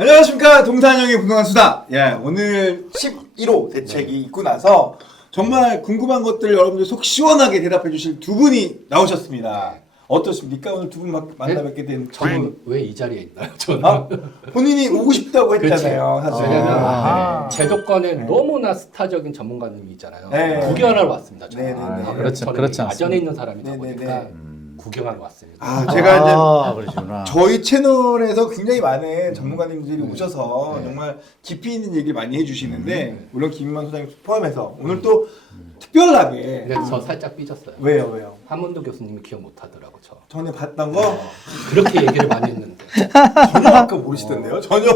안녕하십니까. 동산형의 부동산 수다. 예, 오늘 11호 대책이 있고 나서 정말 궁금한 것들 여러분들 속 시원하게 대답해 주실 두 분이 나오셨습니다. 어떻습니까? 오늘 두 분 만나 뵙게 된 저는 왜 이 자리에 있나요? 저는 본인이 오고 싶다고 했잖아요. 사실. 왜냐면 제 조건에 너무나 스타적인 전문가님이 있잖아요. 네. 구경하러 왔습니다. 저는. 네네네. 그렇죠. 저는 그렇지 야전에 있는 사람이다 네네네. 보니까 구경하러 왔습니다. 제가 이제 그러시구나. 저희 채널에서 굉장히 많은 전문가님들이 오셔서 정말 깊이 있는 얘기를 많이 해주시는데 물론 김인만 소장님 포함해서 오늘 또 특별하게 근데 저 살짝 삐졌어요. 왜요? 한문도 교수님이 기억 못하더라고 저. 전에 봤던 거 그렇게 얘기를 많이 했는데 전혀 아까 모르시던데요? 전혀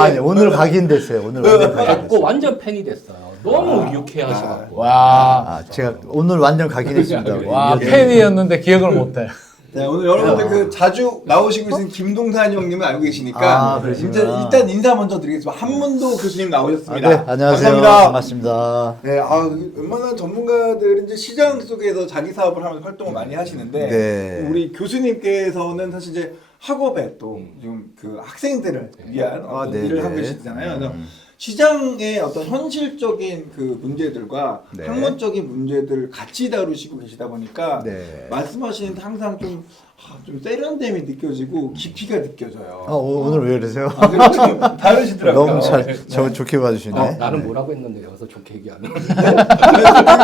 아니, 오늘 각인됐어요. 오늘 완전 각인됐어요. 뵙고 완전 팬이 됐어요. 너무 유쾌하셔갖고. 와, 제가 오늘 완전 각인했습니다. 와 팬이었는데 기억을 못해. 네, 오늘 여러분들 그 자주 나오시고 계신 김동산 형님은 알고 계시니까 그러시구나. 일단 인사 먼저 드리겠습니다. 한문도 교수님 나오셨습니다. 네, 안녕하세요. 감사합니다. 반갑습니다. 네, 웬만한 전문가들은 이제 시장 속에서 자기 사업을 하면서 활동을 많이 하시는데 네. 우리 교수님께서는 사실 이제 학업에 또 지금 그 학생들을 위한 어떤 네네. 일을 하고 계시잖아요. 그래서 시장의 어떤 현실적인 그 문제들과 네. 학문적인 문제들을 같이 다루시고 계시다 보니까 네. 말씀하시는데 항상 좀 세련됨이 느껴지고 깊이가 느껴져요. 오늘 왜 그러세요? 그리고 좀 다르시더라고요. 너무 저 좋게 봐주시네. 나는 뭐라고 했는데 여기서 좋게 얘기하는 거.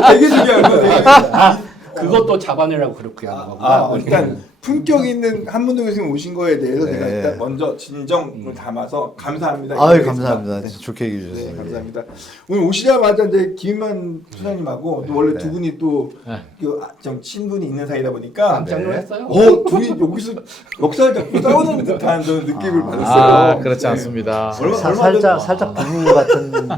되게 중요한 거예요. 그것도 잡아내라고 그렇게 하는 거구나. 일단 품격 있는 한문도 교수님 오신 거에 대해서 네. 제가 일단 먼저 진정을 담아서 감사합니다. 아유, 인사드리겠습니다. 감사합니다. 좋게 얘기해 네, 주셔서. 감사합니다. 오늘 오시자마자 이제 김만 소장님하고 또 원래 두 분이 또좀 친분이 있는 사이다 보니까 깜짝 놀랐어요. 둘이 여기서 역사를 잡고 싸우는 듯한 저는 느낌을 받았어요. 아 그렇지 않습니다. 살짝 부부 같은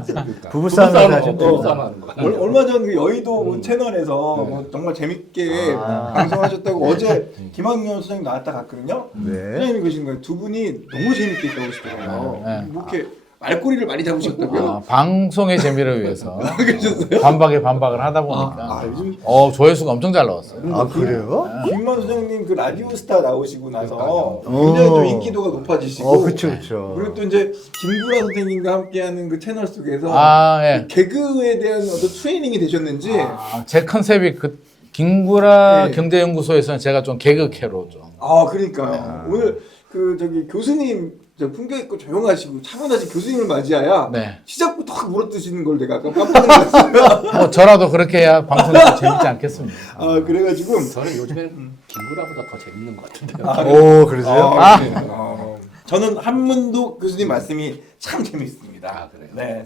부부 싸움을 하셨고. 부부싸움하는 거. 얼마 전 그 여의도 채널에서 뭐 정말 재밌게 방송하셨다고 어제 김학년 소장님 나왔다 갔거든요. 네. 소장님이 그러신 거예요. 두 분이 너무 재밌게 있다고 하시더라고요. 네. 뭐 이렇게 말꼬리를 많이 잡으셨다고요? 방송의 재미를 위해서 그러셨어요? 반박을 하다 보니까 요즘 조회수가 엄청 잘 나왔어요. 아, 그래요? 김만 소장님 그 라디오스타 나오시고 나서 굉장히 좀 인기도가 높아지시고 그쵸. 그리고 또 이제 김구라 선생님과 함께하는 그 채널 속에서 예. 개그에 대한 어떤 트레이닝이 되셨는지 제 컨셉이 그 김구라 네. 경제연구소에서는 제가 좀 개그캐로 좀. 그러니까요. 오늘 그 저기 교수님 저 품격 있고 조용하시고 차분하신 교수님을 맞이하야 네. 시작부터 확 물어뜯으시는 걸 내가 아까 깜짝 놀랐어요. 뭐 저라도 그렇게 해야 방송이 좀 재밌지 않겠습니까? 그래가지고 저는 요즘엔 김구라보다 더 재밌는 것 같은데요. 오, 그러세요? 저는 한문도 교수님 말씀이 참 재밌습니다. 그래요? 네,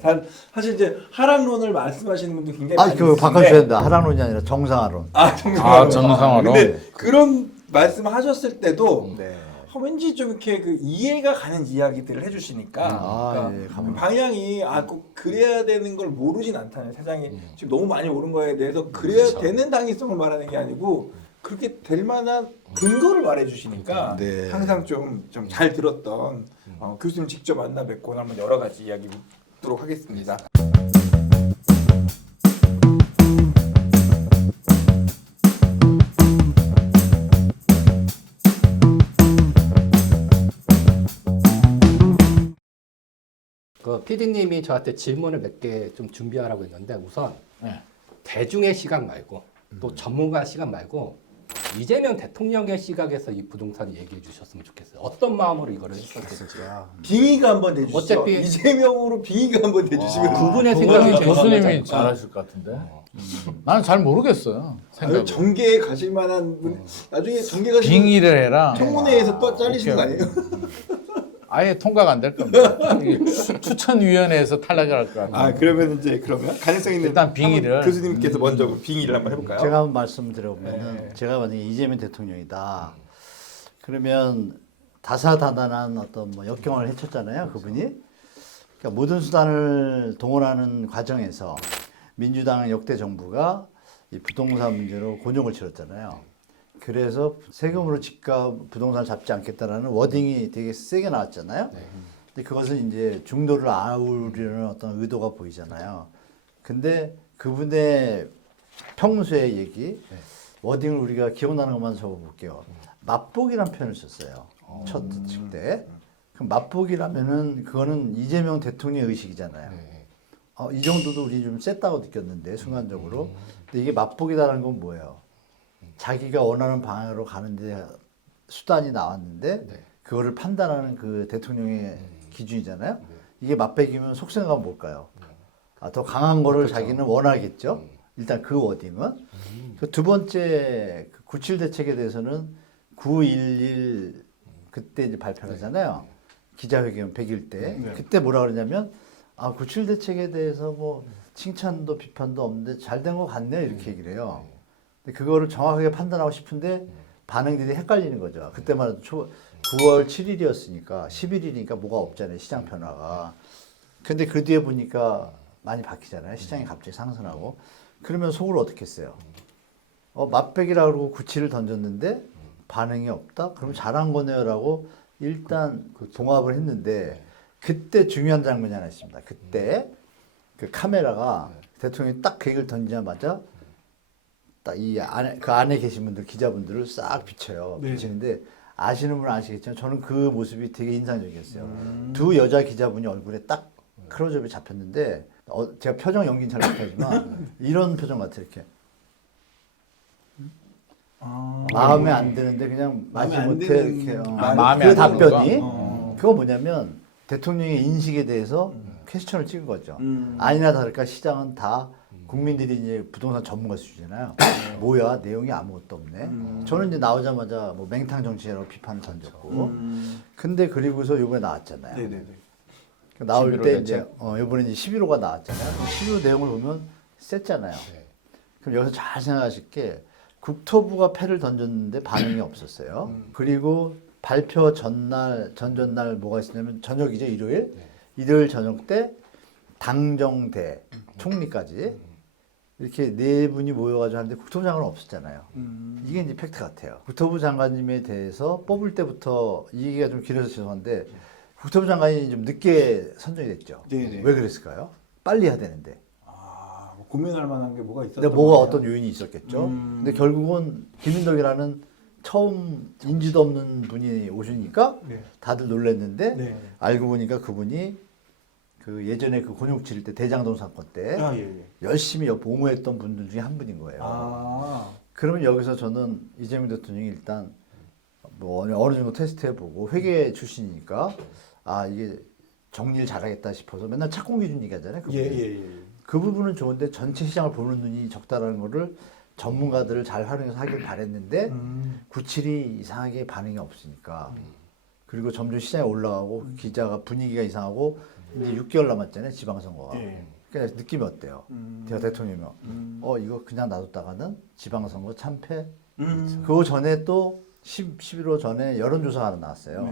사실 이제 하락론을 말씀하시는 분도 굉장히 많이 그거 있으신데 바꿔주셔야 된다. 하락론이 아니라 정상화론. 정상화론. 정상화론. 근데 그런 말씀하셨을 때도 네. 왠지 좀 이렇게 그 이해가 가는 이야기들을 해주시니까 예, 방향이 꼭 그래야 되는 걸 모르진 않다는 세상이 지금 너무 많이 오른 거에 대해서 그래야 되는 당위성을 말하는 게 아니고 그렇게 될 만한 근거를 말해주시니까 네. 항상 좀 잘 들었던 교수님 직접 만나 뵙고 한번 여러 가지 이야기 묻도록 하겠습니다. 그 PD님이 저한테 질문을 몇 개 좀 준비하라고 했는데 우선 네. 대중의 시각 말고 또 전문가 시각 말고 이재명 대통령의 시각에서 이 부동산 얘기해 주셨으면 좋겠어요. 어떤 마음으로 이거를 했었을지. 빙의가 한번 대주시죠. 어차피- 이재명으로 빙의가 한번 대주시면 두 분의 생각이 그거는 제일 교수님이 중요하지 않을까? 잘하실 것 같은데. 나는 잘 모르겠어요. 생각. 정계에 가실 만한 분 나중에 정계 가시면 빙의를 해라. 청문회에서 또 잘리시는 거 아니에요? 아예 통과가 안 될 겁니다. 추천위원회에서 탈락을 할 것 같아요. 그러면 가능성 있는 일단 빙의를. 한번 교수님께서 먼저 빙의를 한번 해볼까요? 제가 한번 말씀드려보면은 네. 제가 만약에 이재명 대통령이다. 그러면 다사다난한 어떤 뭐 역경을 헤쳤잖아요, 그분이. 그러니까 모든 수단을 동원하는 과정에서 민주당 역대 정부가 이 부동산 문제로 곤욕을 치렀잖아요. 그래서 세금으로 집값 부동산을 잡지 않겠다라는 워딩이 되게 세게 나왔잖아요. 근데 그것은 이제 중도를 아우르려는 어떤 의도가 보이잖아요. 근데 그분의 평소의 얘기, 워딩을 우리가 기억나는 것만 적어볼게요. 맛보기란 표현을 썼어요. 첫 칠 때. 그럼 맛보기라면은 그거는 이재명 대통령의 의식이잖아요. 네. 이 정도도 우리 좀 셌다고 느꼈는데 순간적으로. 근데 이게 맛보기다라는 건 뭐예요? 자기가 원하는 방향으로 가는데 수단이 나왔는데 네. 그거를 판단하는 그 대통령의 기준이잖아요. 이게 맛배기면 속생각은 뭘까요? 더 강한 거를 자기는 원하겠죠. 일단 그 워딩은. 그 두 번째 97 대책에 대해서는 9.11 그때 이제 발표를 하잖아요. 기자회견 100일 때. 네. 그때 뭐라 그러냐면 97 대책에 대해서 뭐 칭찬도 비판도 없는데 잘 된 것 같네요. 이렇게 얘기를 해요. 근데 그거를 정확하게 판단하고 싶은데 반응들이 헷갈리는 거죠. 그때만 해도 9월 7일이었으니까 10일이니까 뭐가 없잖아요. 시장 변화가. 근데 그 뒤에 보니까 많이 바뀌잖아요. 시장이 갑자기 상승하고. 그러면 속으로 어떻게 했어요? 맛배기라고 그러고 97을 던졌는데 반응이 없다? 그럼 잘한 거네요라고 일단 봉합을 했는데 그때 중요한 장면이 하나 있습니다. 그때 그 카메라가 대통령이 딱 그 얘기를 던지자마자 딱 이 안에 그 안에 계신 분들 기자분들을 싹 비춰요. 네. 비치는데 아시는 분은 아시겠지만 저는 그 모습이 되게 인상적이었어요. 두 여자 기자분이 얼굴에 딱 클로즈업이 잡혔는데 제가 표정 연기는 잘 못하지만 이런 표정 같아요. 이렇게 마음에 안 드는데 그냥 마음에 안 마지못해 드는 이렇게 마음에 그 안 드는 답변이 거? 그거 뭐냐면 대통령의 인식에 대해서 퀘스천을 찍은 거죠. 아니나 다를까 시장은 다 국민들이 이제 부동산 전문가 수준이잖아요. 뭐야 내용이 아무것도 없네. 저는 이제 나오자마자 뭐 맹탕 정치라고 비판을 던졌고. 근데 그리고서 이번에 나왔잖아요. 네네네. 나올 11호 때 대책. 이제 이번에 이제 11호가 나왔잖아요. 11호 내용을 보면 셌잖아요. 네. 그럼 여기서 잘 생각하실 게 국토부가 패를 던졌는데 반응이 없었어요. 그리고 발표 전전날 뭐가 있었냐면 저녁이죠, 일요일. 일요일 저녁 때 당정대 총리까지 이렇게 네 분이 모여가지고 하는데 국토부 장관은 없었잖아요. 이게 이제 팩트 같아요. 국토부 장관님에 대해서 뽑을 때부터 이 얘기가 좀 길어서 죄송한데 국토부 장관이 좀 늦게 선정이 됐죠. 네네. 왜 그랬을까요? 빨리 해야 되는데. 뭐 고민할 만한 게 뭐가 있었던 근데 뭐가 거냐? 어떤 요인이 있었겠죠. 근데 결국은 김인덕이라는 처음 인지도 없는 분이 오시니까 네. 다들 놀랐는데 네. 알고 보니까 그분이 그 예전에 그 곤욕 치를 때 대장동 사건 때 예. 열심히 옹호했던 분들 중에 한 분인 거예요. 그러면 여기서 저는 이재명 대통령이 일단 뭐 어느 정도 테스트해보고 회계 출신이니까 이게 정리를 잘하겠다 싶어서 맨날 착공 기준 얘기하잖아요. 그분이. 그 부분은 좋은데 전체 시장을 보는 눈이 적다라는 거를 전문가들을 잘 활용해서 하길 바랬는데 97이 이상하게 반응이 없으니까 그리고 점점 시장에 올라가고 기자가 분위기가 이상하고 이제 6개월 남았잖아요. 지방선거가. 그러니까 느낌이 어때요? 제가 대통령이면 이거 그냥 놔뒀다가는 지방선거 참패. 그거 전에 또 11호 전에 여론조사가 하나 나왔어요.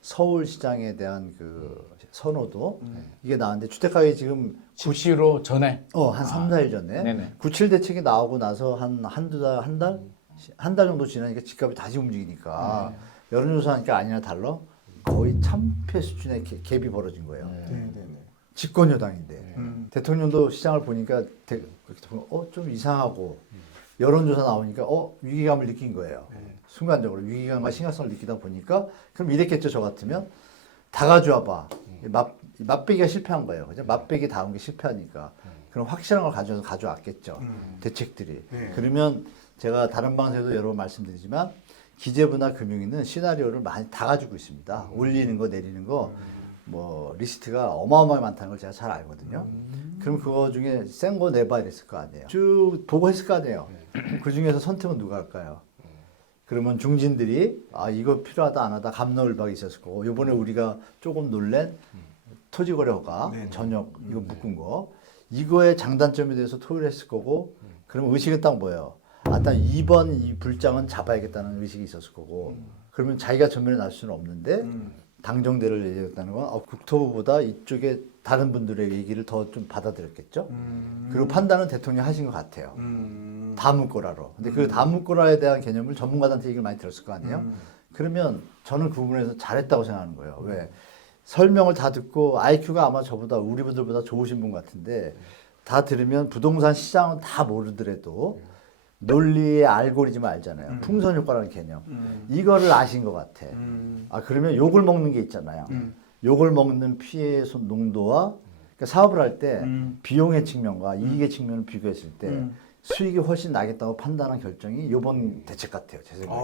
서울시장에 대한 그 선호도 이게 나왔는데 주택가격이 지금 97호 전에 한 3, 4일 전에 네네. 97 대책이 나오고 나서 한 달 정도 지나니까 집값이 다시 움직이니까 여론조사하니까 아니나 달라 거의 참패 수준의 갭이 벌어진 거예요. 집권 여당인데 대통령도 시장을 보니까 좀 이상하고 여론조사 나오니까 위기감을 느낀 거예요. 순간적으로 위기감과 심각성을 느끼다 보니까 그럼 이랬겠죠. 저 같으면 다 가져와봐. 맛배기가 실패한 거예요. 그죠? 맛배기 다운 게 실패하니까 그럼 확실한 걸 가져왔겠죠. 대책들이. 그러면 제가 다른 방송에도 여러 번 말씀드리지만 기재부나 금융위는 시나리오를 많이 다 가지고 있습니다. 올리는 거 내리는 거 뭐 리스트가 어마어마하게 많다는 걸 제가 잘 알거든요. 그럼 그거 중에 센 거 내봐 이랬을 거 아니에요. 쭉 보고 했을 거 아니에요. 그 중에서 선택은 누가 할까요? 그러면 중진들이 이거 필요하다 안 하다 갑론을박이 있었을 거고 이번에 우리가 조금 놀란 토지거래 허가 전역 이거 묶은 거 이거의 장단점에 대해서 토의를 했을 거고 그러면 의식은 딱 뭐예요? 딱 2번 이 불장은 잡아야겠다는 의식이 있었을 거고 그러면 자기가 전면에 나설 수는 없는데 당정대를 얘기했다는 건 국토부보다 이쪽에 다른 분들의 얘기를 더 좀 받아들였겠죠. 그리고 판단은 대통령이 하신 것 같아요. 다문꼬라로. 근데 그 다문꼬라에 대한 개념을 전문가들한테 얘기를 많이 들었을 거 아니에요. 그러면 저는 그 부분에서 잘했다고 생각하는 거예요. 왜? 설명을 다 듣고 IQ가 아마 저보다 우리 분들보다 좋으신 분 같은데 다 들으면 부동산 시장은 다 모르더라도 논리의 알고리즘을 알잖아요. 풍선 효과라는 개념. 이거를 아신 것 같아. 아 그러면 욕을 먹는 게 있잖아요. 욕을 먹는 피해 농도와 그러니까 사업을 할 때 비용의 측면과 이익의 측면을 비교했을 때 수익이 훨씬 나겠다고 판단한 결정이 이번 대책 같아요. 제 생각에.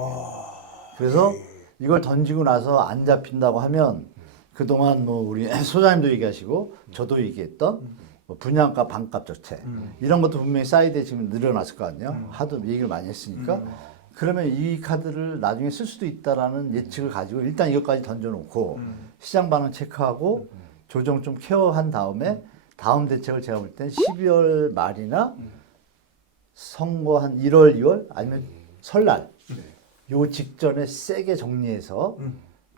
그래서 이걸 던지고 나서 안 잡힌다고 하면 그동안 뭐 우리 소장님도 얘기하시고 저도 얘기했던 뭐 분양가 반값 조치 이런 것도 분명히 사이드에 지금 늘어났을 거 아니에요. 하도 얘기를 많이 했으니까 그러면 이 카드를 나중에 쓸 수도 있다라는 예측을 가지고 일단 이것까지 던져놓고 시장 반응 체크하고 조정 좀 케어한 다음에 다음 대책을 제가 볼 땐 12월 말이나 선거 한 1월, 2월 아니면 설날 요 직전에 세게 정리해서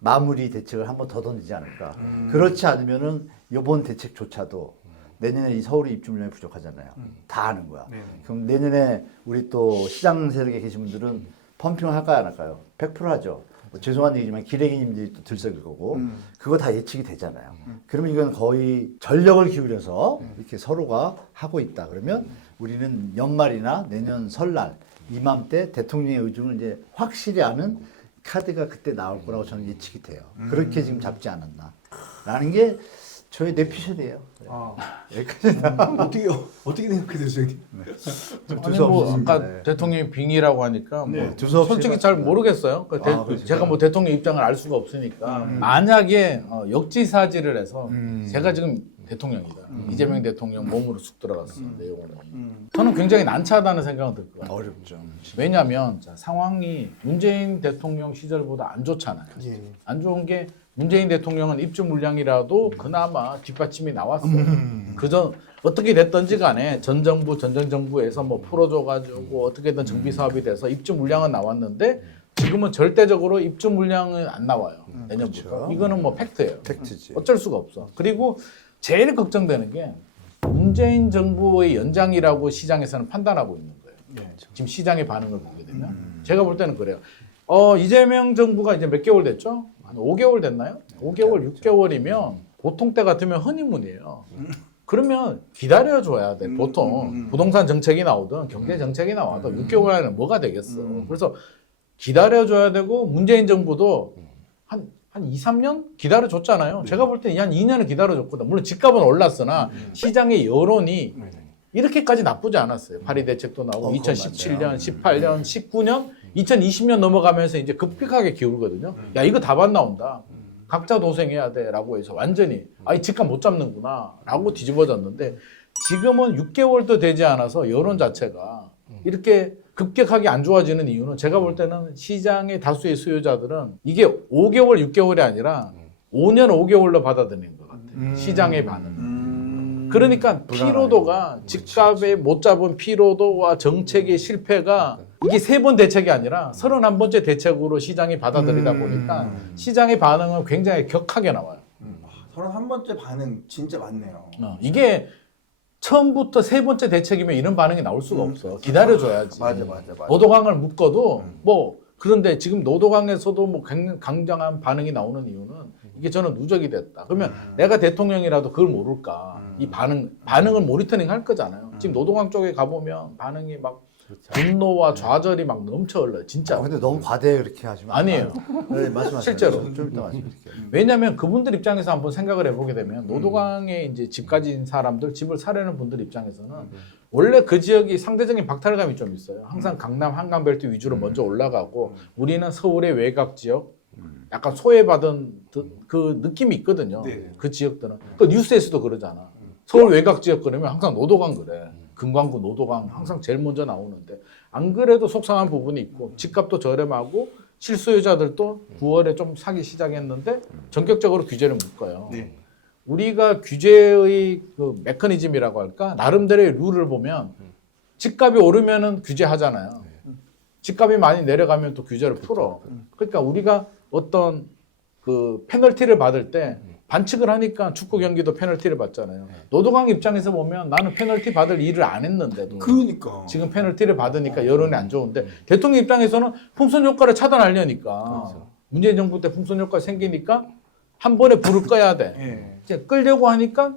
마무리 대책을 한번 더 던지지 않을까. 그렇지 않으면은 이번 대책조차도 내년에 이 서울이 입주 물량이 부족하잖아요. 다 아는 거야. 그럼 내년에 우리 또 시장 세력에 계신 분들은 펌핑을 할까요, 안 할까요? 100% 하죠. 뭐 죄송한 얘기지만 기레기님들이 또 들썩일 거고 그거 다 예측이 되잖아요. 그러면 이건 거의 전력을 기울여서 이렇게 서로가 하고 있다. 그러면 우리는 연말이나 내년 설날 이맘때 대통령의 의중을 이제 확실히 아는 카드가 그때 나올 거라고 저는 예측이 돼요. 그렇게 지금 잡지 않았나. 라는 게 저의 내피셜이에요. 어떻게 생각하세요, 선생님? 아니 뭐 아까 대통령이 빙의라고 하니까 뭐 두서없이 솔직히 잘 모르겠어요. 제가 뭐 대통령 입장을 알 수가 없으니까 만약에 역지사지를 해서 제가 지금 대통령이다. 이재명 대통령 몸으로 쑥 들어갔어 내용은. 저는 굉장히 난처하다는 생각은 들 것 같아요. 어렵죠. 왜냐하면 자, 상황이 문재인 대통령 시절보다 안 좋잖아요. 안 좋은 게 문재인 대통령은 입주 물량이라도 그나마 뒷받침이 나왔어요. 그전 어떻게 됐든지 간에 전 정부에서 뭐 풀어줘가지고 어떻게든 정비 사업이 돼서 입주 물량은 나왔는데 지금은 절대적으로 입주 물량은 안 나와요. 내년부터. 그렇죠. 이거는 뭐 팩트예요. 팩트지. 어쩔 수가 없어. 그리고 제일 걱정되는 게 문재인 정부의 연장이라고 시장에서는 판단하고 있는 거예요. 지금 시장의 반응을 보게 되면 제가 볼 때는 그래요. 이재명 정부가 이제 몇 개월 됐죠? 한 5개월 됐나요? 5개월, 6개월이면 보통 때 같으면 허니문이에요. 그러면 기다려줘야 돼. 보통 부동산 정책이 나오든 경제 정책이 나와도 6개월 안에 뭐가 되겠어. 그래서 기다려줘야 되고 문재인 정부도 한 2, 3년 기다려줬잖아요. 제가 볼 때는 한 2년을 기다려줬거든. 물론 집값은 올랐으나 시장의 여론이 이렇게까지 나쁘지 않았어요. 파리 대책도 나오고 2017년, 18년, 19년, 2020년 넘어가면서 이제 급격하게 기울거든요. 야 이거 답안 나온다. 각자 도생해야 돼라고 해서 완전히 이 집값 못 잡는구나라고 뒤집어졌는데 지금은 6개월도 되지 않아서 여론 자체가 이렇게 급격하게 안 좋아지는 이유는 제가 볼 때는 시장의 다수의 수요자들은 이게 5개월, 6개월이 아니라 5년, 5개월로 받아들이는 것 같아요. 시장의 반응. 그러니까 피로도가 집값에 못 잡은 피로도와 정책의 실패가 이게 3번 대책이 아니라 31번째 대책으로 시장이 받아들이다 보니까 시장의 반응은 굉장히 격하게 나와요. 31번째 반응 진짜 많네요. 이게 처음부터 3번째 대책이면 이런 반응이 나올 수가 없어. 기다려줘야지. 맞아. 노도강을 묶어도 뭐 그런데 지금 노도강에서도 뭐 강경한 반응이 나오는 이유는 이게 저는 누적이 됐다. 그러면 내가 대통령이라도 그걸 모를까? 이 반응을 모니터링 할 거잖아요. 지금 노도강 쪽에 가보면 반응이 막 분노와 좌절이 막 넘쳐 흘러요. 진짜. 근데 너무 과대 그렇게 하시면 아니에요. 네, 말씀하세요. 실제로. 좀 이따 말씀드릴게요. 왜냐하면 그분들 입장에서 한번 생각을 해보게 되면 노도강에 이제 집 가진 사람들, 집을 사려는 분들 입장에서는 원래 그 지역이 상대적인 박탈감이 좀 있어요. 항상 강남 한강벨트 위주로 먼저 올라가고 우리는 서울의 외곽 지역, 약간 소외받은 그 느낌이 있거든요. 네. 그 지역들은. 그 뉴스에서도 그러잖아. 서울 외곽 지역 그러면 항상 노도강 그래. 금광구 노도강 항상 제일 먼저 나오는데 안 그래도 속상한 부분이 있고 집값도 저렴하고 실수요자들도 9월에 좀 사기 시작했는데 전격적으로 규제를 묶어요. 네. 우리가 규제의 그 메커니즘이라고 할까 나름대로의 룰을 보면 집값이 오르면은 규제하잖아요. 집값이 많이 내려가면 또 규제를 풀어. 그러니까 우리가 어떤 그 페널티를 받을 때 반칙을 하니까 축구 경기도 페널티를 받잖아요. 노도강 입장에서 보면 나는 페널티 받을 일을 안 했는데도 그러니까 지금 페널티를 받으니까 여론이 안 좋은데 대통령 입장에서는 풍선 효과를 차단하려니까 문재인 정부 때 풍선 효과 생기니까 한 번에 불을 꺼야 돼. 예. 이제 끌려고 하니까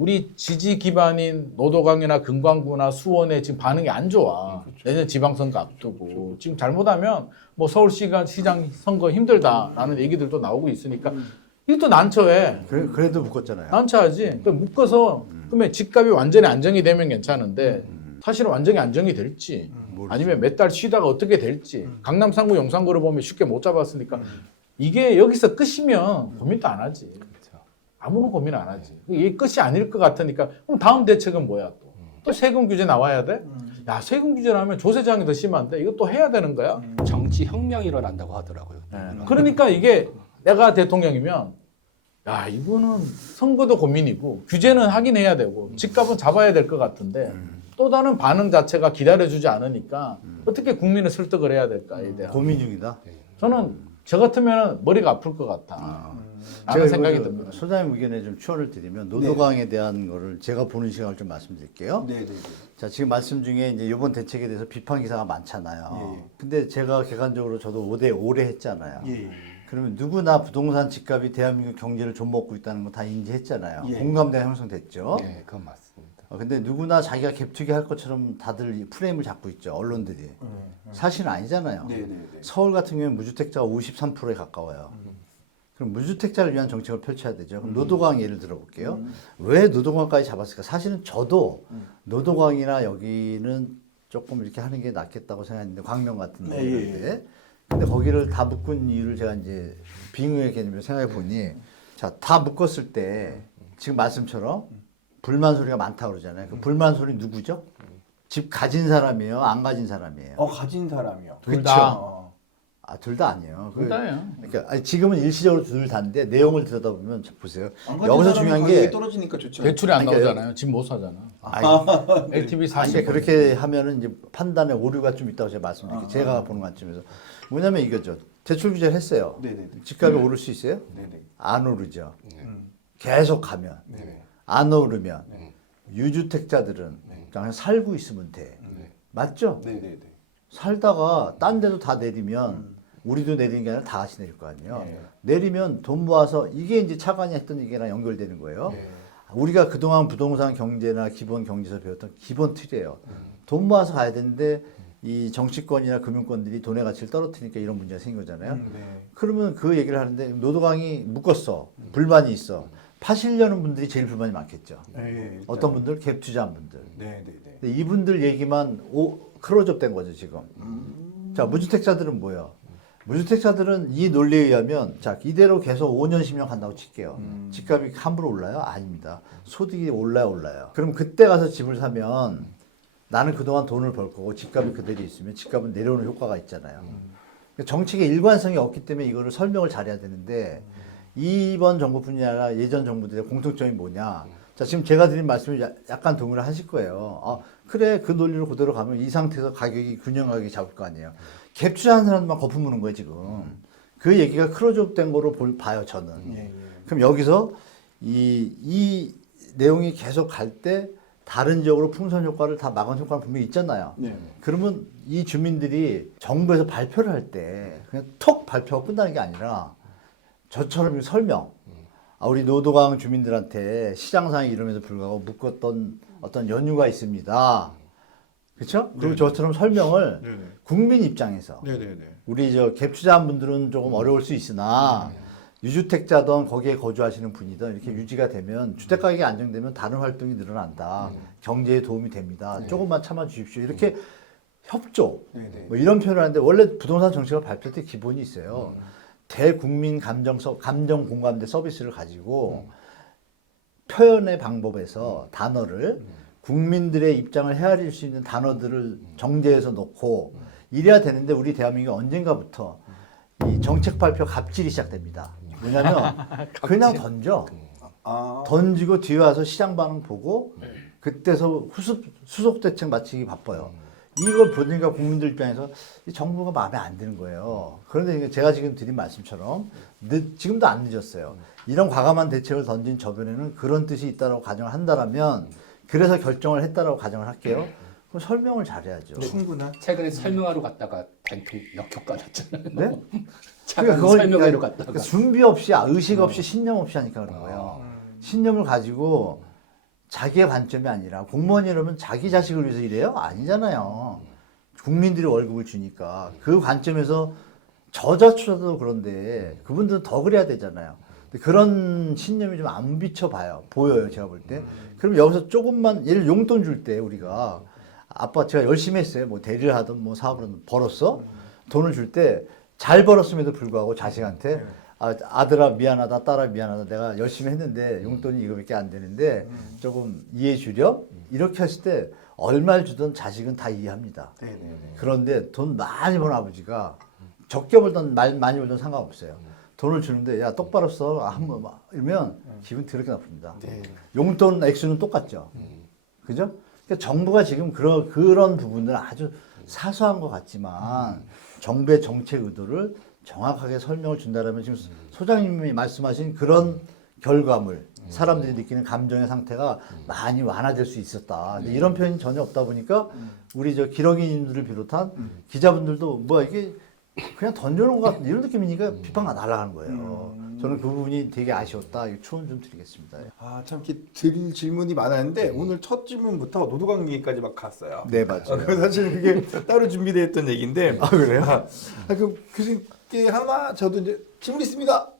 우리 지지 기반인 노도강이나 금강구나 수원에 지금 반응이 안 좋아. 내년 지방선거 앞두고 지금 잘못하면 뭐 서울시장 선거 힘들다라는 얘기들도 나오고 있으니까 이것도 난처해. 그래도 묶었잖아요. 난처하지. 그 묶어서 그러면 집값이 완전히 안정이 되면 괜찮은데 사실은 완전히 안정이 될지 아니면 몇 달 쉬다가 어떻게 될지 강남 3구 용산구를 보면 쉽게 못 잡았으니까 이게 여기서 끝이면 고민도 안 하지. 아무런 고민 안 하지. 이게 끝이 아닐 것 같으니까 그럼 다음 대책은 뭐야 또? 또 세금 규제 나와야 돼? 야 세금 규제라면 조세장이 더 심한데 이거 또 해야 되는 거야? 정치 혁명이 일어난다고 하더라고요. 그러니까 이게 내가 대통령이면 야 이거는 선거도 고민이고 규제는 하긴 해야 되고 집값은 잡아야 될 것 같은데 또 다른 반응 자체가 기다려주지 않으니까 어떻게 국민을 설득을 해야 될까에 대한 고민 중이다. 저는 저 같으면 머리가 아플 것 같다 라는 생각이 듭니다. 소장님 의견에 좀 추원을 드리면 노도강에 대한 거를 제가 보는 시각을 좀 말씀드릴게요. 네, 네, 네. 자, 지금 말씀 중에 이제 이번 대책에 대해서 비판 기사가 많잖아요. 예. 근데 제가 객관적으로 저도 5대 오래 했잖아요. 예, 예. 그러면 누구나 부동산 집값이 대한민국 경제를 좀 먹고 있다는 거 다 인지했잖아요. 예. 공감대가 형성됐죠. 네, 그건 맞습니다. 근데 누구나 자기가 갭투기 할 것처럼 다들 이 프레임을 잡고 있죠. 언론들이. 사실은 아니잖아요. 네, 네, 네. 서울 같은 경우는 무주택자가 53%에 가까워요. 그럼 무주택자를 위한 정책을 펼쳐야 되죠. 그럼 노도강 예를 들어볼게요. 왜 노도강까지 잡았을까? 사실은 저도 노도강이나 여기는 조금 이렇게 하는 게 낫겠다고 생각했는데 광명 같은 데. 예. 근데 거기를 다 묶은 이유를 제가 이제 빙의의 개념으로 생각해 보니 자, 다 묶었을 때 지금 말씀처럼 불만 소리가 많다고 그러잖아요. 그 불만 소리 누구죠? 집 가진 사람이에요? 안 가진 사람이에요? 가진 사람이요. 둘 다. 어. 둘 다 아니에요. 둘 다예요. 그러니까 아니, 지금은 일시적으로 둘 다인데 내용을 들여다보면 보세요. 안 가진 여기서 사람은 중요한 가격이 게 떨어지니까 좋죠. 대출이 안 아니, 그러니까 나오잖아요. 집 못 사잖아. 아니, LTV 40. 근데 그렇게 하면은 이제 판단에 오류가 좀 있다고 제가 말씀드릴게요. 제가 보는 관점에서 뭐냐면 이거죠. 대출 규제를 했어요. 네네네. 집값이 오를 수 있어요? 네네. 안 오르죠. 계속 가면 네네. 안 오르면 유주택자들은 그냥 살고 있으면 돼. 맞죠? 네네네. 살다가 딴 데도 다 내리면 우리도 내리는 게 아니라 다 같이 내릴 거 아니에요. 네. 내리면 돈 모아서 이게 이제 차관이 했던 얘기랑 연결되는 거예요. 네. 우리가 그동안 부동산 경제나 기본 경제에서 배웠던 기본 틀이에요. 돈 모아서 가야 되는데 이 정치권이나 금융권들이 돈의 가치를 떨어뜨리니까 이런 문제가 생긴 거잖아요. 네. 그러면 그 얘기를 하는데 노도강이 묶었어. 불만이 있어. 파시려는 분들이 제일 불만이 많겠죠. 네. 어떤 분들? 갭 투자한 분들. 네네네. 근데 이분들 얘기만 클로즈업 된 거죠, 지금. 자, 무주택자들은 뭐예요? 무주택자들은 이 논리에 의하면 자, 이대로 계속 5년, 10년 간다고 칠게요. 집값이 함부로 올라요? 아닙니다. 소득이 올라요. 그럼 그때 가서 집을 사면 나는 그동안 돈을 벌 거고 집값이 그대로 있으면 집값은 내려오는 효과가 있잖아요. 정책의 일관성이 없기 때문에 이거를 설명을 잘해야 되는데 이번 정부뿐이 아니라 예전 정부들의 공통점이 뭐냐. 자, 지금 제가 드린 말씀을 약간 동의를 하실 거예요. 그래, 그 논리로 그대로 가면 이 상태에서 가격이 균형하게 잡을 거 아니에요. 갭 투자하는 사람만 거품 무는 거예요, 지금. 그 얘기가 클로즈업 된 거로 봐요, 저는. 예. 그럼 여기서 이 내용이 계속 갈 때 다른 지역으로 풍선 효과를 다 막은 효과는 분명히 있잖아요. 네. 그러면 이 주민들이 정부에서 발표를 할 때 그냥 톡 발표하고 끝나는 게 아니라 저처럼 설명. 우리 노도강 주민들한테 시장 상황이 이름에도 불구하고 묶었던 어떤 연유가 있습니다. 그렇죠? 그리고 저처럼 설명을 네네. 국민 입장에서 네네네. 우리 저 갭 투자한 분들은 조금 어려울 수 있으나 유주택자든 거기에 거주하시는 분이든 이렇게 유지가 되면 주택 가격이 안정되면 다른 활동이 늘어난다. 경제에 도움이 됩니다. 조금만 참아 주십시오. 이렇게 협조 네네. 뭐 이런 표현을 하는데 원래 부동산 정책을 발표할 때 기본이 있어요. 대국민 감정 공감대 서비스를 가지고 표현의 방법에서 단어를 국민들의 입장을 헤아릴 수 있는 단어들을 정제해서 놓고 이래야 되는데 우리 대한민국이 언젠가부터 이 정책 발표 갑질이 시작됩니다. 뭐냐면 그냥 던져. 던지고 뒤에 와서 시장 반응 보고 그때서 수속 대책 마치기 바빠요. 이걸 보니까 국민들 입장에서 이 정부가 마음에 안 드는 거예요. 그런데 제가 지금 드린 말씀처럼 지금도 안 늦었어요. 이런 과감한 대책을 던진 저변에는 그런 뜻이 있다고 가정을 한다라면 그래서 결정을 했다라고 가정을 할게요. 그럼 설명을 잘해야죠. 충분한. 최근에 설명하러 갔다가 뱅통 역효과 났잖아요. 네? 차관 그걸 설명회로 그러니까 갔다가 준비 없이 의식 없이 신념 없이 하니까 그런 거예요. 신념을 가지고 자기의 관점이 아니라 공무원이라면 자기 자식을 위해서 일해요? 아니잖아요. 국민들이 월급을 주니까 그 관점에서 저자초도 그런데 그분들은 더 그래야 되잖아요. 근데 그런 신념이 좀 안 비춰봐요. 보여요, 제가 볼 때. 그럼 여기서 조금만 예를 용돈 줄 때 우리가 아빠 제가 열심히 했어요. 뭐 대리를 하든 뭐 사업을 하든 벌었어. 돈을 줄 때 잘 벌었음에도 불구하고 자식한테 아들아 미안하다, 딸아 미안하다. 내가 열심히 했는데 용돈이 이거밖에 안 되는데 조금 이해해 주렴. 이렇게 했을 때 얼마를 주든 자식은 다 이해합니다. 그런데 돈 많이 버는 아버지가 적게 벌든 많이 벌든 상관없어요. 돈을 주는데 야 똑바로 써 한번 이러면 기분 더럽게 나쁩니다. 용돈 액수는 똑같죠. 그죠? 그러니까 정부가 지금 그런 부분들은 아주 사소한 것 같지만 정부의 정책 의도를 정확하게 설명을 준다라면 지금 소장님이 말씀하신 그런 결과물, 사람들이 느끼는 감정의 상태가 많이 완화될 수 있었다. 근데 이런 표현이 전혀 없다 보니까 우리 저 기러기님들을 비롯한 기자분들도 뭐 이게 그냥 던져놓은 것 같은 이런 느낌이니까 비판가 날아가는 거예요. 저는 그 부분이 되게 아쉬웠다. 이 초언 좀 드리겠습니다. 아, 참 이렇게 드릴 질문이 많았는데 오늘 첫 질문부터 노두강 얘기까지 막 갔어요. 네, 맞아요. 사실 그게 따로 준비되어 있던 얘기인데. 아, 그래요? 그게 하나 저도 이제 질문 있습니다.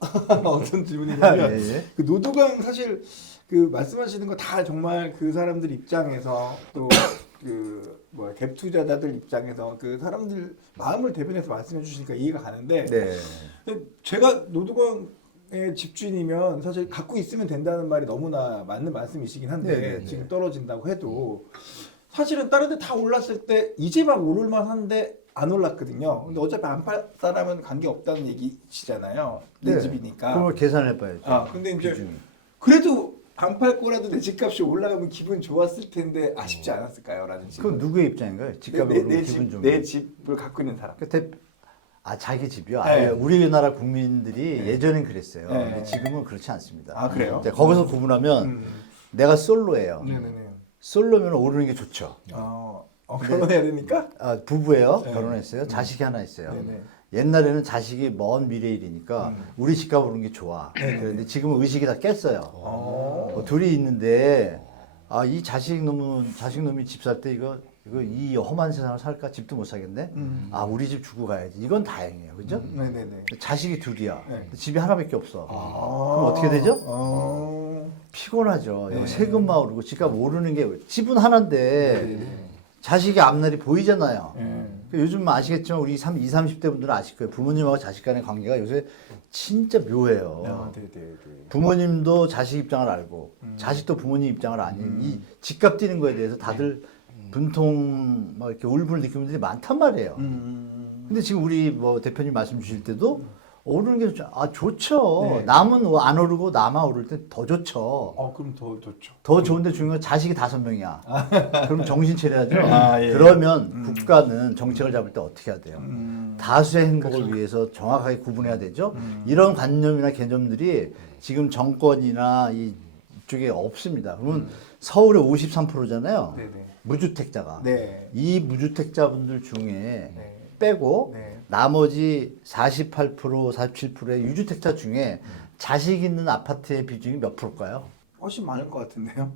어떤 질문이냐면 예. 그 노두강 사실 그 말씀하시는 거 다 정말 그 사람들 입장에서 또 그 뭐야 갭 투자자들 입장에서 그 사람들 마음을 대변해서 말씀해 주시니까 이해가 가는데 네. 근데 제가 노두강의 집주인이면 사실 갖고 있으면 된다는 말이 너무나 맞는 말씀이시긴 한데 네네네. 지금 떨어진다고 해도 사실은 다른 데 다 올랐을 때 이제 막 오를만 한데 안 올랐거든요. 근데 어차피 안 팔 사람은 관계 없다는 얘기시잖아요. 내 네. 집이니까. 그걸 계산해 봐야죠. 아, 근데 이제 비중이. 그래도 안 팔 거라도 내 집값이 올라가면 기분 좋았을 텐데 아쉽지 않았을까요? 라는 그건 누구의 입장인가요? 집값이 오르고 기분 좀. 내 집을 갖고 있는 사람. 자기 집이요? 네. 아니, 우리나라 국민들이 예전엔 그랬어요. 네. 근데 지금은 그렇지 않습니다. 아, 그래요? 이제 거기서 구분하면 내가 솔로예요. 네네네. 솔로면 오르는 게 좋죠. 결혼해야 되니까? 부부예요. 네. 결혼했어요. 자식이 하나 있어요. 네네. 옛날에는 자식이 먼 미래의 일이니까 우리 집값 오르는 게 좋아. 그런데 지금은 의식이 다 깼어요. 뭐 둘이 있는데 이 자식놈이 집 살 때 이거 이 험한 세상을 살까? 집도 못 사겠네. 우리 집 주고 가야지. 이건 다행이에요. 그죠? 네네네. 자식이 둘이야. 네. 집이 하나밖에 없어. 그럼 어떻게 되죠? 피곤하죠. 네. 세금만 오르고 집값 오르는 게 집은 하나인데 자식이 앞날이 보이잖아요. 요즘 아시겠지만 우리 20, 30대 분들은 아실 거예요. 부모님하고 자식 간의 관계가 요새 진짜 묘해요. 네네네. 부모님도 자식 입장을 알고 자식도 부모님 입장을 아니 이 집값 뛰는 거에 대해서 다들 분통 막 이렇게 울분을 느끼는 분들이 많단 말이에요. 근데 지금 우리 뭐 대표님 말씀 주실 때도 오르는 게 좋죠. 좋죠. 네. 남은 안 오르고 나만 오를 때 더 좋죠. 그럼 더 좋죠. 더 좋은데 중요한 건 자식이 5명이야. 그럼 정신 차려야죠. 예. 그러면 국가는 정책을 잡을 때 어떻게 해야 돼요? 다수의 행복을 위해서 정확하게 구분해야 되죠. 이런 관념이나 개념들이 지금 정권이나 이쪽에 없습니다. 그러면 서울의 53%잖아요. 네네. 무주택자가. 네. 이 무주택자분들 중에 네. 빼고 네. 나머지 48%, 47%의 유주택자 중에 자식 있는 아파트의 비중이 몇 프로일까요? 훨씬 많을 것 같은데요?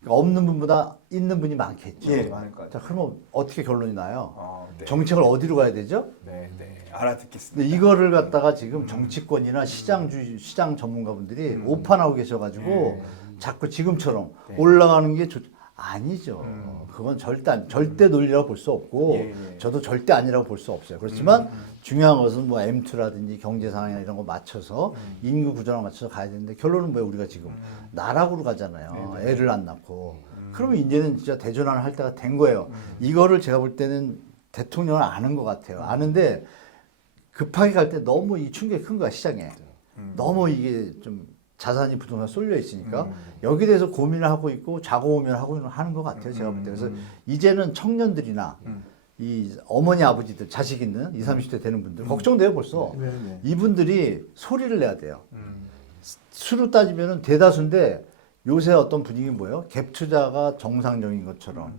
그러니까 없는 분보다 있는 분이 많겠죠. 예, 많을 것 같아요. 자, 그러면 어떻게 결론이 나요? 네. 정책을 어디로 가야 되죠? 네, 알아듣겠습니다. 근데 이거를 갖다가 지금 정치권이나 시장 전문가분들이 오판하고 계셔가지고 자꾸 지금처럼 올라가는 게 아니죠. 그건 절대 논리라고 볼 수 없고 저도 절대 아니라고 볼 수 없어요. 그렇지만 중요한 것은 뭐 M2라든지 경제 상황이나 이런 거 맞춰서 인구 구조랑 맞춰서 가야 되는데 결론은 뭐예요? 우리가 지금 나락으로 가잖아요. 애를 안 낳고. 그러면 이제는 진짜 대전환을 할 때가 된 거예요. 이거를 제가 볼 때는 대통령은 아는 것 같아요. 아는데 급하게 갈 때 너무 이 충격이 큰 거야, 시장에. 너무 이게 좀 자산이 부동산 쏠려 있으니까 여기에 대해서 고민을 하고 있고 좌고우면을 하는 것 같아요. 제가 볼 때. 그래서 이제는 청년들이나 이 어머니 아버지들 자식 있는 20, 30대 되는 분들 걱정돼요 벌써. 이분들이 소리를 내야 돼요. 수로 따지면 대다수인데 요새 어떤 분위기는 뭐예요? 갭 투자가 정상적인 것처럼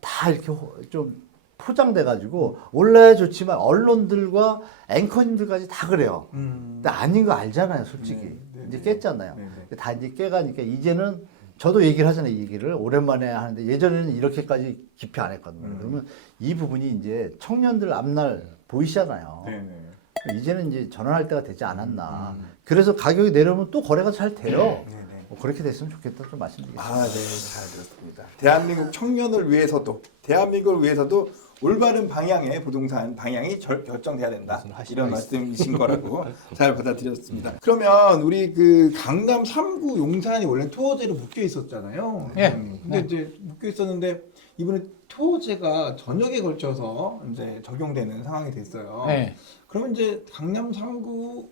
다 이렇게 좀 포장돼 가지고 올라야 좋지만 언론들과 앵커님들까지 다 그래요. 근데 아닌 거 알잖아요, 솔직히. 이제 깼잖아요. 다 이제 깨가니까 이제는 저도 얘기를 하잖아요. 이 얘기를 오랜만에 하는데 예전에는 이렇게까지 깊이 안 했거든요. 그러면 이 부분이 이제 청년들 앞날 보이시잖아요. 네네. 이제는 이제 전환할 때가 되지 않았나. 그래서 가격이 내려오면 또 거래가 잘 돼요. 네네. 뭐 그렇게 됐으면 좋겠다 좀 말씀드리겠습니다. 아, 네, 잘 들었습니다. 대한민국 청년을 위해서도, 대한민국을 위해서도 올바른 방향의 부동산 방향이 결정돼야 된다. 이런 말씀이신 거라고 잘 받아들였습니다. 그러면 우리 그 강남 3구 용산이 원래 토호제로 묶여 있었잖아요. 예. 근데 이제 묶여 있었는데 이번에 토호제가 전역에 걸쳐서 이제 적용되는 상황이 됐어요. 네. 그러면 이제 강남 3구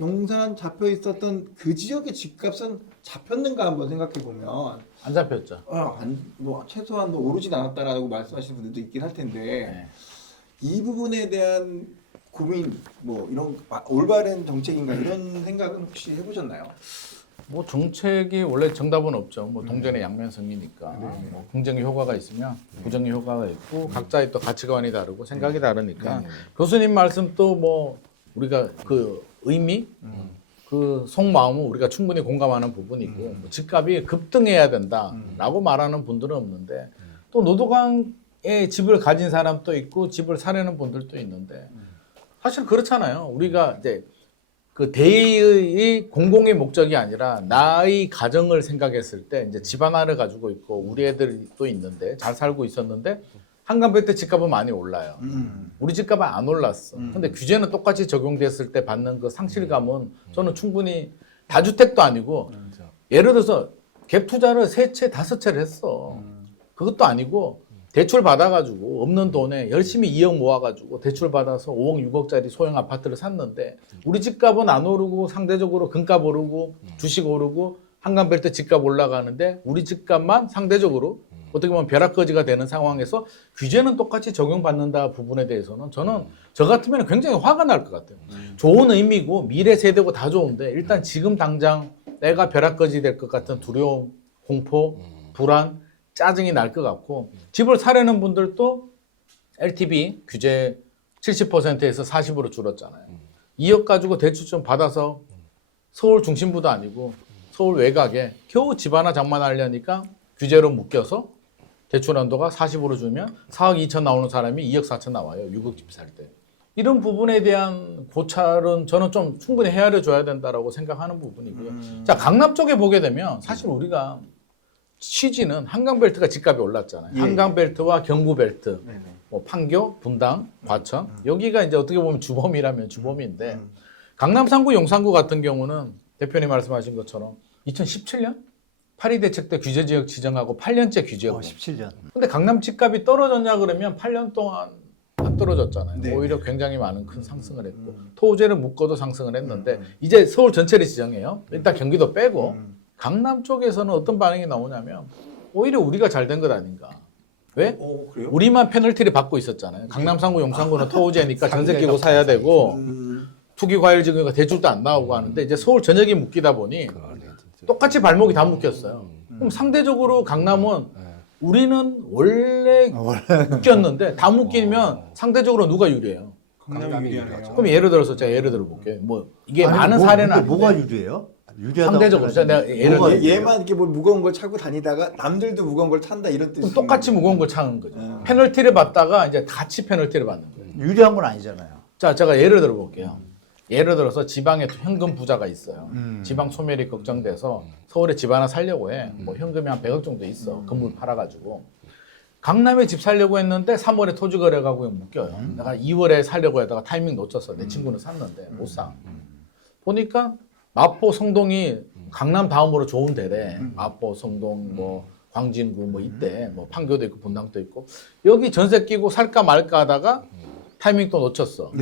용산 잡혀 있었던 그 지역의 집값은 잡혔는가 한번 생각해 보면 안 잡혔죠. 뭐 최소한 뭐 오르진 않았다라고 말씀하시는 분들도 있긴 할 텐데 네. 이 부분에 대한 고민 뭐 이런 올바른 정책인가 이런 생각은 혹시 해보셨나요? 뭐 정책이 원래 정답은 없죠. 뭐 동전의 양면성이니까 뭐 긍정의 효과가 있으면 부정의 효과가 있고 각자의 또 가치관이 다르고 생각이 다르니까 교수님 말씀 또 뭐 우리가 그 의미 그 속마음은 우리가 충분히 공감하는 부분이고 뭐 집값이 급등해야 된다라고 말하는 분들은 없는데 또 노도강에 집을 가진 사람도 있고 집을 사려는 분들도 있는데 사실 그렇잖아요. 우리가 이제 그 대의 공공의 목적이 아니라 나의 가정을 생각했을 때 이제 집 하나를 가지고 있고 우리 애들이 또 있는데 잘 살고 있었는데 한강변때 집값은 많이 올라요. 우리 집값은 안 올랐어. 근데 규제는 똑같이 적용됐을 때 받는 그 상실감은 저는 충분히 다주택도 아니고 예를 들어서 갭 투자를 3채, 5채를 했어. 그것도 아니고 대출 받아가지고 없는 돈에 열심히 2억 모아가지고 대출 받아서 5억, 6억짜리 소형 아파트를 샀는데 우리 집값은 안 오르고 상대적으로 금값 오르고 주식 오르고 한강벨트 집값 올라가는데 우리 집값만 상대적으로 어떻게 보면 벼락거지가 되는 상황에서 규제는 똑같이 적용받는다 부분에 대해서는 저는 저 같으면 굉장히 화가 날 것 같아요. 좋은 의미고 미래 세대고 다 좋은데 일단 지금 당장 내가 벼락거지 될 것 같은 두려움, 공포, 불안, 짜증이 날 것 같고 집을 사려는 분들도 LTV 규제 70%에서 40으로 줄었잖아요. 2억 가지고 대출 좀 받아서 서울 중심부도 아니고 서울 외곽에 겨우 집 하나 장만하려니까 규제로 묶여서 대출 한도가 40으로 주면 4억 2천 나오는 사람이 2억 4천 나와요. 6억 집 살 때. 이런 부분에 대한 고찰은 저는 좀 충분히 헤아려 줘야 된다라고 생각하는 부분이고요. 자, 강남 쪽에 보게 되면 사실 우리가 취지는 한강벨트가 집값이 올랐잖아요. 예. 한강벨트와 경부벨트, 네네. 뭐 판교, 분당, 과천 여기가 이제 어떻게 보면 주범이라면 주범인데 강남 3구, 용산구 같은 경우는 대표님 말씀하신 것처럼 2017년 파리 대책 때 규제 지역 지정하고 8년째 규제고. 17년. 근데 강남 집값이 떨어졌냐 그러면 8년 동안 안 떨어졌잖아요. 네. 오히려 굉장히 많은 큰 상승을 했고 토지를 묶어도 상승을 했는데 이제 서울 전체를 지정해요. 일단 경기도 빼고 강남 쪽에서는 어떤 반응이 나오냐면 오히려 우리가 잘 된 것 아닌가. 왜? 그래요? 우리만 페널티를 받고 있었잖아요. 강남 3구, 용산구는 토지니까 전세 끼고 사야 되고 투기 과열 지금가 대출도 안 나오고 하는데 이제 서울 전역이 묶이다 보니 똑같이 발목이 다 묶였어요. 그럼 상대적으로 강남은 우리는 원래 묶였는데 다 묶이면 상대적으로 누가 유리해요? 강남이 유리하네요. 그럼 예를 들어서 제가 예를 들어 볼게요. 뭐 이게 아니, 많은 뭐, 사례는 근데 아닌데 뭐가 유리해요? 유리하다고 상대적으로 생각하시는 내가 예를 뭐가 들어 유리해요? 얘만 이렇게 뭐 무거운 걸 차고 다니다가 남들도 무거운 걸 탄다 이런 뜻이. 똑같이 무거운 걸 차는 거죠. 페널티를 받다가 이제 같이 페널티를 받는 거예요. 유리한 건 아니잖아요. 자, 제가 예를 들어 볼게요. 예를 들어서 지방에 현금 부자가 있어요. 지방 소멸이 걱정돼서 서울에 집 하나 살려고 해. 뭐 현금이 한 100억 정도 있어. 건물 팔아가지고. 강남에 집 살려고 했는데 3월에 토지 거래가고 묶여요. 내가 2월에 살려고 하다가 타이밍 놓쳤어. 내 친구는 샀는데 못 사. 보니까 마포, 성동이 강남 다음으로 좋은 데래. 마포, 성동, 뭐 광진구 뭐 이때 뭐 판교도 있고 분당도 있고 여기 전세 끼고 살까 말까 하다가 타이밍 또 놓쳤어.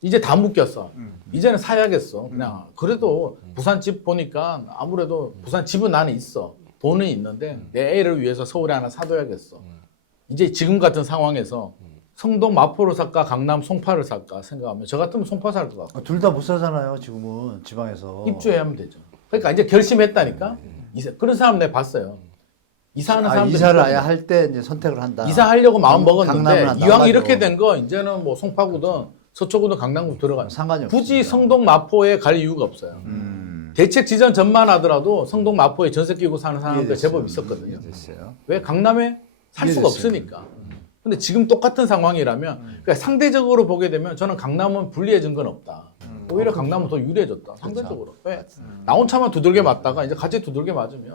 이제 다 묶였어. 이제는 사야겠어. 그냥 그래도 부산 집 보니까 아무래도 부산 집은 나는 있어. 돈은 있는데 내 애를 위해서 서울에 하나 사둬야겠어. 이제 지금 같은 상황에서 성동 마포를 살까 강남 송파를 살까 생각하면 저 같으면 송파 살 것 같고 둘 다 못 사잖아요. 지금은 지방에서. 입주해야 하면 되죠. 그러니까 이제 결심했다니까. 그런 사람 내가 봤어요. 이사하는 사람들 이사를 아예 할 때 이제 선택을 한다. 이사하려고 마음 강남은 먹었는데 한다. 이왕 맞아. 이렇게 된 거 이제는 뭐 송파구든 서초구든 강남구 들어가요. 상관이 없어요. 굳이 성동 마포에 갈 이유가 없어요. 대책 지정 전만 하더라도 성동 마포에 전세 끼고 사는 사람들 제법 있었거든요. 됐어요. 왜 강남에 살 수가 이해됐어요. 없으니까. 근데 지금 똑같은 상황이라면 그러니까 상대적으로 보게 되면 저는 강남은 불리해진 건 없다. 오히려 강남은 더 유리해졌다. 상대적으로. 왜? 나 혼자만 두들겨 맞다가 이제 같이 두들겨 맞으면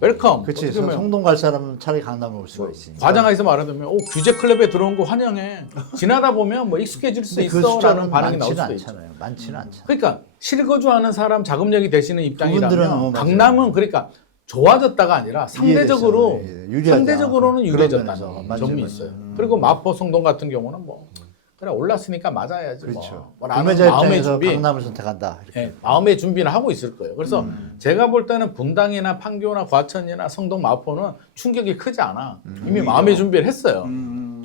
웰컴. 그렇지. 어떻게 보면 성동 갈 사람은 차라리 강남에 올 수가 있으니까. 과장해서 말하자면 규제 클럽에 들어온 거 환영해. 지나다 보면 뭐 익숙해질 수 근데 그 있어라는 숫자는 반응이 나올 많지는 수도 있죠. 않잖아요. 많지는 않잖아요. 그러니까 실거주하는 사람 자금력이 되시는 그분들은 입장이라면 맞아요. 강남은 그러니까 좋아졌다가 아니라 상대적으로 이해됐어요. 유리하죠. 상대적으로는 그런 유리해졌다는 면에서. 맞아요, 점이 맞아요. 있어요. 그리고 마포 성동 같은 경우는 뭐 그래 올랐으니까 맞아야지 그렇죠. 뭐 라는 구매자 마음의 입장에서 준비, 강남을 선택한다. 이렇게. 예, 마음의 준비는 하고 있을 거예요. 그래서 제가 볼 때는 분당이나 판교나 과천이나 성동 마포는 충격이 크지 않아. 이미 마음의 준비를 했어요.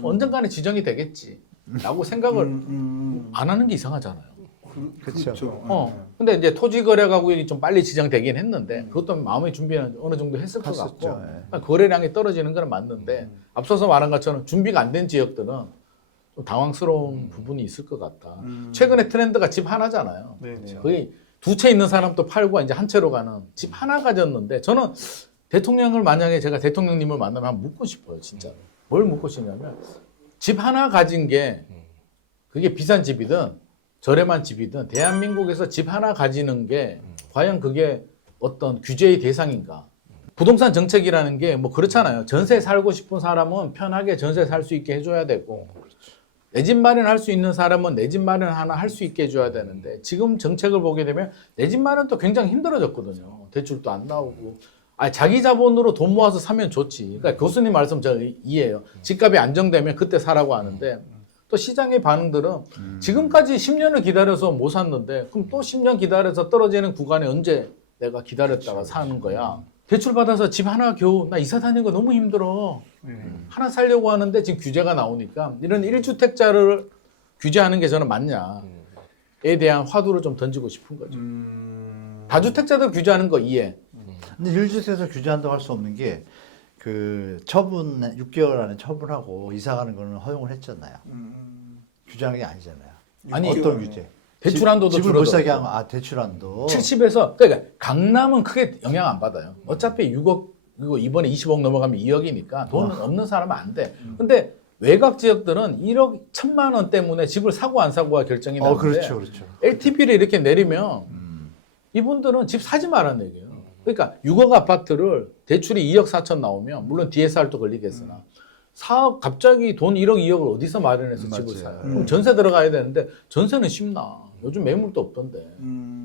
언젠가는 지정이 되겠지라고 생각을 안 하는 게 이상하잖아요. 그렇죠. 근데 이제 토지 거래 가격이 좀 빨리 지정되긴 했는데 그것도 마음의 준비는 어느 정도 했을 것 같고 했었죠, 예. 그러니까 거래량이 떨어지는 건 맞는데 앞서서 말한 것처럼 준비가 안 된 지역들은 좀 당황스러운 부분이 있을 것 같다. 최근에 트렌드가 집 하나잖아요. 거의 두 채 있는 사람도 팔고 이제 한 채로 가는 집 하나 가졌는데 저는 대통령을 만약에 제가 대통령님을 만나면 한번 묻고 싶어요, 진짜. 뭘 묻고 싶냐면 집 하나 가진 게 그게 비싼 집이든 저렴한 집이든 대한민국에서 집 하나 가지는 게 과연 그게 어떤 규제의 대상인가? 부동산 정책이라는 게 뭐 그렇잖아요. 전세 살고 싶은 사람은 편하게 전세 살 수 있게 해줘야 되고 내 집 마련할 수 있는 사람은 내 집 마련 하나 할 수 있게 해줘야 되는데 지금 정책을 보게 되면 내 집 마련도 굉장히 힘들어졌거든요. 대출도 안 나오고 자기 자본으로 돈 모아서 사면 좋지. 그러니까 교수님 말씀 제가 이해해요. 집값이 안정되면 그때 사라고 하는데 또 시장의 반응들은 지금까지 10년을 기다려서 못 샀는데 그럼 또 10년 기다려서 떨어지는 구간에 언제 내가 기다렸다가 사는 거야. 대출 받아서 집 하나 겨우 나 이사 다니는 거 너무 힘들어. 하나 살려고 하는데 지금 규제가 나오니까 이런 1주택자를 규제하는 게 저는 맞냐에 대한 화두를 좀 던지고 싶은 거죠. 다주택자들 규제하는 거 이해. 근데 1주택에서 규제한다고 할 수 없는 게 그 처분 6개월 안에 처분하고 이사 가는 거는 허용을 했잖아요. 규제하는 게 아니잖아요. 아니, 어떤 규제? 대출한도도 집을 못 줄어들었고. 사게 하면 대출한도 70에서 그러니까 강남은 크게 영향 안 받아요. 어차피 6억 그리고 이번에 20억 넘어가면 2억이니까 돈 없는 사람은 안 돼. 근데 외곽 지역들은 1억 1,000만 원 때문에 집을 사고 안 사고가 결정이 나는데 그렇죠, 그렇죠. LTV를 이렇게 내리면 이분들은 집 사지 말라는 얘기예요. 그러니까 6억 아파트를 대출이 2억 4천 나오면 물론 DSR도 걸리겠으나 4억 갑자기 돈 1억 2억을 어디서 마련해서 집을 맞아요. 사요? 그럼 전세 들어가야 되는데 전세는 쉽나? 요즘 매물도 없던데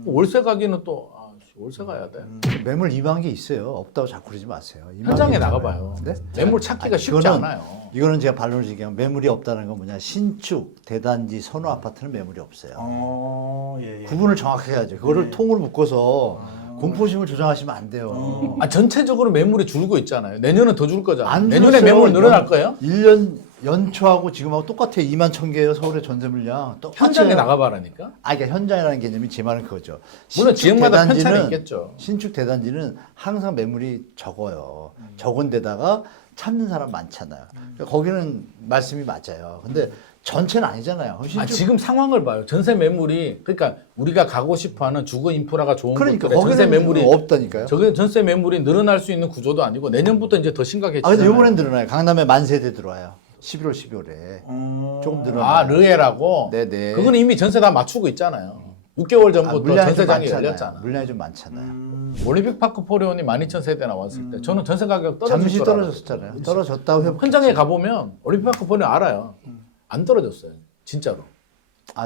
월세 가기는 또 월세 가야 돼. 매물 임한 게 있어요. 없다고 자꾸 그러지 마세요. 임한 현장에 게 나가봐요. 네? 매물 찾기가 아니, 쉽지 이거는- 않아요. 이거는 제가 반론을 얘기하면 매물이 없다는 건 뭐냐? 신축, 대단지, 선호 아파트는 매물이 없어요. 예. 구분을 정확하게 해야죠. 그거를 통으로 묶어서 공포심을 조장하시면 안 돼요. 전체적으로 매물이 줄고 있잖아요. 내년은 더 줄 거잖아요. 안 내년에 줄었어요. 매물 늘어날 거예요? 1년 연초하고 지금하고 똑같아요. 2만 1,000개예요. 서울의 전세 물량. 똑같아요. 현장에 나가봐라니까. 그러니까 현장이라는 개념이 제 말은 그거죠. 물론 신축 지역마다 편차는 대단지는- 있겠죠. 신축 대단지는 항상 매물이 적어요. 적은 데다가 찾는 사람 많잖아요. 그러니까 거기는 말씀이 맞아요. 근데 전체는 아니잖아요. 신축 지금 상황을 봐요. 전세 매물이 그러니까 우리가 가고 싶어하는 주거 인프라가 좋은 그러니까 곳들에 전세 거기는 매물이 없다니까요. 저게 전세 매물이 늘어날 수 있는 구조도 아니고 내년부터 이제 더 심각해지잖아요. 근데 이번엔 늘어나요. 강남에 만세대 들어와요. 11월, 12월에 조금 늘어나요. 르에라고. 네네. 그건 이미 전세 다 맞추고 있잖아요. 6개월 전부터 물량이 좀 전세장이 많잖아요. 열렸잖아. 물량이 좀 많잖아요. 올림픽 파크 포레온이 12,000세대 나왔을 때 저는 전세 가격 떨어질 잠시 줄 알았어요. 떨어졌잖아요. 떨어졌다고 회복. 현장에 가보면 올림픽 파크 포레온 알아요. 안 떨어졌어요. 진짜로.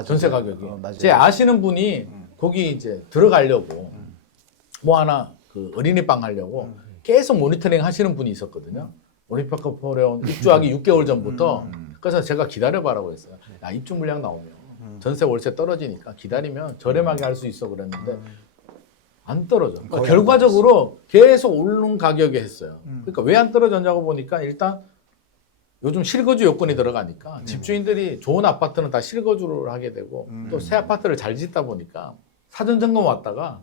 전세 진짜요? 가격이. 맞아요. 제 아시는 분이 거기 이제 들어가려고 뭐 하나 그 어린이방 하려고 계속 모니터링 하시는 분이 있었거든요. 올림픽파크 포레온 입주하기 6개월 전부터. 그래서 제가 기다려봐라고 했어요. 야, 입주 물량 나오면 전세 월세 떨어지니까 기다리면 저렴하게 할 수 있어 그랬는데 안 떨어져. 그러니까 결과적으로 계속 오르는 가격에 했어요. 그러니까 왜 안 떨어졌냐고 보니까 일단 요즘 실거주 요건이 들어가니까 집주인들이 좋은 아파트는 다 실거주를 하게 되고 또 새 아파트를 잘 짓다 보니까 사전 점검 왔다가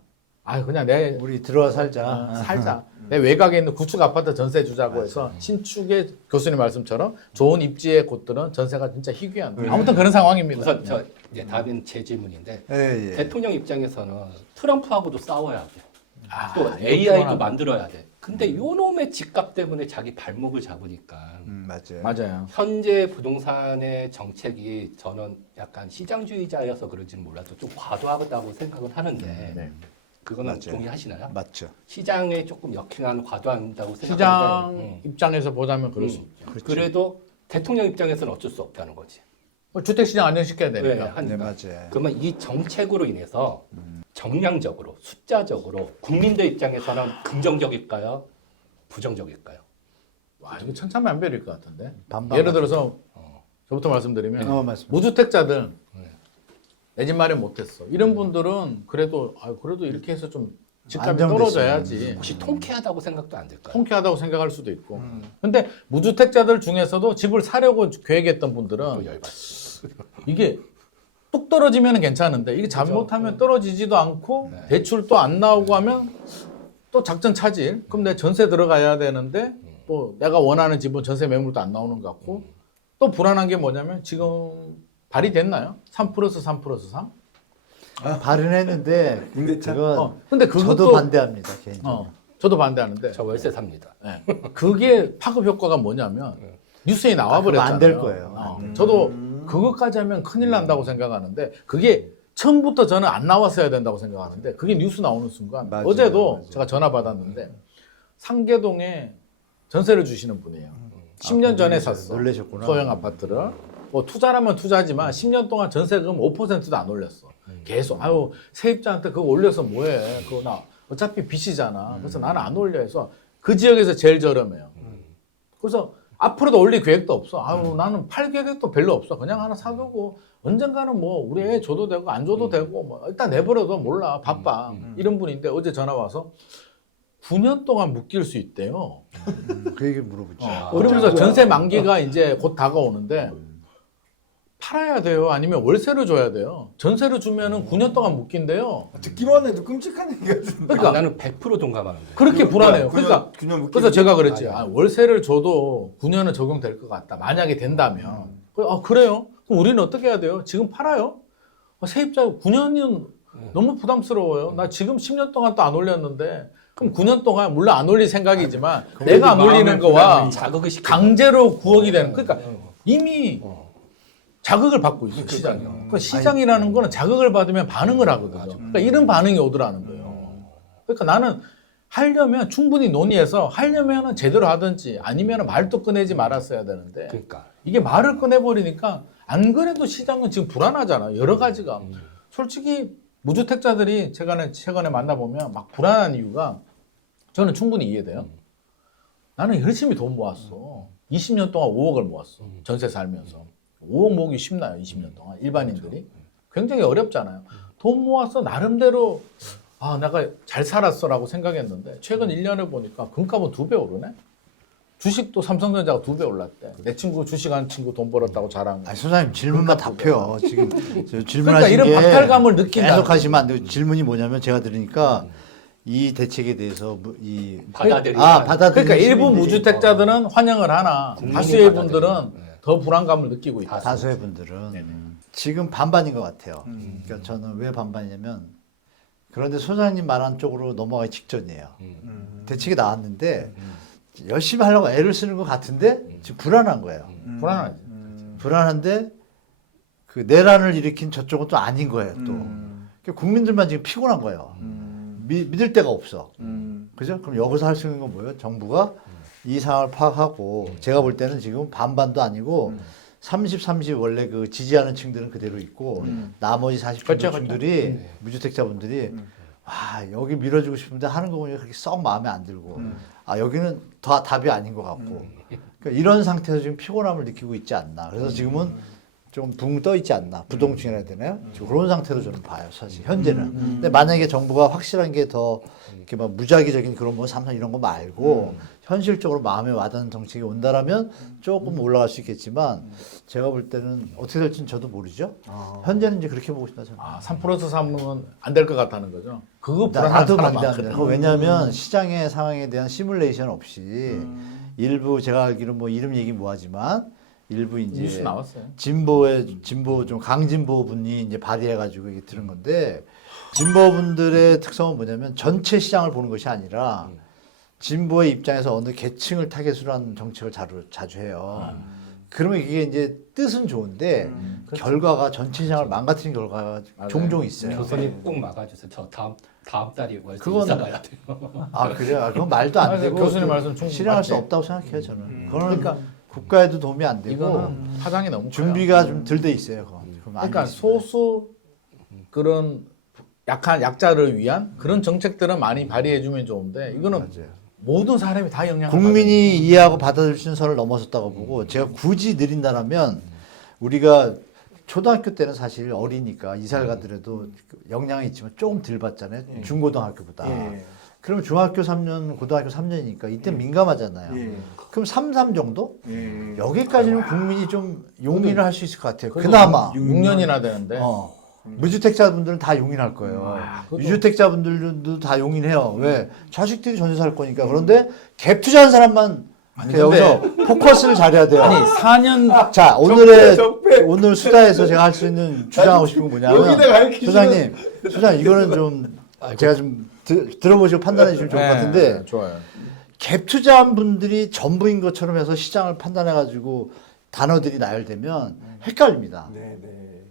그냥 내 우리 들어와 살자. 살자. 내 외곽에 있는 구축 아파트 전세 주자고 해서 신축의 교수님 말씀처럼 좋은 입지의 곳들은 전세가 진짜 희귀한. 아무튼 그런 상황입니다. 우선 저 이제 다음엔 제 질문인데 예, 예. 대통령 입장에서는 트럼프하고도 싸워야 돼. 아, 또 이거 AI도 불안하다. 만들어야 돼. 근데 요 놈의 집값 때문에 자기 발목을 잡으니까 맞아요. 맞아요. 현재 부동산의 정책이 저는 약간 시장주의자여서 그런지는 몰라도 좀 과도하다고 생각은 하는데 네. 그거는 맞아요. 동의하시나요? 맞죠. 시장에 조금 역행한 과도한다고 시장 생각하는데 입장에서 보자면 그럴 수 있죠. 그래도 대통령 입장에서는 어쩔 수 없다는 거지. 뭐 주택시장 안정시켜야 되니까. 네, 하니까. 네, 맞아요. 그러면 이 정책으로 인해서 정량적으로 숫자적으로 국민들 입장에서는 긍정적일까요? 부정적일까요? 와, 이거 천차만별일 것 같은데. 반반 예를 들어서 저부터 말씀드리면 맞습니다. 무주택자들 내 집 마련 못했어. 이런 분들은 그래도 그래도 이렇게 해서 좀 집값이 안정됐어요. 떨어져야지. 혹시 통쾌하다고 생각도 안 될까요? 통쾌하다고 생각할 수도 있고. 근데 무주택자들 중에서도 집을 사려고 계획했던 또 분들은 열받지. 이게 뚝 떨어지면 괜찮은데 이게 잘못하면 떨어지지도 않고 대출도 안 나오고 하면 또 작전 차질. 그럼 내 전세 들어가야 되는데 또 내가 원하는 집은 전세 매물도 안 나오는 것 같고 또 불안한 게 뭐냐면 지금 발의됐나요? 3+3+3? 발언했는데 임대차? 그건 근데 그것도 저도 반대합니다 개인적으로. 저도 반대하는데 저 월세 삽니다. 네. 그게 파급 효과가 뭐냐면 뉴스에 나와 그거 버렸잖아요. 안 될 거예요. 안 돼요. 저도 그것까지 하면 큰일 난다고 생각하는데 그게 처음부터 저는 안 나왔어야 된다고 생각하는데 그게 뉴스 나오는 순간 맞아요, 어제도 맞아요. 제가 전화 받았는데 상계동에 전세를 주시는 분이에요. 10년 전에 샀어. 놀라셨구나. 소형 아파트를. 뭐 투자라면 투자지만 10년 동안 전세금 5%도 안 올렸어. 계속 세입자한테 그거 올려서 뭐해? 그거 나 어차피 빚이잖아. 그래서 나는 안 올려 해서 그 지역에서 제일 저렴해요. 그래서 앞으로도 올릴 계획도 없어. 나는 팔 계획도 별로 없어. 그냥 하나 사두고 언젠가는 뭐 우리 애 줘도 되고 안 줘도 되고 뭐 일단 내버려도 몰라. 바빠. 이런 분인데 어제 전화 와서 9년 동안 묶일 수 있대요. 그 얘기 물어보죠. 그러면서 전세 만기가 이제 곧 다가오는데 팔아야 돼요? 아니면 월세를 줘야 돼요? 전세를 주면은 9년 동안 묶인대요. 듣기만 해도 끔찍한 얘기 같은데. 그러니까 나는 100% 동감하는데. 그렇게 불안해요. 그러니까 그래서 제가 그랬지. 월세를 줘도 9년은 적용될 것 같다. 만약에 된다면. 그래요? 그럼 우리는 어떻게 해야 돼요? 지금 팔아요? 세입자 9년은 너무 부담스러워요. 나 지금 10년 동안 또 안 올렸는데 그럼 9년 동안 물론 안 올릴 생각이지만 내가 안 올리는 거와 자극을 시켜. 강제로 구억이 되는 그러니까 이미 자극을 받고 있어요 시장이. 그러니까 시장이라는 거는 자극을 받으면 반응을 하거든요. 그러니까 이런 반응이 오더라는 거예요. 그러니까 나는 하려면 충분히 논의해서 하려면은 제대로 하든지 아니면 말도 꺼내지 말았어야 되는데 그러니까. 이게 말을 꺼내버리니까 안 그래도 시장은 지금 불안하잖아. 여러 가지가. 솔직히 무주택자들이 최근에 만나보면 막 불안한 이유가 저는 충분히 이해돼요. 나는 열심히 돈 모았어. 20년 동안 5억을 모았어. 전세 살면서. 5억 모으기 쉽나요? 20년 동안. 일반인들이. 굉장히 어렵잖아요. 돈 모아서 나름대로 내가 잘 살았어라고 생각했는데 최근 1년을 보니까 금값은 2배 오르네? 주식도 삼성전자가 2배 올랐대. 내 친구 주식한 친구 돈 벌었다고 자랑. 소장님 질문만 답해요. 지금 저 질문하신 그러니까 이런 게 박탈감을 느낀다. 계속 하시면 안 되고 질문이 뭐냐면 제가 들으니까 이 대책에 대해서 받아들이는 받아들이는 그러니까 일부 시민들이 무주택자들은 환영을 하나 국민이 다수의 받아들이는. 분들은 더 불안감을 느끼고 있다. 다수의 분들은 지금 반반인 것 같아요. 그러니까 저는 왜 반반이냐면 그런데 소장님 말한 쪽으로 넘어가기 직전이에요. 대책이 나왔는데 열심히 하려고 애를 쓰는 것 같은데 지금 불안한 거예요. 불안하지. 불안한데 그 내란을 일으킨 저쪽은 또 아닌 거예요. 또 그러니까 국민들만 지금 피곤한 거예요. 믿을 데가 없어. 그죠? 그럼 여기서 할 수 있는 건 뭐예요? 정부가 이 상황을 파악하고 제가 볼 때는 지금 반반도 아니고 30 원래 그 지지하는 층들은 그대로 있고 나머지 40% 그렇죠, 층들이 무주택자분들이 여기 밀어주고 싶은데 하는 거 보니까 그렇게 썩 마음에 안 들고 여기는 더 답이 아닌 것 같고 그러니까 이런 상태에서 지금 피곤함을 느끼고 있지 않나. 그래서 지금은 좀 붕 떠 있지 않나, 부동층이라 해야 되나요? 지금 그런 상태로 저는 봐요, 사실 현재는. 근데 만약에 정부가 확실한 게 더 이렇게 막 무작위적인 그런 뭐 삼성 이런 거 말고 현실적으로 마음에 와닿는 정책이 온다라면 조금 올라갈 수 있겠지만 제가 볼 때는 어떻게 될지는 저도 모르죠. 현재는 이제 그렇게 보고 싶다 저는. 3+3은 안 될 것 같다는 거죠. 그거 불안한 나도 사람 반대합니다. 많거든. 그거 왜냐하면 시장의 상황에 대한 시뮬레이션 없이 일부 제가 알기로 뭐 이름 얘기 뭐하지만 일부 뉴스 이제 나왔어요. 진보 좀 강진보 분이 이제 발의해가지고 이게 들은 건데 진보분들의 특성은 뭐냐면 전체 시장을 보는 것이 아니라 진보의 입장에서 어느 계층을 타겟으로 하는 정책을 자주 해요. 그러면 이게 이제 뜻은 좋은데 결과가 전체 시장을 망가뜨리는 결과가 맞아요. 종종 있어요. 교수님 꼭 막아주세요. 저 다음 달에 월세 그건- 이사 가야 돼요. 아 그래요? 아, 그건 말도 안 아니, 되고 교수님 말씀 충분히 실행할 수 맞지. 없다고 생각해요 저는. 그거는 국가에도 도움이 안 되고 이거는 파장이 너무 커요. 준비가 좀 덜 돼 있어요. 그건. 그럼 안 그러니까 되겠습니다. 소수 그런 약자를 위한 그런 정책들은 많이 발휘해주면 좋은데 이거는 맞아요. 모든 사람이 다 영향을 국민이 이해하고 받아들일 수 있는 선을 넘어섰다고 보고 제가 굳이 느린다라면 우리가 초등학교 때는 사실 어리니까 이사를 가더라도 영향이 있지만 조금 덜 받잖아요. 중고등학교보다. 그러면 중학교 3년, 고등학교 3년이니까 이때 민감하잖아요. 그럼 3 정도? 여기까지는 국민이 좀 용인을 할 수 있을 것 같아요. 그나마. 6년이나 되는데 무주택자분들은 다 용인할 거예요. 유주택자분들도 다 용인해요. 왜? 자식들이 전세 살 거니까. 그런데 갭 투자한 사람만 여기서 포커스를 잘해야 돼요. 아니 4년 자, 오늘 수다에서 제가 할 수 있는 주장하고 싶은 건 여기다 뭐냐면 가르치시면 소장님 이거는 좀 제가 좀 들어보시고 판단해 주시면 좋을 것 같은데 좋아요. 갭 투자한 분들이 전부인 것처럼 해서 시장을 판단해 가지고 단어들이 나열되면 헷갈립니다.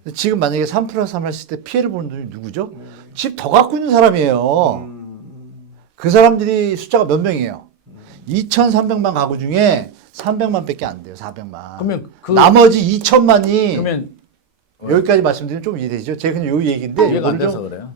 근데 지금 만약에 3+3 했을 때 피해를 보는 분이 누구죠? 집 더 갖고 있는 사람이에요. 그 사람들이 숫자가 몇 명이에요? 2,300만 가구 중에 300만 밖에 안 돼요. 400만. 그러면 나머지 2천만이 그러면 여기까지 말씀드리면 좀 이해되죠? 제가 그냥 요 얘기인데 이해가 안 이걸 돼서 좀- 그래요.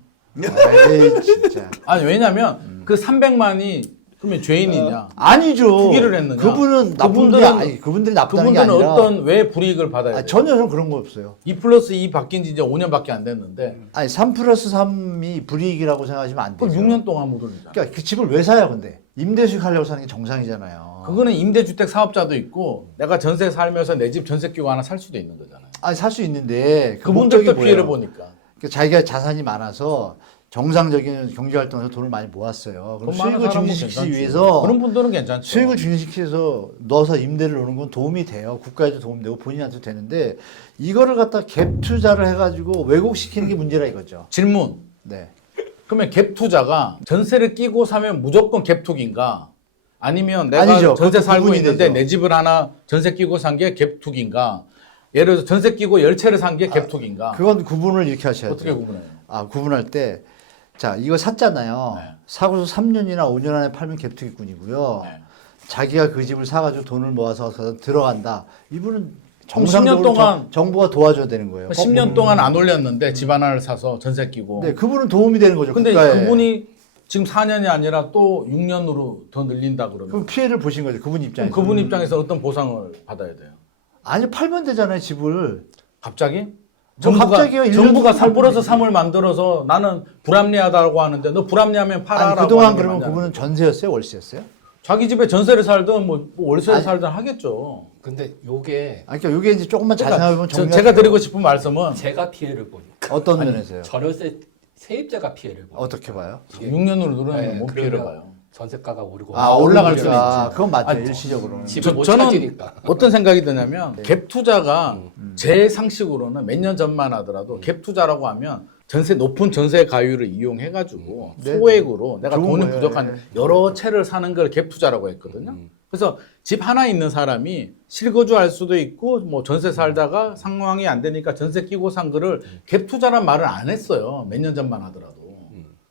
에이 진짜 아니 왜냐면 그 300만이 그러면 죄인이냐? 아니죠. 투기를 했느냐? 그분은 나쁜 게 아니 그분들이 나쁘다는 게 그분들은 아니라 어떤 왜 불이익을 받아야 돼요? 전혀 저는 그런 거 없어요. 2+2 바뀐 지 이제 5년밖에 안 됐는데 아니 3+3이 불이익이라고 생각하시면 안 그럼 되죠. 6년 동안 못 올리잖아. 그러니까 그 집을 왜 사요, 근데 임대수익 하려고 사는 게 정상이잖아요. 그거는 임대주택 사업자도 있고 내가 전세 살면서 내 집 전세 끼고 하나 살 수도 있는 거잖아요. 아니 살 수 있는데 그 그분들도 목적이 피해를 뭐예요? 보니까. 그러니까 자기가 자산이 많아서 정상적인 경제 활동에서 돈을 많이 모았어요. 그럼 돈 많은 수익을 사람은 증진시키기 괜찮지. 위해서 그런 분들은 괜찮죠. 수익을 증진시켜서 넣어서 임대를 놓는 건 도움이 돼요. 국가에도 도움되고 본인한테도 되는데 이거를 갖다 갭 투자를 해가지고 왜곡시키는 게 문제라 이거죠. 질문. 네. 그러면 갭 투자가 전세를 끼고 사면 무조건 갭 투기인가? 아니면 내가 아니죠. 전세 그것도 살고 구분이 있는데 되죠. 내 집을 하나 전세 끼고 산 게 갭 투기인가? 예를 들어서 전세 끼고 열채를 산 게 갭 투기인가? 그건 구분을 이렇게 하셔야 돼요. 어떻게 구분해요? 구분할 때, 자, 이거 샀잖아요. 네. 사고서 3년이나 5년 안에 팔면 갭투기꾼이고요. 네. 자기가 그 집을 사가지고 돈을 모아서 들어간다. 이분은 10년 정상적으로 동안 정부가 도와줘야 되는 거예요. 10년 동안 안 올렸는데 집 하나를 사서 전세 끼고. 네, 그분은 도움이 되는 거죠. 근데 국가에. 그분이 지금 4년이 아니라 또 6년으로 더 늘린다 그러면 그럼 피해를 보신 거죠. 그분 입장에서. 그분 입장에서 어떤 보상을 받아야 돼요? 아니, 팔면 되잖아요, 집을. 갑자기? 뭐 갑자기요? 1년 정부가 동안 3+3을 만들어서 나는 불합리하다고 하는데 너 불합리하면 팔아라고 아니, 그동안 하는 게 그러면 맞냐? 그분은 전세였어요? 월세였어요? 자기 집에 전세를 살든 뭐 월세를 아니. 살든 하겠죠. 근데 요게 아니, 그러니까 이게 이제 조금만 자세하게 보면 그러니까 정리가 제가 돼요. 드리고 싶은 말씀은 제가 피해를 보니까 어떤 면에서요? 절세 세입자가 피해를 보니까 어떻게 봐요? 6년으로 늘어나면 네, 못 피해를 그러면 봐요. 전세가가 오르고 올라갈 수는 있지. 그건 맞죠. 아니, 일시적으로는. 집을 못 저는 찾으니까. 어떤 생각이 드냐면 갭 투자가 제 상식으로는 몇 년 전만 하더라도 갭 투자라고 하면 높은 전세 가율을 이용해 가지고 네. 소액으로 내가 좋은 돈이 거예요. 부족한 네. 여러 채를 사는 걸 갭 투자라고 했거든요. 그래서 집 하나 있는 사람이 실거주할 수도 있고 뭐 전세 살다가 상황이 안 되니까 전세 끼고 산 거를 갭 투자란 말을 안 했어요. 몇 년 전만 하더라도.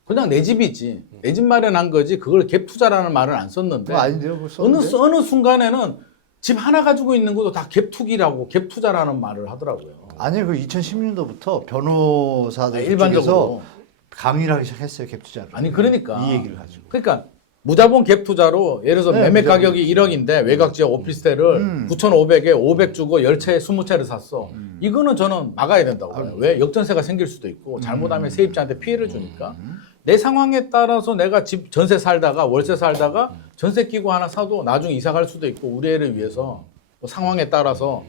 그냥 내 집이지. 내 집 마련한 거지. 그걸 갭 투자라는 말을 안 썼는데 그거 아닌데요? 그거 어느 썼는데? 어느 순간에는 집 하나 가지고 있는 것도 다 갭 투기라고 갭 투자라는 말을 하더라고요. 아니 그 2016년도부터 변호사들 일반적으로. 쪽에서 강의를 하기 시작했어요 갭 투자를. 아니 그러니까 이 얘기를 가지고. 그러니까 무자본 갭 투자로 예를 들어서 네, 매매 무자본 가격이 1억인데 외곽 지역 오피스텔을 9,500에 500 주고 10채 20채를 샀어. 이거는 저는 막아야 된다고 봐요. 왜? 역전세가 생길 수도 있고 잘못하면 세입자한테 피해를 주니까 내 상황에 따라서 내가 집 전세 살다가 월세 살다가 전세 끼고 하나 사도 나중에 이사 갈 수도 있고 우리 애를 위해서 뭐 상황에 따라서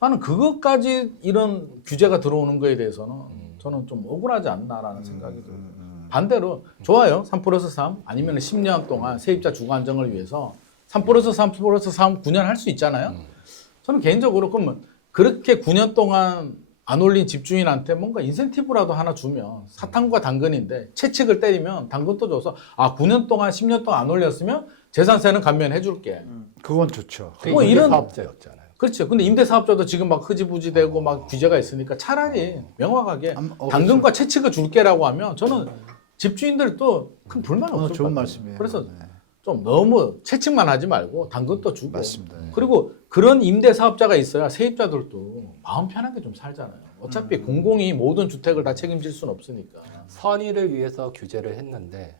나는 그것까지 이런 규제가 들어오는 거에 대해서는 저는 좀 억울하지 않나라는 생각이 들어요. 반대로 좋아요. 3+3 아니면 10년 동안 세입자 주거 안정을 위해서 3+3 9년 할 수 있잖아요. 저는 개인적으로 그러면 그렇게 9년 동안 안 올린 집주인한테 뭔가 인센티브라도 하나 주면 사탕과 당근인데 채찍을 때리면 당근도 줘서 9년 동안 10년 동안 안 올렸으면 재산세는 감면해 줄게. 그건 좋죠. 그게 뭐 이런 이런- 사업자였잖아요. 그렇죠. 근데 임대사업자도 지금 막 흐지부지 되고 막 규제가 있으니까 차라리 명확하게 그렇죠. 당근과 채찍을 줄게라고 하면 저는 집주인들도 큰 불만 없을 것 좋은 같아요. 말씀이에요. 그래서 네. 좀 너무 채찍만 하지 말고 당근도 주고. 맞습니다. 네. 그리고 그런 임대사업자가 있어야 세입자들도 마음 편하게 좀 살잖아요. 어차피 공공이 모든 주택을 다 책임질 수는 없으니까. 선의를 위해서 규제를 했는데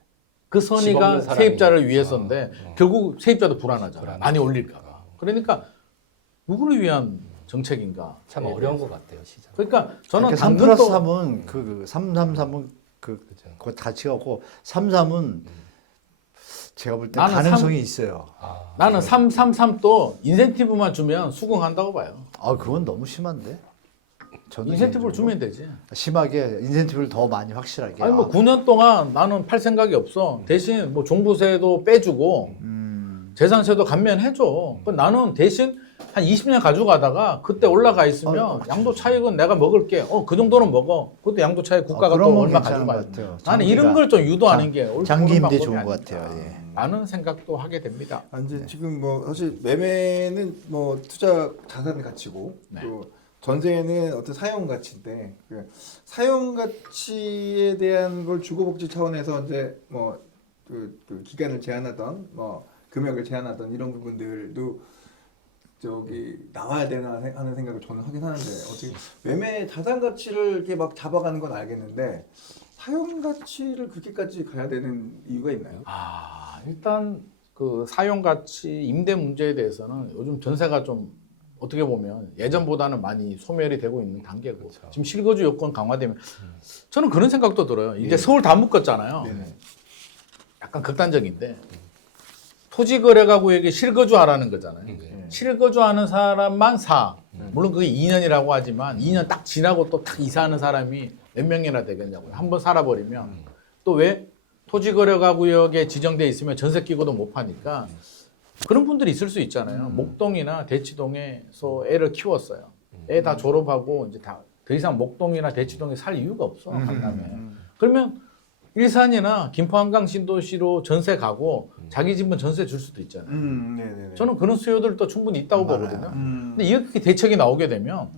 그 집 선의가 없는 사람이- 세입자를 위해서인데 결국 세입자도 불안하잖아. 불안하죠. 많이 올릴까 봐. 그러니까 누구를 위한 정책인가. 참 어려운 것 같아요 시장. 그러니까 저는 그러니까 당근도 3+3은 그 333은 그 가치가 없고 33은 제가 볼 때 나는 가능성이 있어요. 나는 333도 인센티브만 주면 수긍한다고 봐요. 그건 너무 심한데. 저는 인센티브를 개인적으로 주면 되지. 심하게 인센티브를 더 많이 확실하게. 아니 뭐 9년 동안 나는 팔 생각이 없어. 대신 뭐 종부세도 빼주고 재산세도 감면해줘. 그럼 나는 대신 한 20년 가져가다가 그때 올라가 있으면 양도 차익은 내가 먹을게. 그 정도는 먹어. 그것도 양도 차익 국가가 그런 또 건 얼마 괜찮은 가져가야 것 같아요. 나는 장기가- 이런 걸 좀 유도하는 게 옳은 장기 임대 방법이 좋은 것 아닐까. 같아요. 예. 라는 생각도 하게 됩니다. 이제 지금 뭐 사실 매매는 뭐 투자 자산 가치고 네. 또 전세는 어떤 사용 가치인데 그 사용 가치에 대한 걸 주거복지 차원에서 이제 뭐 그 기간을 제한하던 뭐 금액을 제한하던 이런 부분들도 저기 나와야 되나 하는 생각을 저는 하긴 하는데 어떻게 매매 자산 가치를 이렇게 막 잡아가는 건 알겠는데 사용 가치를 그렇게까지 가야 되는 이유가 있나요? 일단 그 사용 가치 임대 문제에 대해서는 요즘 전세가 좀 어떻게 보면 예전보다는 많이 소멸이 되고 있는 단계고 그렇죠. 지금 실거주 요건 강화되면 저는 그런 생각도 들어요. 이제 예. 서울 다 묶었잖아요. 네네. 약간 극단적인데 토지거래가구에게 실거주하라는 거잖아요. 실거주하는 사람만 사. 물론 그게 2년이라고 하지만 2년 딱 지나고 또 딱 이사하는 사람이 몇 명이나 되겠냐고요. 한번 살아버리면 또 왜 토지거래가구역에 지정돼 있으면 전세 끼고도 못 파니까 그런 분들이 있을 수 있잖아요. 목동이나 대치동에서 애를 키웠어요. 애 다 졸업하고 이제 다 더 이상 목동이나 대치동에 살 이유가 없어 강남에. 그러면 일산이나 김포 한강 신도시로 전세 가고 자기 집은 전세 줄 수도 있잖아요. 네네네. 저는 그런 수요들도 충분히 있다고 보거든요. 근데 이렇게 대책이 나오게 되면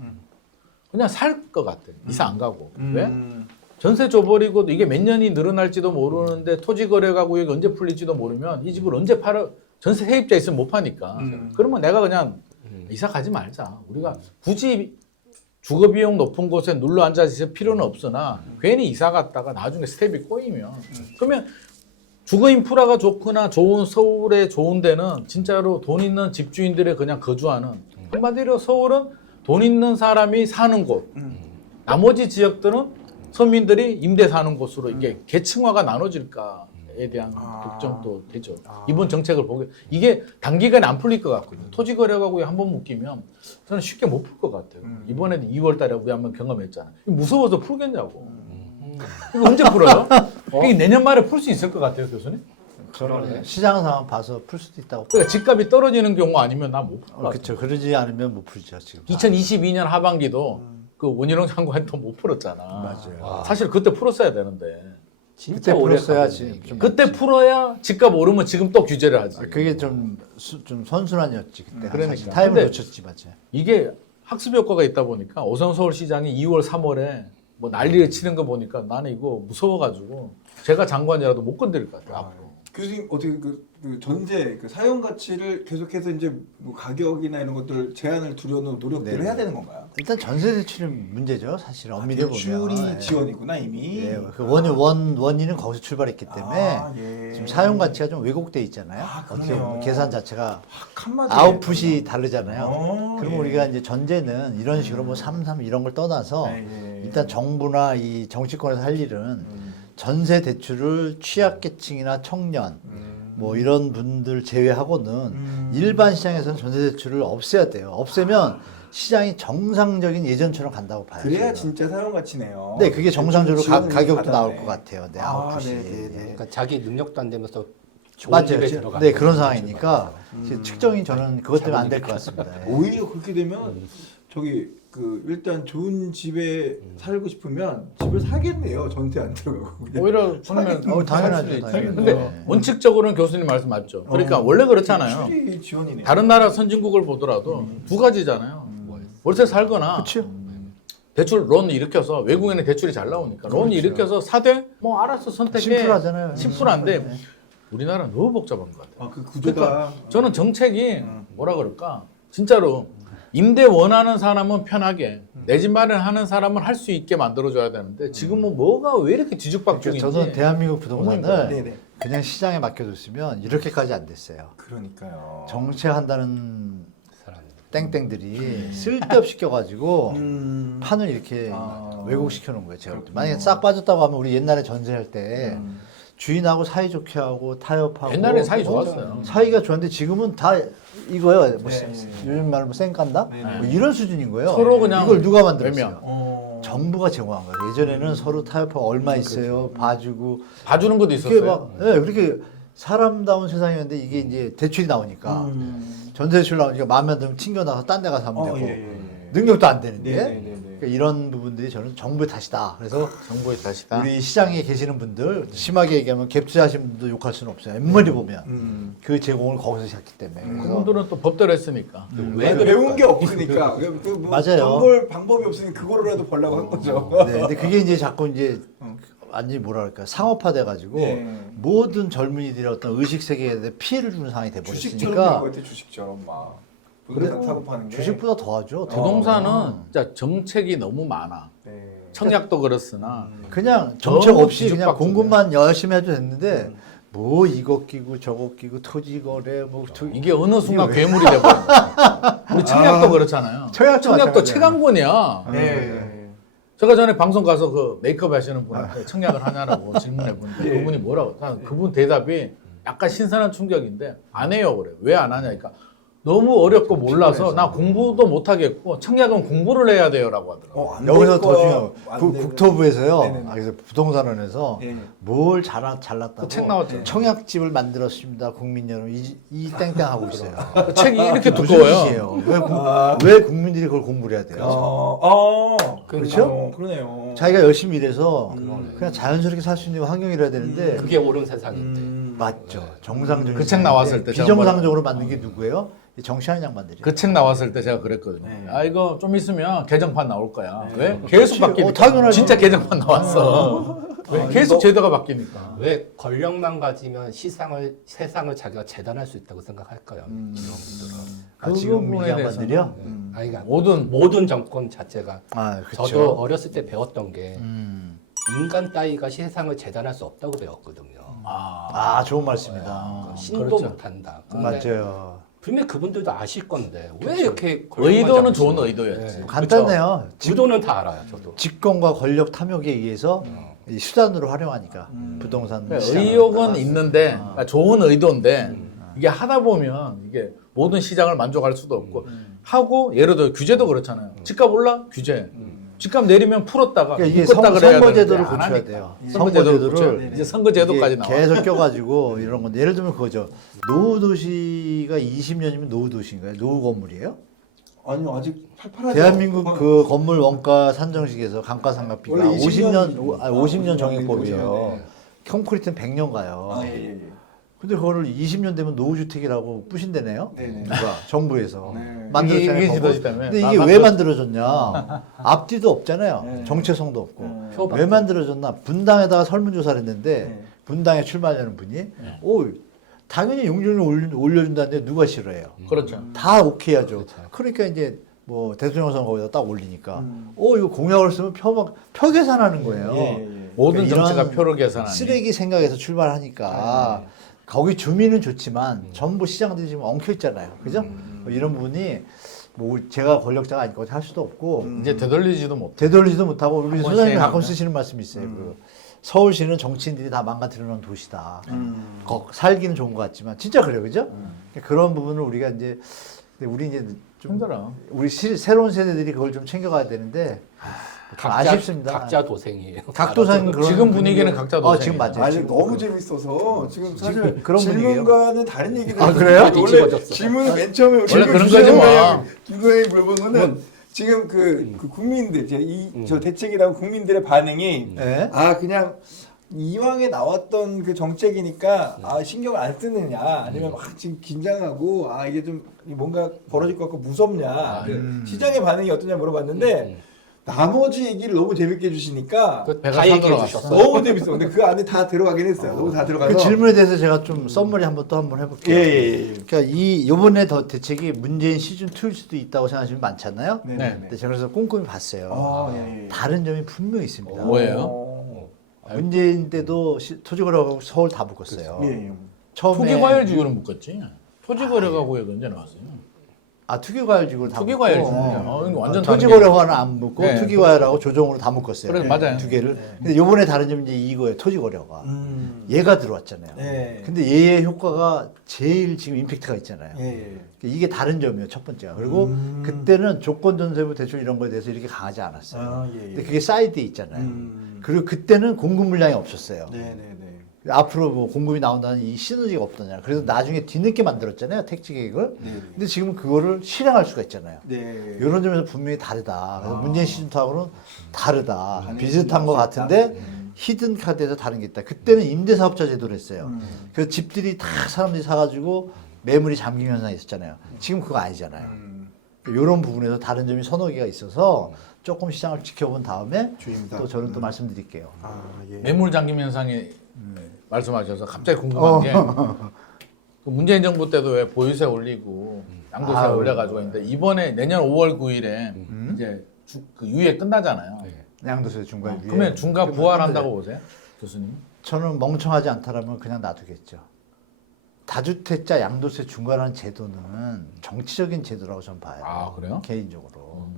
그냥 살 것 같아요. 이사 안 가고. 왜? 전세 줘버리고 이게 몇 년이 늘어날지도 모르는데 토지거래가구역이 언제 풀릴지도 모르면 이 집을 언제 팔아 전세 세입자 있으면 못 파니까. 그러면 내가 그냥 이사 가지 말자. 우리가 굳이 주거비용 높은 곳에 눌러 앉아 있을 필요는 없으나 괜히 이사 갔다가 나중에 스텝이 꼬이면 그러면 주거 인프라가 좋거나 좋은 서울의 좋은 데는 진짜로 돈 있는 집주인들의 그냥 거주하는 한마디로 서울은 돈 있는 사람이 사는 곳 나머지 지역들은 서민들이 임대 사는 곳으로 이게 계층화가 나눠질까에 대한 걱정도 되죠. 이번 정책을 보게 이게 단기간에 안 풀릴 것 같거든요. 토지거래가구에 한번 묶이면 저는 쉽게 못 풀 것 같아요. 이번에도 2월달에 우리 한번 경험했잖아요. 무서워서 풀겠냐고. 이거 언제 풀어요? 이게 내년 말에 풀 수 있을 것 같아요, 교수님? 저는 시장 상황 봐서 풀 수도 있다고. 그러니까 집값이 떨어지는 경우 아니면 난 못 풀 것 같아요. 그렇죠. 그러지 않으면 못 풀죠 지금. 2022년 하반기도 그 원희룡 장관도 못 풀었잖아. 맞아요. 사실 그때 풀었어야 되는데. 진짜 그때 오래 풀었어야지. 가거든요, 이게. 좀 그때 풀어야 집값 오르면 지금 또 규제를 하지. 그게 좀 선순환이었지 그때. 그러니까. 사실 타임을 근데 놓쳤지 맞아요. 이게 학습 효과가 있다 보니까 오성 서울시장이 2월, 3월에 뭐 난리를 치는 거 보니까 나는 이거 무서워가지고 제가 장관이라도 못 건드릴 것 같아요 앞으로. 교수님 어떻게 그 전세 그 사용 가치를 계속해서 이제 뭐 가격이나 이런 것들 제한을 두려는 노력들을 네. 해야 되는 건가요? 일단 전세 대출이 문제죠. 사실 엄밀히 보면. 대출이 예. 지원이구나 이미. 예, 그 원인은 거기서 출발했기 때문에 예. 지금 사용 가치가 좀 왜곡돼 있잖아요. 아, 어떻게 그러네요. 보면 계산 자체가 한마디 아웃풋이 다르잖아요. 그러면 예. 우리가 이제 전제는 이런 식으로 뭐 3 이런 걸 떠나서 예. 일단 정부나 이 정치권에서 할 일은 전세 대출을 취약계층이나 청년 뭐 이런 분들 제외하고는 일반 시장에서는 전세 대출을 없애야 돼요. 없애면 시장이 정상적인 예전처럼 간다고 봐요. 그래야 저는. 진짜 사용 가치네요. 네, 그게 정상적으로 지원을 가격도 받았네. 나올 것 같아요. 네, 아, 아웃풋이. 네네네. 그러니까 자기 능력도 안 되면서 좋은 맞아요. 집에 들어가는 네, 그런 거죠. 상황이니까 측정이 저는 그것 때문에 안 될 것 같습니다. 예. 오히려 그렇게 되면 저기 그 일단 좋은 집에 살고 싶으면 집을 사겠네요. 전세 안 들어가고. 그냥. 오히려 그러면 당연하죠, 당연히. 근데 네. 원칙적으로는 교수님 말씀 맞죠. 그러니까 원래 그렇잖아요. 대출이 지원이네요. 다른 나라 선진국을 보더라도 두 가지잖아요. 월세 살거나 그렇죠. 대출 론 일으켜서 외국에는 대출이 잘 나오니까 론 일으켜서 사되 뭐 알아서 선택해. 심플하잖아요. 심플한데 우리나라는 너무 복잡한 것 같아요. 그 구조가 그러니까 저는 정책이 뭐라 그럴까 진짜로 임대 원하는 사람은 편하게 내 집 마련하는 사람은 할 수 있게 만들어줘야 되는데 지금은 뭐가 왜 이렇게 뒤죽박죽인지. 그러니까 저는 대한민국 부동산을 네네. 그냥 시장에 맡겨뒀으면 이렇게까지 안 됐어요. 그러니까요. 정책한다는 사람이. 땡땡들이 쓸데없이 껴가지고 판을 이렇게 왜곡시켜 놓은 거예요. 제가 볼 때. 만약에 싹 빠졌다고 하면 우리 옛날에 전세할 때 주인하고 사이좋게 하고 타협하고 옛날엔 사이 좋았어요. 사이가 좋았는데 지금은 다 이거요. 뭐 네. 요즘 말로 뭐 쌩깐다? 네. 뭐 이런 수준인 거예요. 서로 그냥 이걸 누가 만들었어요? 외면. 정부가 제공한 거예요. 예전에는 서로 타협하고 얼마 있어요, 봐주고 봐주는 것도 그게 있었어요. 막 그렇게 사람다운 세상이었는데 이게 이제 대출이 나오니까 전세 대출 나오니까 마음에 안 들면 튕겨나서 딴 데 가서 하면 되고 능력도 안 되는데 네네네. 그러니까 이런 부분들이 저는 정부의 탓이다. 그래서 정부의 탓이다. 우리 시장에 계시는 분들 심하게 얘기하면 갭 투자하신 분도 욕할 수는 없어요. 엠머리 보면 그 제공을 거기서 시작했기 때문에. 그래서 그분들은 또 법대로 했으니까. 왜 배운 게 없으니까 뭐 맞아요. 돈벌 방법이 없으니까 그거로라도 벌려고 한 거죠. 네, 근데 그게 이제 자꾸 이제 완전히 뭐라 그럴까 상업화돼 가지고 네. 모든 젊은이들의 어떤 의식 세계에 대해 피해를 주는 상황이 돼 주식처럼 버렸으니까 된거 같아 주식처럼 막. 부동산 사고 파는 게. 주식보다 더하죠. 부동산은 진짜 정책이 너무 많아. 네. 청약도 그렇으나 그냥 정책 너무 없이 그냥 뒤죽박죽이야. 공급만 열심히 해도 됐는데 뭐 이거 끼고 저거 끼고 토지 거래 뭐 이게 어느 순간 괴물이 돼버린 거야. 우리 청약도 그렇잖아요. 청약도 청약도 마찬가지야. 체감권이야. 네. 제가 전에 방송 가서 그 메이크업 하시는 분한테 청약을 하냐라고 질문해 보는데 예. 그분이 뭐라고? 그분 대답이 약간 신선한 충격인데 안 해요 그래. 왜 안 하냐니까 너무 어렵고 몰라서 나 공부도 못 하겠고 청약은 공부를 해야 돼요라고 하더라고. 안 여기서 될 더 거, 중요한 안 거 되는- 국토부에서요. 네네네. 그래서 부동산원에서 예. 뭘 잘났다고 그 책 나왔죠. 청약집을 만들었습니다. 국민 여러분 이 땡땡 하고 있어요. 그 책이 이렇게 무슨 두꺼워요. 짓이에요? 왜 국민들이 그걸 공부를 해야 돼요? 그렇죠. 그러네요. 자기가 열심히 일해서 그냥 자연스럽게 살 수 있는 환경이라 되는데 그게 옳은 세상인데. 맞죠. 정상적인 그 책 나왔을 때 제가 비정상적으로 만든 게 누구예요? 이 정치하는 양반들이. 그 책 나왔을 때 제가 그랬거든요. 네. 아 이거 좀 있으면 개정판 나올 거야. 왜? 계속 그렇지. 바뀌니까. 당연하지. 진짜 개정판 나왔어. 왜? 계속 제도가 바뀌니까. 왜 권력만 가지면 세상을 자기가 재단할 수 있다고 생각할까요? 이런 분들은. 아, 지금 이 부분에 양반들이요? 아니, 그러니까 모든 정권 자체가 아, 그렇죠. 저도 어렸을 때 배웠던 게 음. 인간 따위가 세상을 재단할 수 없다고 배웠거든요. 아, 좋은 말씀이다. 신도 그렇죠. 못한다. 근데 맞아요. 분명 그분들도 아실 건데 왜 이렇게 의도는 권력만 좋은 잡으시나? 의도였지. 네. 간단해요. 의도는 다 알아요, 저도. 직권과 권력 탐욕에 의해서 이 수단으로 활용하니까 부동산 그러니까 시장을. 의욕은 있는데 그러니까 좋은 의도인데 이게 하다 보면 이게 모든 시장을 만족할 수도 없고 하고 예를 들어 규제도 그렇잖아요. 집값 올라 규제. 집값 내리면 풀었다가 그러니까 이게 묶었다 그래야 선거제도를 되는데 안 고쳐야 하니까. 돼요. 선거제도를 선거제도를 고쳐야 돼. 이제 선거제도까지 이게 나와. 계속 껴가지고 이런 건데 예를 들면 그거죠. 노후 도시가 20년이면 노후 도시인가요? 노후 건물이에요? 아니 아직 팔팔하죠. 대한민국 그 건물 원가 산정식에서 감가상각비가 원래 50년 정액법이에요. 네. 콘크리트는 100년 가요. 아, 예, 예. 근데 그거를 20년 되면 노후주택이라고 뿌신대네요. 네네. 누가? 정부에서. 네. 만들었잖아요. 이게 법을. 지도지 때문에. 근데 이게 왜 만들어졌냐? 앞뒤도 없잖아요. 네. 정체성도 없고. 표밖에 왜 만들어졌나? 분당에다가 설문조사를 했는데 네. 분당에 출마하려는 분이 오 당연히 용적률 올려준다는데 누가 싫어해요? 그렇죠. 다 오케이 하죠. 그렇죠. 그러니까 이제 뭐 대통령 선거 거기다 딱 올리니까 이거 공약을 쓰면 표 계산하는 거예요. 모든 그러니까 정치가 이런 표를 계산하는. 쓰레기 생각에서 출발하니까 거기 주민은 좋지만 전부 시장들이 지금 엉켜 있잖아요. 그죠? 뭐 이런 부분이 뭐 제가 권력자가 아니까 할 수도 없고 이제 되돌리지도 못. 되돌리지도 못하고 우리 한번 소장님 가끔 시행하면. 쓰시는 말씀이 있어요. 그 서울시는 정치인들이 다 망가뜨려 놓은 도시다. 살기는 좋은 것 같지만 진짜 그래요, 그죠? 그런 부분을 우리가 이제 근데 우리 이제 좀 힘들어. 우리 새로운 세대들이 그걸 좀 챙겨가야 되는데 좀 아쉽습니다. 각자 도생이에요. 각도상 그런 지금 분위기는 각자 도생이에요. 지금 맞아요. 아니 지금 너무 재밌어서 지금 사실 그런 질문과는 다른 얘기를 아, 그래요? 원래 뒤집어졌어. 질문을 맨 처음에 우리 원래 그런 거지 뭐. 김구현이 물어본 거는 지금 그 국민들 저 대책이라고 국민들의 반응이 네? 아 그냥 이왕에 나왔던 그 정책이니까 아 신경을 안 쓰느냐 아니면 막 지금 긴장하고 아 이게 좀 뭔가 벌어질 것 같고 무섭냐 그 시장의 반응이 어떠냐 물어봤는데 나머지 얘기를 너무 재밌게 해주시니까 그 배가 다 산으로 얘기해 갔어. 주셨어. 너무 재밌어. 근데 그 안에 다 들어가긴 했어요. 너무 다 들어가서. 그 질문에 대해서 제가 좀 썸머리 한번 해볼게요. 예. 그러니까 이 요번에 더 대책이 문재인 시즌 2일 수도 있다고 생각하시는 분 많잖아요. 네네. 근데 제가 그래서 꼼꼼히 봤어요. 아, 예. 다른 점이 분명히 있습니다. 뭐예요? 문재인 때도 토지거래하고 서울 다 묶었어요. 예. 처음에 투기과열지구는 묶었지. 토지거래가 구역은 언제 나왔어요? 투기과열지구를 다 투기과열지구. 묶고, 이거 완전 다른 게. 토지거래화는 안 묶고 네. 투기과열하고 조정으로 다 묶었어요. 그래, 맞아요. 두 개를. 근데 요번에 다른 점이 이제 이거예요. 토지거래화. 얘가 들어왔잖아요. 예. 근데 얘의 효과가 제일 지금 임팩트가 있잖아요. 예. 이게 다른 점이에요, 첫 번째가. 그리고 그때는 조건전세부 대출 이런 거에 대해서 이렇게 강하지 않았어요. 아, 예. 근데 그게 사이드에 있잖아요. 그리고 그때는 공급 물량이 없었어요. 네네네. 앞으로 뭐 공급이 나온다는 이 시너지가 없더냐. 그래서 나중에 뒤늦게 만들었잖아요, 택지 계획을. 근데 지금 그거를 실행할 수가 있잖아요. 네. 이런 점에서 분명히 다르다. 그래서 문재인 시즌2하고는 다르다. 비슷한 것 같은데 히든 카드에서 다른 게 있다. 그때는 임대사업자 제도를 했어요. 그래서 집들이 다 사람들이 사가지고 매물이 잠김 현상이 있었잖아요. 지금 그거 아니잖아요. 이런 부분에서 다른 점이 서너 개가 있어서 조금 시장을 지켜본 다음에 주의입니다. 또 저는 또 말씀드릴게요. 아, 예. 매물 잠김 현상이 말씀하셔서 갑자기 궁금한 게 그 문재인 정부 때도 왜 보유세 올리고 양도세 아유. 올려가지고 있는데 이번에 내년 5월 9일에 이제 그 유예 끝나잖아요. 양도세 중과 위에. 그러면 중과 부활한다고 보세요, 교수님? 저는 멍청하지 않다라면 그냥 놔두겠죠. 다주택자 양도세 중과라는 제도는 정치적인 제도라고 저는 봐요. 아, 그래요? 개인적으로.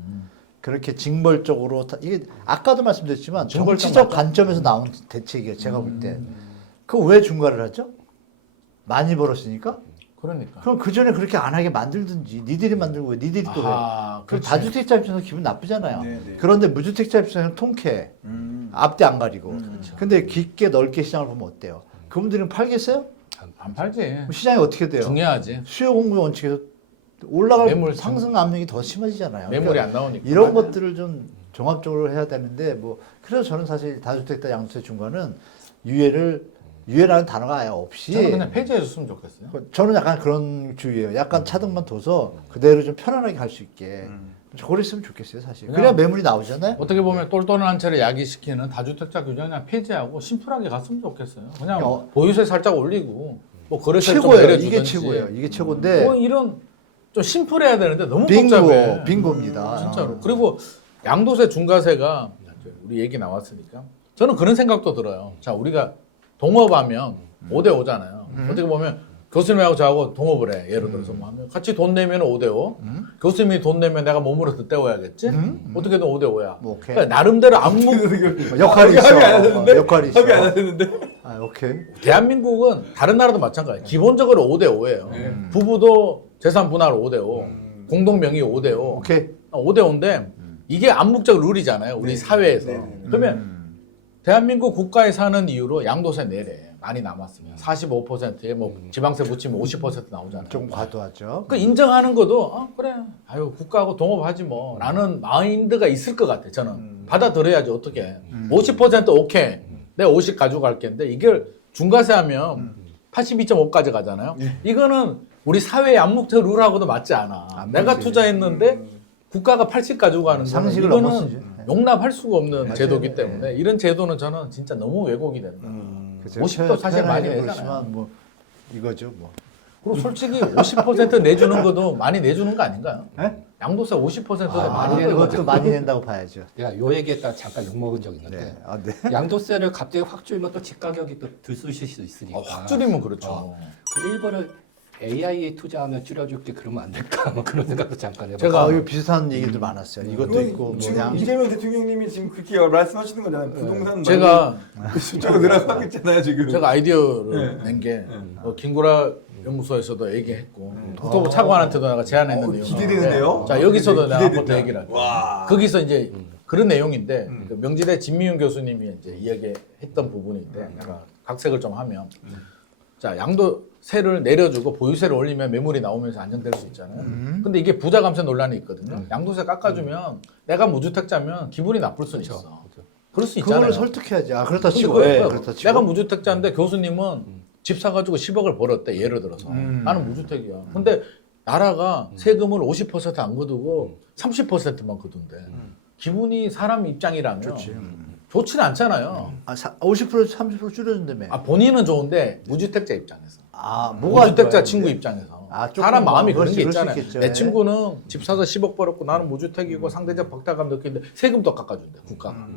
그렇게 징벌적으로 이게 아까도 말씀드렸지만 징벌적 정치적 맞죠? 관점에서 나온 대책이에요. 제가 볼 때. 그거 왜 중과를 하죠? 많이 벌었으니까? 그러니까. 그럼 그 전에 그렇게 안 하게 만들든지 니들이 만들고 왜 니들이 또 왜? 아하, 그럼 그렇지. 다주택자 입장에서 기분 나쁘잖아요. 네네. 그런데 무주택자 입장에서는 통쾌해. 앞뒤 안 가리고. 근데 깊게 넓게 시장을 보면 어때요? 그분들은 팔겠어요? 안 팔지. 그럼 시장이 어떻게 돼요? 중요하지. 수요 공급 원칙에서 올라갈 매물 상승 압력이 더 심해지잖아요. 매물이 그러니까 안 나오니까. 이런 것들을 좀 종합적으로 해야 되는데 뭐 그래서 저는 사실 다주택자 양도세 중과는 유예라는 단어가 아예 없이 저는 그냥 폐지해줬으면 좋겠어요. 저는 약간 그런 주의예요. 약간 차등만 둬서 그대로 좀 편안하게 갈 수 있게 그랬으면 좋겠어요, 사실. 그래야 매물이 나오잖아요. 어떻게 보면 똘똘한 채를 야기시키는 다주택자 규정 그냥 폐지하고 심플하게 갔으면 좋겠어요. 그냥 보유세 살짝 올리고 뭐 거래세 좀 최고예요. 내려주든지. 이게 최고예요. 이게 최고인데 뭐 이런 좀 심플해야 되는데 너무 복잡해. 빙고입니다. 진짜로. 그리고 양도세 중과세가 우리 얘기 나왔으니까 저는 그런 생각도 들어요. 자, 우리가 동업하면 5대 5잖아요. 어떻게 보면 교수님하고 저하고 동업을 해. 예를 들어서 뭐 하면 같이 돈 내면 5대 5. 교수님이 돈 내면 내가 몸으로 떼어야겠지. 어떻게든 5대 5야. 뭐 오케이. 그러니까 나름대로 암묵 역할이 있어. 합의 안 하셨는데? 역할이 있어. 합의 안 하셨는데? 아, 오케이. 대한민국은 다른 나라도 마찬가지예요. 기본적으로 5대 5예요. 부부도 재산 분할 5대 5. 공동 명의 5대 5. 오케이. 5대 5인데 이게 암묵적 룰이잖아요. 우리 사회에서. 그러면 대한민국 국가에 사는 이유로 양도세 내래. 많이 남았으면 45%에 뭐 지방세 붙이면 50% 나오잖아요. 좀 과도하죠. 그 인정하는 것도 그래. 아유 국가하고 동업하지 뭐. 라는 마인드가 있을 것 같아. 저는 받아들여야지 어떻게. 50% 오케이. 내가 50 가져갈 텐데 이걸 중과세 하면 82.5까지 가잖아요. 이거는 우리 사회의 암묵적 룰하고도 맞지 않아. 내가 투자했는데 국가가 80 가지고 가는 거는 상식을 이거는 넘어서지. 용납할 수가 없는 맞아요. 제도이기 때문에 이런 제도는 저는 진짜 너무 왜곡이 된다. 그죠? 50도 사실 많이 표현하려고 내잖아요. 그러지만 뭐 이거죠 뭐. 그리고 솔직히 50% 내주는 것도 많이 내주는 거 아닌가요? 네? 양도세 50%도 아, 많이 내는 그것도 거죠. 많이 낸다고 봐야죠. 내가 요 얘기했다 잠깐 욕 먹은 적 있는데 네. 아, 네. 양도세를 갑자기 확 줄이면 또 집가격이 또 들쑤실 수 있으니까. 확 줄이면 그렇죠. 그 일본을 AI에 투자하면 줄여줄게 그러면 안 될까? 뭐 그런 생각도 잠깐 해봤어요. 제가 이거 비슷한 얘기들 많았어요. 이것도 그건 있고 뭐 지금 양. 이재명 대통령님이 지금 그렇게 말씀하시는 거잖아요. 부동산 제가 숫자가 늘어나고 있잖아요 지금. 제가 아이디어를 네. 낸 게 김구라 연구소에서도 얘기했고 국토부 차관한테도 내가 제안했는 내용. 기대되는데요? 자 여기서도 내가 기대된다. 한번 더 얘기를 할게요. 와. 거기서 이제 그런 내용인데 그 명지대 진미윤 교수님이 이제 이야기했던 부분인데 내가 각색을 좀 하면 자 양도세를 내려주고 보유세를 올리면 매물이 나오면서 안정될 수 있잖아요. 근데 이게 부자 감세 논란이 있거든요. 양도세 깎아주면 내가 무주택자면 기분이 나쁠 수 있어. 그럴 수 있잖아요. 그거를 설득해야지. 아 그렇다 근데 치고. 그거- 예, 그거 그렇다 치고. 내가 무주택자인데 교수님은 집 사가지고 10억을 벌었대 예를 들어서 나는 무주택이야. 근데 나라가 세금을 50%안 거두고 30%만 거둔대. 기분이 사람 입장이라면 좋지는 않잖아요. 아, 50% 30% 줄여준다며. 아, 본인은 좋은데 무주택자 입장에서. 아 뭐가 무주택자 좋아요, 친구 근데? 입장에서. 아, 조금 사람 뭐 마음이 그런 그럴 게 수 있잖아요. 있겠죠. 내 예. 친구는 집 사서 10억 벌었고 나는 무주택이고 상대적 박탈감 느끼는데 세금도 깎아준대 국가가.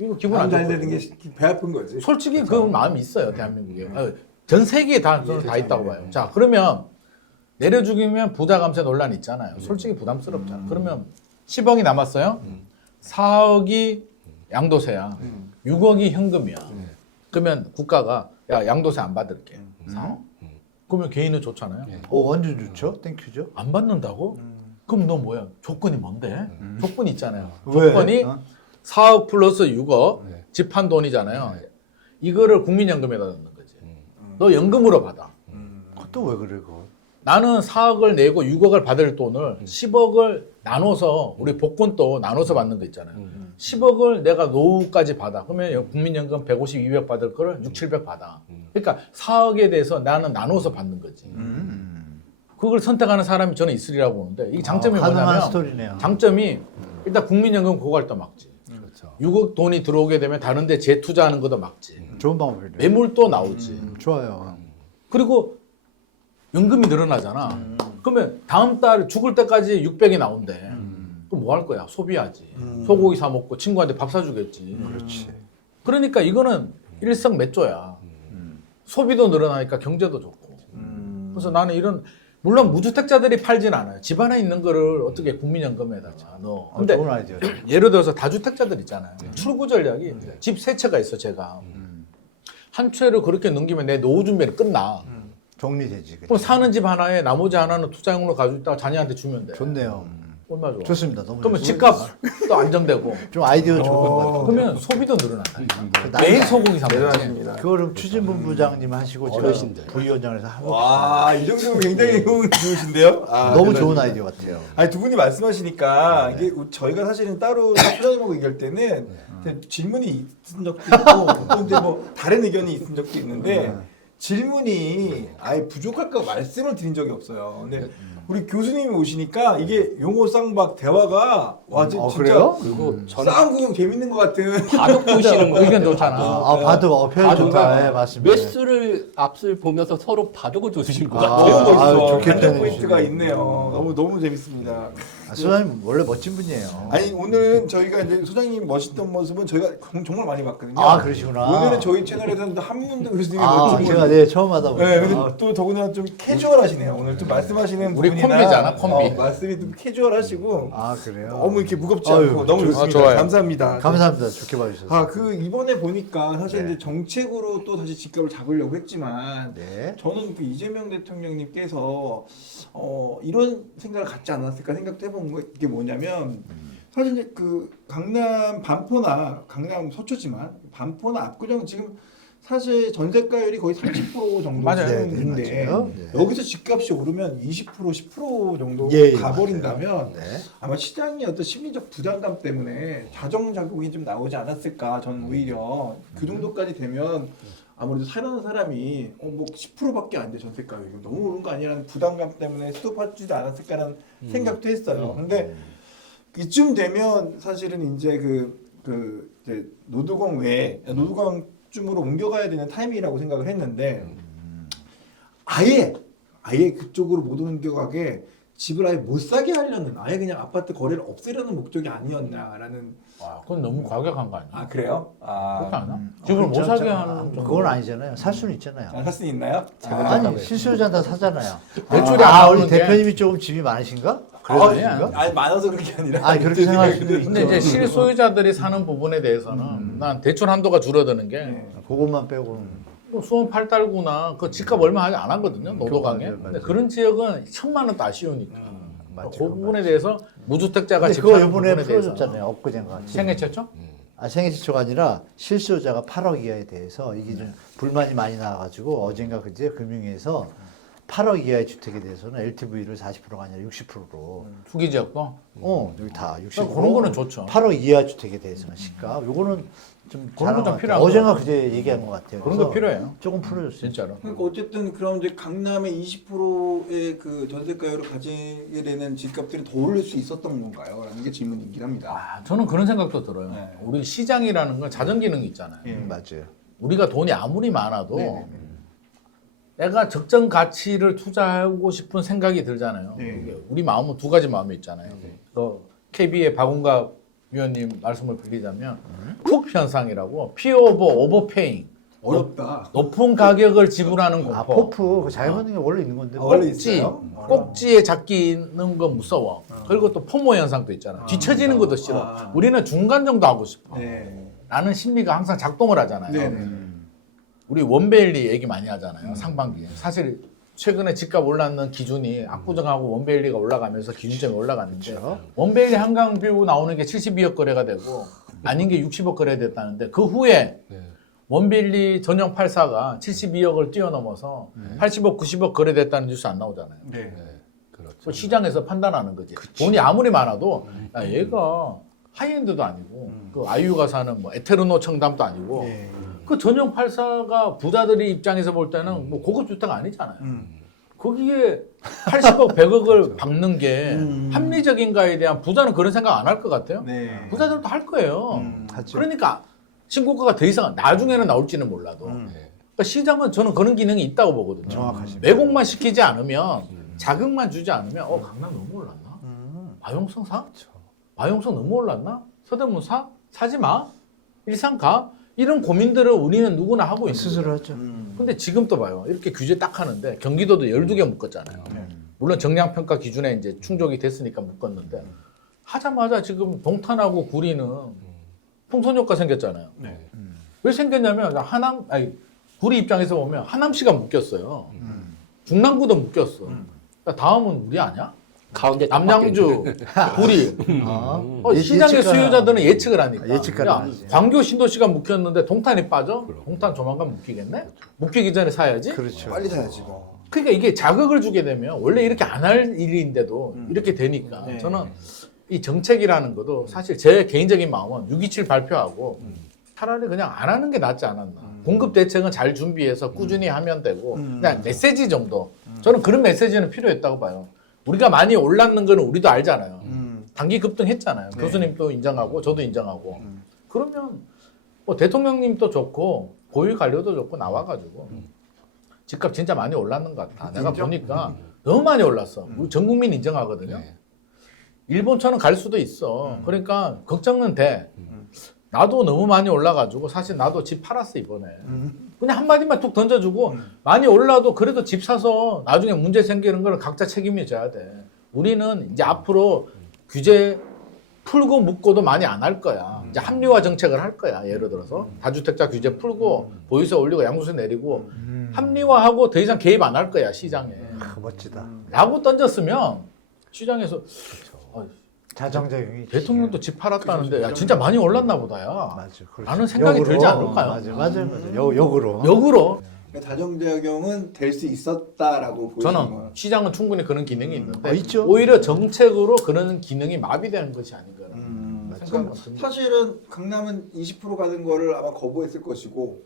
이거 기분 안 잘 좋거든요. 되는 게 배 아픈 거지. 솔직히 그 마음이 있어요 대한민국에. 전 세계에 다 있다고 봐요. 자 그러면 내려주기면 부자 감세 논란 있잖아요. 솔직히 부담스럽잖아. 그러면 10억이 남았어요. 4억이 양도세야. 6억이 현금이야. 그러면 국가가 야 양도세 안 받을게. 4억. 그러면 개인은 좋잖아요. 완전 좋죠. 땡큐죠. 안 받는다고? 그럼 너 뭐야? 조건이 뭔데? 조건이 있잖아요. 왜? 조건이 어? 4억 플러스 6억 네. 집 한 돈이잖아요. 이거를 국민연금에다 넣는 거지. 너 연금으로 받아. 그것도 왜 그래 그거. 나는 4억을 내고 6억을 받을 돈을 10억을 나눠서 우리 복권도 나눠서 받는 거 있잖아요. 10억을 내가 노후까지 받아. 그러면 국민연금 150, 200 받을 거를 6, 700 받아. 그러니까 4억에 대해서 나는 나눠서 받는 거지. 그걸 선택하는 사람이 저는 있으리라고 보는데 이게 장점이 가능한 뭐냐면 스토리네요. 장점이 일단 국민연금 고갈도 막지. 그렇죠. 6억 돈이 들어오게 되면 다른 데 재투자하는 것도 막지. 좋은 방법이네요. 매물도 나오지. 좋아요. 그리고 연금이 늘어나잖아. 그러면 다음 달 죽을 때까지 600이 나온대. 그럼 뭐 할 거야? 소비하지. 소고기 사 먹고 친구한테 밥 사주겠지. 그렇지. 그러니까 이거는 일석매조야. 소비도 늘어나니까 경제도 좋고. 그래서 나는 이런 물론 무주택자들이 팔진 않아요. 집 안에 있는 거를 어떻게 국민연금에다가 넣어. 근데 좋은 아이디어. 예를 들어서 다주택자들 있잖아요. 출구 전략이 집 세 채가 있어 제가. 한 채를 그렇게 넘기면 내 노후 준비는 끝나. 정리되지. 그죠? 그럼 사는 집 하나에 나머지 하나는 투자용으로 가지고 있다가 자녀한테 주면 돼. 좋네요. 얼마 좋아. 좋습니다. 너무 그러면 좋습니다. 집값도 안정되고. 좀 아이디어 좋은 것 같아요. 그러면 소비도 늘어난다. 그 매일 나이- 소고기 사 먹지. 대단하십니다. 그거를 추진본부장님 하시고 제가 어르신들. 부위원장에서 하고 와, 이 정도면 굉장히 좋으신데요? 아, 너무 대단하십니다. 좋은 아이디어 같아요. 아니 두 분이 말씀하시니까 이게 저희가 사실은 따로 소장님하고 얘기할 때는 질문이 있은 적도 있고 또 이제 뭐 다른 의견이 있은 적도 있는데 질문이 아예 부족할까 말씀을 드린 적이 없어요. 근데 우리 교수님이 오시니까 이게 용어 쌍박 대화가 와 진짜 그래요? 그리고 저는 싸움 구경 재밌는 것 같은. 바둑 보시는 거 의견 좋잖아. 바둑 표현 좋다. 네, 맞습니다. 매수를 앞을 보면서 서로 바둑을 두시는 것 아, 같아요. 너무 멋있어. 좋게 관전 표현해 포인트가 주시네. 있네요. 너무 재밌습니다. 소장님 원래 멋진 분이에요. 아니 오늘은 저희가 이제 소장님 멋있던 모습은 저희가 정말 많이 봤거든요. 아, 그러시구나. 오늘은 저희 채널에서는 한 분도 교수님이 아, 멋진 제가 모습. 네 처음 하다 보니까. 네, 근데 또 더구나 좀 캐주얼하시네요. 오늘 좀 말씀하시는 우리 부분이나 콤비잖아, 콤비. 말씀이 좀 캐주얼하시고 아 그래요. 너무 이렇게 무겁지 아유, 않고 너무 좋습니다. 좋아요. 감사합니다. 감사합니다. 좋게 봐주셔서. 아, 그 이번에 보니까 사실 네. 이제 정책으로 또 다시 집값을 잡으려고 했지만 네. 저는 그 이재명 대통령님께서 이런 생각을 갖지 않았을까 생각도 해본 게 뭐냐면 사실 이제 그 강남 반포나 강남 서초지만 반포나 압구정 지금 사실 전세가율이 거의 30% 정도 맞아요. 되는데 네, 맞아요. 네. 여기서 집값이 오르면 20% 10% 정도 예, 가버린다면 네. 아마 시장의 어떤 심리적 부담감 때문에 자정자국이 좀 나오지 않았을까. 저는 오히려 그 정도까지 되면 아무래도 사는 사람이 뭐 10%밖에 안 돼 전세가율이 너무 오른 거 아니라는 부담감 때문에 스톱하지도 않았을까라는 생각도 했어요. 근데 이쯤 되면 사실은 이제 이제 노두광 외에 노두광 주택쯤으로 옮겨가야 되는 타이밍이라고 생각을 했는데 아예 그쪽으로 못 옮겨가게 집을 아예 못 사게 하려는 아예 그냥 아파트 거래를 없애려는 목적이 아니었나라는. 와, 그건 너무 과격한 거 아니야? 아 그래요? 그렇지 않아? 집을 못 사게 하는 정도. 그건 아니잖아요. 살 수는 있잖아요. 살 수 있나요? 아니 실수요자 다 사잖아요. 대출이 아, 안 우리 나오는 게 대표님이 조금 집이 많으신가? 그래서 그래서인가? 아니 많아서 그런 게 아니라. 아 그렇게 생각할 수도 있죠. 근데 이제 실소유자들이 사는 부분에 대해서는 난 대출 한도가 줄어드는 게 그것만 빼고 뭐 수원 팔달구나 그 집값 얼마 하지 안 하거든요. 노도강에. 맞아요, 맞아요. 근데 그런 지역은 1,000만 원도 아쉬우니까. 맞죠, 그 부분에 대해서 무주택자가 근데 집 그거 사는 이번에 부분에 대해서 풀어줬잖아요. 엊그젠가. 생애쳤죠? 아, 생애지초가 아니라 실수요자가 8억 이하에 대해서 이게 좀 불만이 많이 나와가지고 어젠가 그제 금융위에서 8억 이하의 주택에 대해서는 LTV를 40%가 아니라 60%로 투기 지역도 여기 다 60%. 그런 거는 좋죠. 8억 이하 주택에 대해서는 시가 요거는 좀 그런 건좀 잘한 것 같아요. 필요한 어젠가 그제 얘기한 것 같아요. 그런 거 그래서 필요해요. 조금 풀어줬어요. 진짜로. 그러니까 어쨌든 그럼 이제 강남의 20%의 그 전세가율을 가지게 되는 집값들이 더 오를 수 있었던 건가요? 라는 게 질문이긴 합니다. 아, 저는 그런 생각도 들어요. 네. 우리 시장이라는 건 자정 기능이 있잖아요. 맞아요. 우리가 돈이 아무리 많아도 네네네. 내가 적정 가치를 투자하고 싶은 생각이 들잖아요. 네. 이게 우리 마음은 두 가지 마음이 있잖아요. KB의 박운갑 위원님 말씀을 빌리자면 훅 현상이라고 피어 오버 오버페잉 어렵다. 높은 가격을 지불하는 공포. 아 포프 그 잘못된 게 원래 있는 건데. 원래 꼭지, 있어요? 꼭지에 잡히는 건 무서워. 그리고 또 포모 현상도 있잖아. 뒤처지는 것도 싫어. 아. 우리는 중간 정도 하고 싶어. 네. 라는 심리가 항상 작동을 하잖아요. 네네. 우리 원베일리 얘기 많이 하잖아요. 상반기에. 사실 최근에 집값 올랐는 기준이 압구정하고 원베일리가 올라가면서 기준점이 올라갔는데 원베일리 한강 뷰 나오는 게 72억 거래가 되고 아닌 게 60억 거래됐다는데 그 후에 원베일리 전용 84가 72억을 뛰어넘어서 80억, 90억 거래됐다는 뉴스 안 나오잖아요. 네. 그 시장에서 판단하는 거지. 돈이 아무리 많아도 야, 얘가 하이엔드도 아니고 그 아이유가 사는 뭐 에테르노 청담도 아니고 네. 그 전용 84가 부자들이 입장에서 볼 때는 뭐 고급 주택 아니잖아요. 거기에 80억, 100억을 박는 게 합리적인가에 대한 부자는 그런 생각 안 할 것 같아요. 네. 부자들도 할 거예요. 하죠. 그러니까 신고가가 더 이상 나중에는 나올지는 몰라도 그러니까 시장은 저는 그런 기능이 있다고 보거든요. 정확하십니다. 매국만 시키지 않으면 자극만 주지 않으면 강남 너무 올랐나? 마용성 사? 마용성 너무 올랐나? 서대문 사? 사지 마? 일산 가? 이런 고민들을 우리는 누구나 하고 있는 스스로 거예요. 하죠. 근데 지금 또 봐요. 이렇게 규제 딱 하는데 경기도도 12개 묶었잖아요. 물론 정량평가 기준에 이제 충족이 됐으니까 묶었는데 하자마자 지금 동탄하고 구리는 풍선 효과 생겼잖아요. 네. 왜 생겼냐면 구리 입장에서 보면 하남시가 묶였어요. 중랑구도 묶였어. 그러니까 다음은 우리 아니야? 가운데 남양주, 구리. 시장의 예측가능. 수요자들은 예측을 하니까. 예측 가능하지. 광교 신도시가 묶였는데 동탄이 빠져? 동탄 조만간 묶이겠네? 묶이기 전에 사야지? 그렇죠. 빨리 사야지 뭐. 그러니까 이게 자극을 주게 되면 원래 이렇게 안 할 일인데도 이렇게 되니까 네. 저는 이 정책이라는 것도 사실 제 개인적인 마음은 627 발표하고 차라리 그냥 안 하는 게 낫지 않았나. 공급 대책은 잘 준비해서 꾸준히 하면 되고 그냥 메시지 정도. 저는 그런 메시지는 필요했다고 봐요. 우리가 많이 올랐는 거는 우리도 알잖아요. 단기 급등했잖아요. 네. 교수님도 인정하고 저도 인정하고. 그러면 뭐 대통령님도 좋고 고위 관료도 좋고 나와가지고 집값 진짜 많이 올랐는 것 같아. 내가 보니까 너무 많이 올랐어. 우리 전 국민 인정하거든요. 일본처럼 갈 수도 있어. 그러니까 걱정은 돼. 나도 너무 많이 올라가지고 사실 나도 집 팔았어 이번에. 그냥 한마디만 툭 던져주고 많이 올라도 그래도 집 사서 나중에 문제 생기는 걸 각자 책임을 져야 돼. 우리는 이제 앞으로 규제 풀고 묶고도 많이 안 할 거야. 이제 합리화 정책을 할 거야. 예를 들어서 다주택자 규제 풀고 보유세 올리고 양도세 내리고 합리화하고 더 이상 개입 안 할 거야 시장에. 멋지다. 라고 던졌으면 시장에서 자정적용이 대통령도 집 팔았다는데 야 진짜 많이 올랐나 보다야. 맞아. 그렇죠. 라는 생각이 들지 않을까요? 맞아요. 역으로. 역으로 자정작용은 될 수 있었다라고 보시는 저는 거예요. 시장은 충분히 그런 기능이 있는데 있죠. 오히려 정책으로 그런 기능이 마비되는 것이 아닌가 생각은 듭니다. 사실은 강남은 20% 가는 거를 아마 거부했을 것이고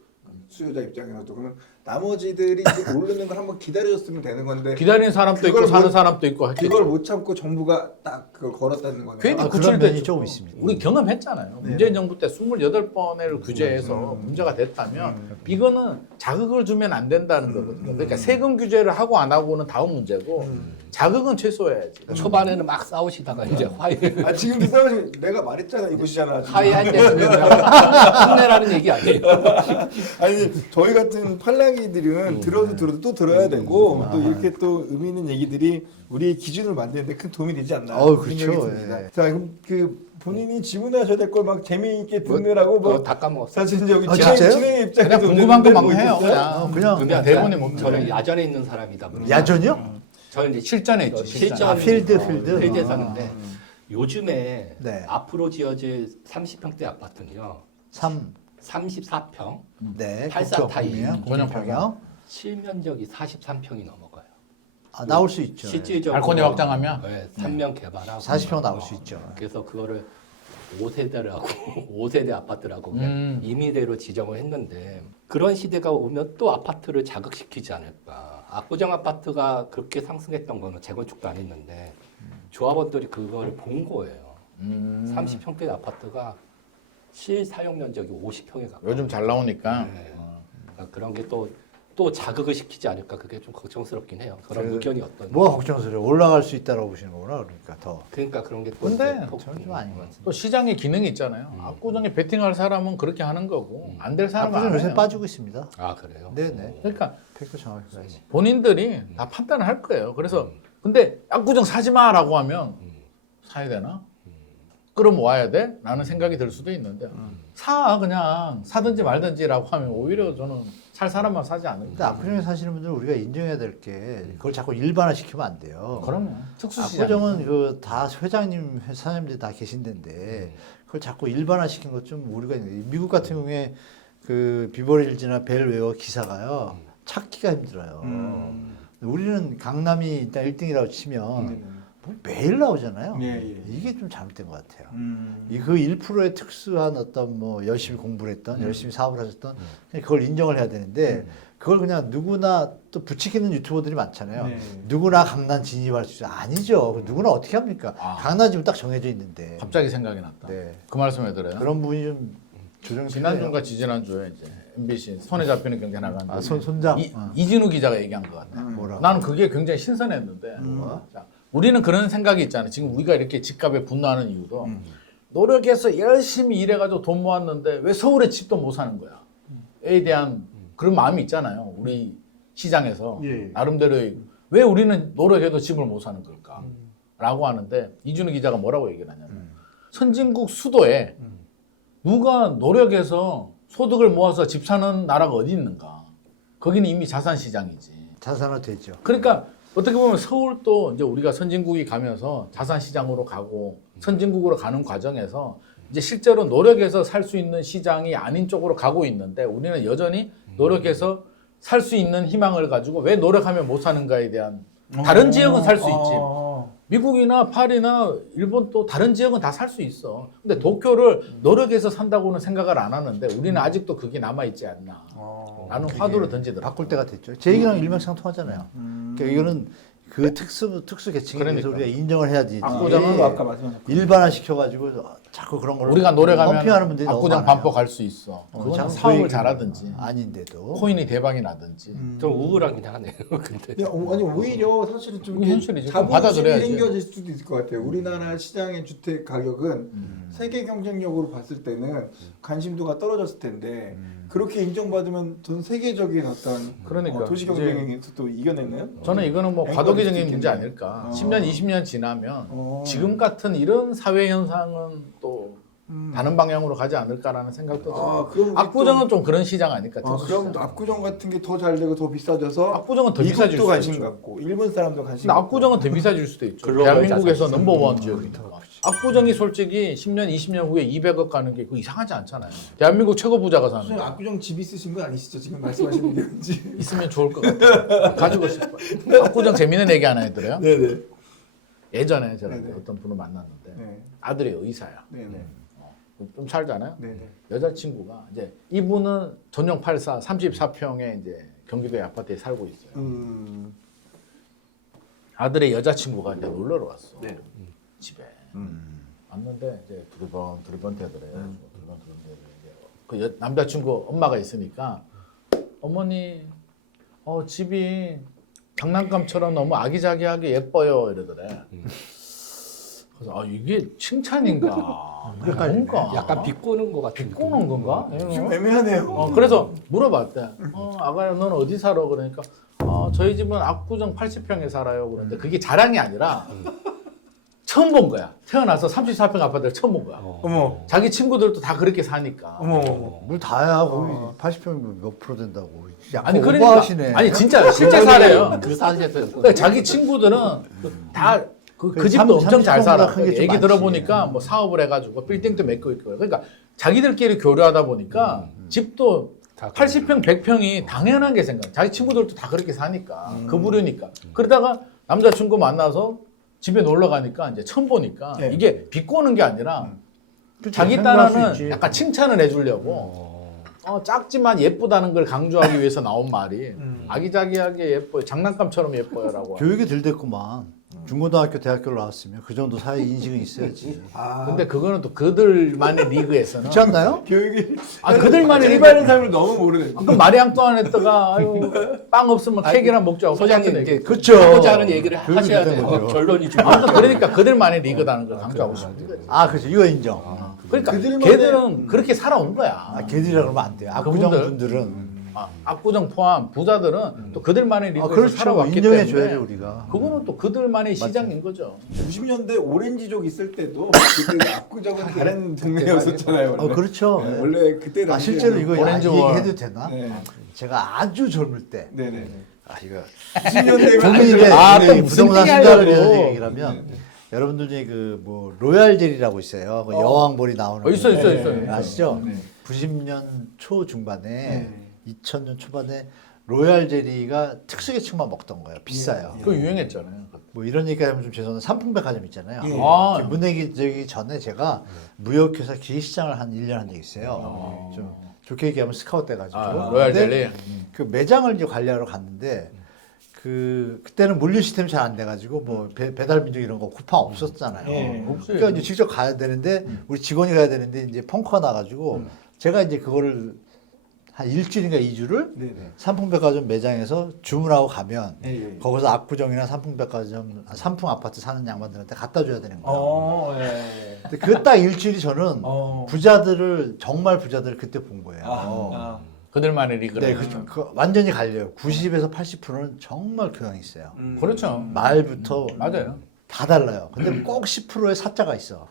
수요자 입장에서도 그러면 나머지들이 이제 오르는 걸 한번 기다려줬으면 되는 건데 기다리는 사람도 있고 그걸 사는 못- 사람도 있고 했겠죠. 그걸 못 참고 정부가 딱 그걸 걸었다는 거네요. 괜히 아, 구칠 그런 때 면이 조금 있습니다. 우리 경험했잖아요. 네. 문재인 정부 때 28번을 규제해서 문제가 됐다면 이거는 자극을 주면 안 된다는 거거든요. 그러니까 세금 규제를 하고 안 하고는 다음 문제고 자극은 최소해야지. 초반에는 막 싸우시다가 이제 화해 아 지금도 싸우시 내가 말했잖아 이곳이잖아. 지금. 화해할 때쯤에 힘내라는 얘기 아니에요. 아니 저희 같은 팔랑이들은 들어도 또 들어야 되고 또 이렇게 또 의미 있는 얘기들이 우리의 기준을 만드는데 큰 도움이 되지 않나 그런 그렇죠. 생각이 듭니다. 예. 자 그럼 그 본인이 질문하셔야 될 걸 막 재미있게 듣느라고 뭐 다 까먹었어. 사실 이제 여기 진짜요? 진행의 입장에서 그냥 궁금한 거 막 뭐 해요. 있었어요? 그냥. 그냥 대본에 못 저는 야전에 있는 사람이다 보니까 야전이요? 저는 이제 실전에 있지. 실전 아, 필드. 필드에 아. 사는데 요즘에 네. 앞으로 지어질 30평대 아파트는요 34평 네. 84 타입. 전용 평형. 실면적이 43평이 넘어가요. 아, 나올 수 있죠. 실질적으로 발코니 확장하면? 네, 3명 개발하고 40평 나올 수 있죠. 그래서 그거를 5세대라고 5세대 아파트라고 그냥 임의대로 지정을 했는데 그런 시대가 오면 또 아파트를 자극시키지 않을까. 압구정 아파트가 그렇게 상승했던 거는 재건축도 안 했는데 조합원들이 그걸 본 거예요. 30평대 아파트가 실사용 면적이 50평에 가까워요. 요즘 잘 나오니까. 네. 그러니까 그런 게 또 자극을 시키지 않을까 그게 좀 걱정스럽긴 해요. 그런 의견이 어떤? 뭐가 걱정스러워요? 올라갈 수 있다라고 보시는 거구나. 그러니까 더. 그러니까 그런 게또 근데 저는 좀 아닌 것 같은데. 또 시장의 기능이 있잖아요. 압구정에 베팅할 사람은 그렇게 하는 거고 안 될 사람은 압구정 안 요새 해요. 빠지고 있습니다. 아 그래요? 네네. 그러니까 팩트 정확히 가야지. 본인들이 다 판단을 할 거예요. 그래서 근데 압구정 사지 마라고 하면 사야 되나? 끌어모아야 돼? 라는 생각이 들 수도 있는데 사 그냥 사든지 말든지라고 하면 오히려 저는 살 사람만 사지 않을까. 근데 압구정에 사시는 분들은 우리가 인정해야 될 게 그걸 자꾸 일반화 시키면 안 돼요. 그럼요. 특수시장. 압구정은 그 다 회장님, 사장님들이 다 계신 데인데 그걸 자꾸 일반화 시킨 것 좀 우리가 미국 같은 경우에 그 비버리힐즈나 벨웨어 기사가요 찾기가 힘들어요. 우리는 강남이 일단 1등이라고 치면 뭐 매일 나오잖아요. 예. 이게 좀 잘못된 것 같아요. 이 그 1%의 특수한 어떤 뭐 열심히 공부를 했던 열심히 사업을 하셨던 그냥 그걸 인정을 해야 되는데 그걸 그냥 누구나 또 부추기는 유튜버들이 많잖아요. 네. 누구나 강남 진입할 수 있어. 아니죠. 누구나 어떻게 합니까? 강남 집은 딱 정해져 있는데. 갑자기 생각이 났다. 네. 그 말씀 해드려요. 그런 부분이 좀 조정. 지난주인가 지지난주에 이제 MBC 손에 잡히는 경제 나간 아, 손장. 이진우 기자가 얘기한 것 같아. 뭐라고? 나는 그게 굉장히 신선했는데 자, 우리는 그런 생각이 있잖아요. 지금 우리가 이렇게 집값에 분노하는 이유도 노력해서 열심히 일해가지고 돈 모았는데 왜 서울에 집도 못 사는 거야? 에 대한 그런 마음이 있잖아요. 우리 시장에서 예. 나름대로의 왜 우리는 노력해도 집을 못 사는 걸까? 라고 하는데 이준우 기자가 뭐라고 얘기를 하냐면 선진국 수도에 누가 노력해서 소득을 모아서 집 사는 나라가 어디 있는가? 거기는 이미 자산 시장이지. 자산화 되죠. 그러니까 어떻게 보면 서울도 이제 우리가 선진국이 가면서 자산 시장으로 가고 선진국으로 가는 과정에서 이제 실제로 노력해서 살 수 있는 시장이 아닌 쪽으로 가고 있는데 우리는 여전히 노력해서 살 수 있는 희망을 가지고 왜 노력하면 못 사는가에 대한 다른 지역은 살 수 있지. 미국이나 파리나 일본 또 다른 지역은 다 살 수 있어. 근데 도쿄를 노력해서 산다고는 생각을 안 하는데 우리는 아직도 그게 남아있지 않나. 라는 화두를 던지더라고요. 바꿀 때가 됐죠. 제 얘기랑 일맥상통하잖아요. 그러니까 이거는 그 특수 계층에 대해서 그러니까. 우리가 인정을 해야지. 압구정은 아까 말씀하셨죠. 일반화 시켜가지고 자꾸 그런 걸 우리가 노력하면 펌핑하는 분들이 너무 압구정 많아요. 반포 갈 수 있어. 자꾸 그거는 그 사업을 얘기는 잘하든지 아닌데도 코인이 대박이 나든지. 좀 우울하긴 하네요. 근데 아니 오히려 사실은 좀 이게 현실이지. 자본심이 받아들여야지. 생겨질 수도 있을 것 같아요. 우리나라 시장의 주택 가격은 세계 경쟁력으로 봤을 때는 관심도가 떨어졌을 텐데 그렇게 인정받으면 전 세계적인 어떤 그러니까 도시 이제 경쟁에서 또 이겨냈나요? 저는 이거는 뭐 앵커일 과도기적인 수도 문제 있겠네요. 아닐까. 10년, 20년 지나면 지금 어. 같은 이런 사회 현상은 또 다른 방향으로 가지 않을까라는 생각도 들어요. 그럼 압구정은 좀 그런 시장 아닐까. 그럼 특수시장. 압구정 같은 게 더 잘 되고 더 비싸져서 압구정은 더 비싸질 미국도 수도 관심 있죠. 갖고 일본 사람도 관심 근데 갖고 압구정은 더 비싸질 수도 있죠. 글로벌 대한민국에서 자산 넘버원 지역이니까. 압구정이 솔직히 10년, 20년 후에 200억 가는 게 그거 이상하지 않잖아요. 대한민국 최고 부자가 사는 선생님 거. 압구정 집 있으신 건 아니시죠? 지금 말씀하시는 게 있으면 좋을 것 같아요. 가지고 싶어요. 압구정 재밌는 얘기 하나 해드려요. 네네. 예전에 제가 네네. 어떤 분을 만났는데 네. 아들이 의사야. 네네. 좀 살잖아요. 네네. 여자친구가 이제 이분은 전용 84, 34평에 이제 경기도의 아파트에 살고 있어요. 아들의 여자친구가 이제 놀러 왔어. 네. 집에. 왔는데 이제 두리번 대더래. 그 남자친구 엄마가 있으니까 어머니 집이 장난감처럼 너무 아기자기하게 예뻐요 이러더래. 그래서 이게 칭찬인가? 뭔가 약간 비꼬는 것 같은 비꼬는 건가? 좀 애매하네요. 그래서 물어봤대. 아가야, 넌 어디 살아? 그러니까 저희 집은 압구정 80평에 살아요. 그런데 그게 자랑이 아니라 처음 본 거야. 태어나서 34평 아파트를 처음 본 거야. 어머. 자기 친구들도 다 그렇게 사니까. 어머. 뭘 다야 거기 80평이면 몇 프로 된다고. 아니 약간 그러니까 오버하시네. 아니 진짜 실제 사례요. 그 사실에서 그러니까 자기 친구들은 다 그 집도 엄청 잘 살아. 큰게좀 얘기 많지. 들어보니까 뭐 사업을 해가지고 빌딩도 맺고 있고. 그러니까 자기들끼리 교류하다 보니까 집도 다 80평, 100평이 당연한 게 생각. 자기 친구들도 다 그렇게 사니까 그 부류니까. 그러다가 남자친구 만나서 집에 놀러 가니까 이제 처음 보니까 네. 이게 비꼬는 게 아니라 그렇지, 자기 생각할 수 딴에는 있지. 약간 칭찬을 해주려고. 작지만 예쁘다는 걸 강조하기 위해서 나온 말이 아기자기하게 예뻐요. 장난감처럼 예뻐요라고. 교육이 덜 됐구만. 중고등학교, 대학교를 나왔으면 그 정도 사회 인식은 있어야지. 근데 그거는 또 그들만의 리그에서는 그렇지 않나요? 교육이 그들만의 리그. 일반인 삶을 너무 모르는. 그 마리 앙뚜아네트가 아유 빵 없으면 케이크나 먹자고 소장님 이제 그렇죠. 하고자 하는 얘기를 교육이 하셔야 됐다는 돼요. 거죠. 결론이 좀. 아무튼 그러니까 그들만의 리그다는 걸 강조하고 싶은 거지. 그렇죠. 이거 인정. 그러니까 그들만의- 걔들은 그렇게 살아온 거야. 걔들이라 그러면 안 돼요. 압구정 그분들? 분들은. 압구정 포함 부자들은 또 그들만의 리그에서 그렇죠. 살아왔기 인정해줘야죠, 때문에 우리가. 그거는 또 그들만의 시장인 거죠. 90년대 오렌지족 있을 때도 그때 압구정은 다른 동네였었잖아요. 원래. 그렇죠. 네, 네. 원래 그때 당시에는- 실제로 이거 오렌지 월. 얘기해도 되나? 네. 제가 아주 젊을 때. 네네. 이거 90년대면 국민인데 또 무슨 부동산 띠 수다를 하려고. 위해서 얘기라면 여러분들 중에 그 뭐 로얄 젤리라고 있어요. 그 여왕벌이 나오는. 있어. 네. 아시죠? 네. 90년 초 중반에 네. 2000년 초반에 로얄 젤리가 특수계층만 먹던 거예요. 비싸요. 그거 유행했잖아요. 뭐 이런 얘기 하면 좀 죄송한데 삼풍백화점 있잖아요. 예. 아. 문내기 저기 전에 제가 무역회사 기시장을 한 1년 한 적이 있어요. 좀 좋게 얘기하면 스카우트 돼가지고. 로얄 근데 젤리. 그 매장을 이제 관리하러 갔는데 그때는 물류 시스템이 잘 안 돼가지고 뭐 배달 민족 이런 거 쿠팡 없었잖아요. 예. 그러니까 이제 직접 가야 되는데 우리 직원이 가야 되는데 이제 펑크가 나가지고 제가 이제 그거를 한 일주일인가 2주를 네네. 삼풍백화점 매장에서 주문하고 가면 예, 예. 거기서 압구정이나 삼풍백화점 삼풍 아파트 사는 양반들한테 갖다 줘야 되는 거예요. 예. 근데 그 딱 일주일이 저는 부자들을 정말 부자들을 그때 본 거예요. 그들만의 리그를. 네, 그 완전히 갈려요. 90에서 80%는 정말 교양이 있어요. 그렇죠. 말부터 맞아요. 다 달라요. 근데 꼭 10%의 사자가 있어.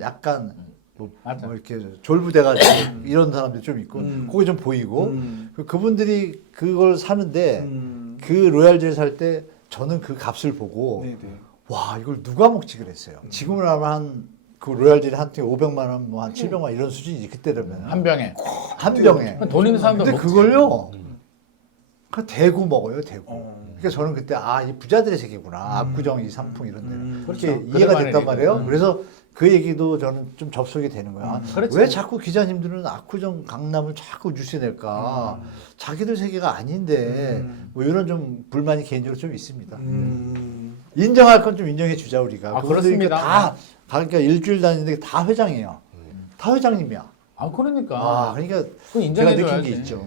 약간 뭐 맞아. 이렇게 졸부돼가지고 이런 사람들이 좀 있고 그게 좀 보이고 그분들이 그걸 사는데 그 로얄젤 살 때 저는 그 값을 보고 네네. 와 이걸 누가 먹지 그랬어요. 지금은 아마 한 그 로얄젤이 한 통에 500만 원, 뭐 한 700만 원 이런 수준이지 그때라면 한 병에. 한 병에. 돈 있는 사람들 근데 먹지. 그걸요. 그 대구 먹어요 대구. 그러니까 저는 그때 이 부자들의 세계구나. 압구정 이 삼풍 이런 데는 그렇게 그렇죠. 이해가 그들만의 됐단 리그. 말이에요. 그래서 그 얘기도 저는 좀 접속이 되는 거야. 그렇죠. 왜 자꾸 기자님들은 압구정 강남을 자꾸 뉴스에 낼까? 자기들 세계가 아닌데 뭐 이런 좀 불만이 개인적으로 좀 있습니다. 인정할 건 좀 인정해 주자 우리가. 그분들이 그렇습니다. 다 그러니까 일주일 다니는데 다 회장이에요. 다 회장님이야. 그러니까. 그러니까 그거 제가 인정해줘야지. 느낀 게 있죠.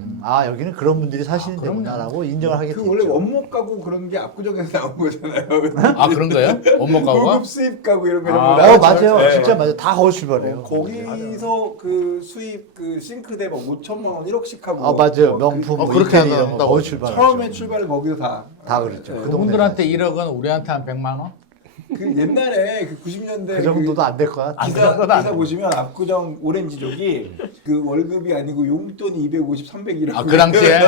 여기는 그런 분들이 사시는 데구나라고 인정을 하게 그 됐죠. 원래 원목 가구 그런 게 압구정에서 나온 거잖아요. 그런 거예요? 원목 가구가? 고급 수입 가구 이런 거 맞아요. 네. 진짜 맞아요. 다 거기 출발해요. 거기서 그 수입 그 싱크대 막 5천만 원 1억씩 하고 맞아요. 명품 그, 뭐 그렇게 이태리 이런 거 한다고. 거기 출발. 처음에 출발을 거기서 다 그랬죠. 그 그분들한테 1억은 우리한테 한 100만 원? 그 옛날에 그 90년대 그 정도도 안 될 거야. 기사 보시면 압구정 오렌지족이 그 월급이 아니고 용돈이 250, 300 이라고. 그 당시에?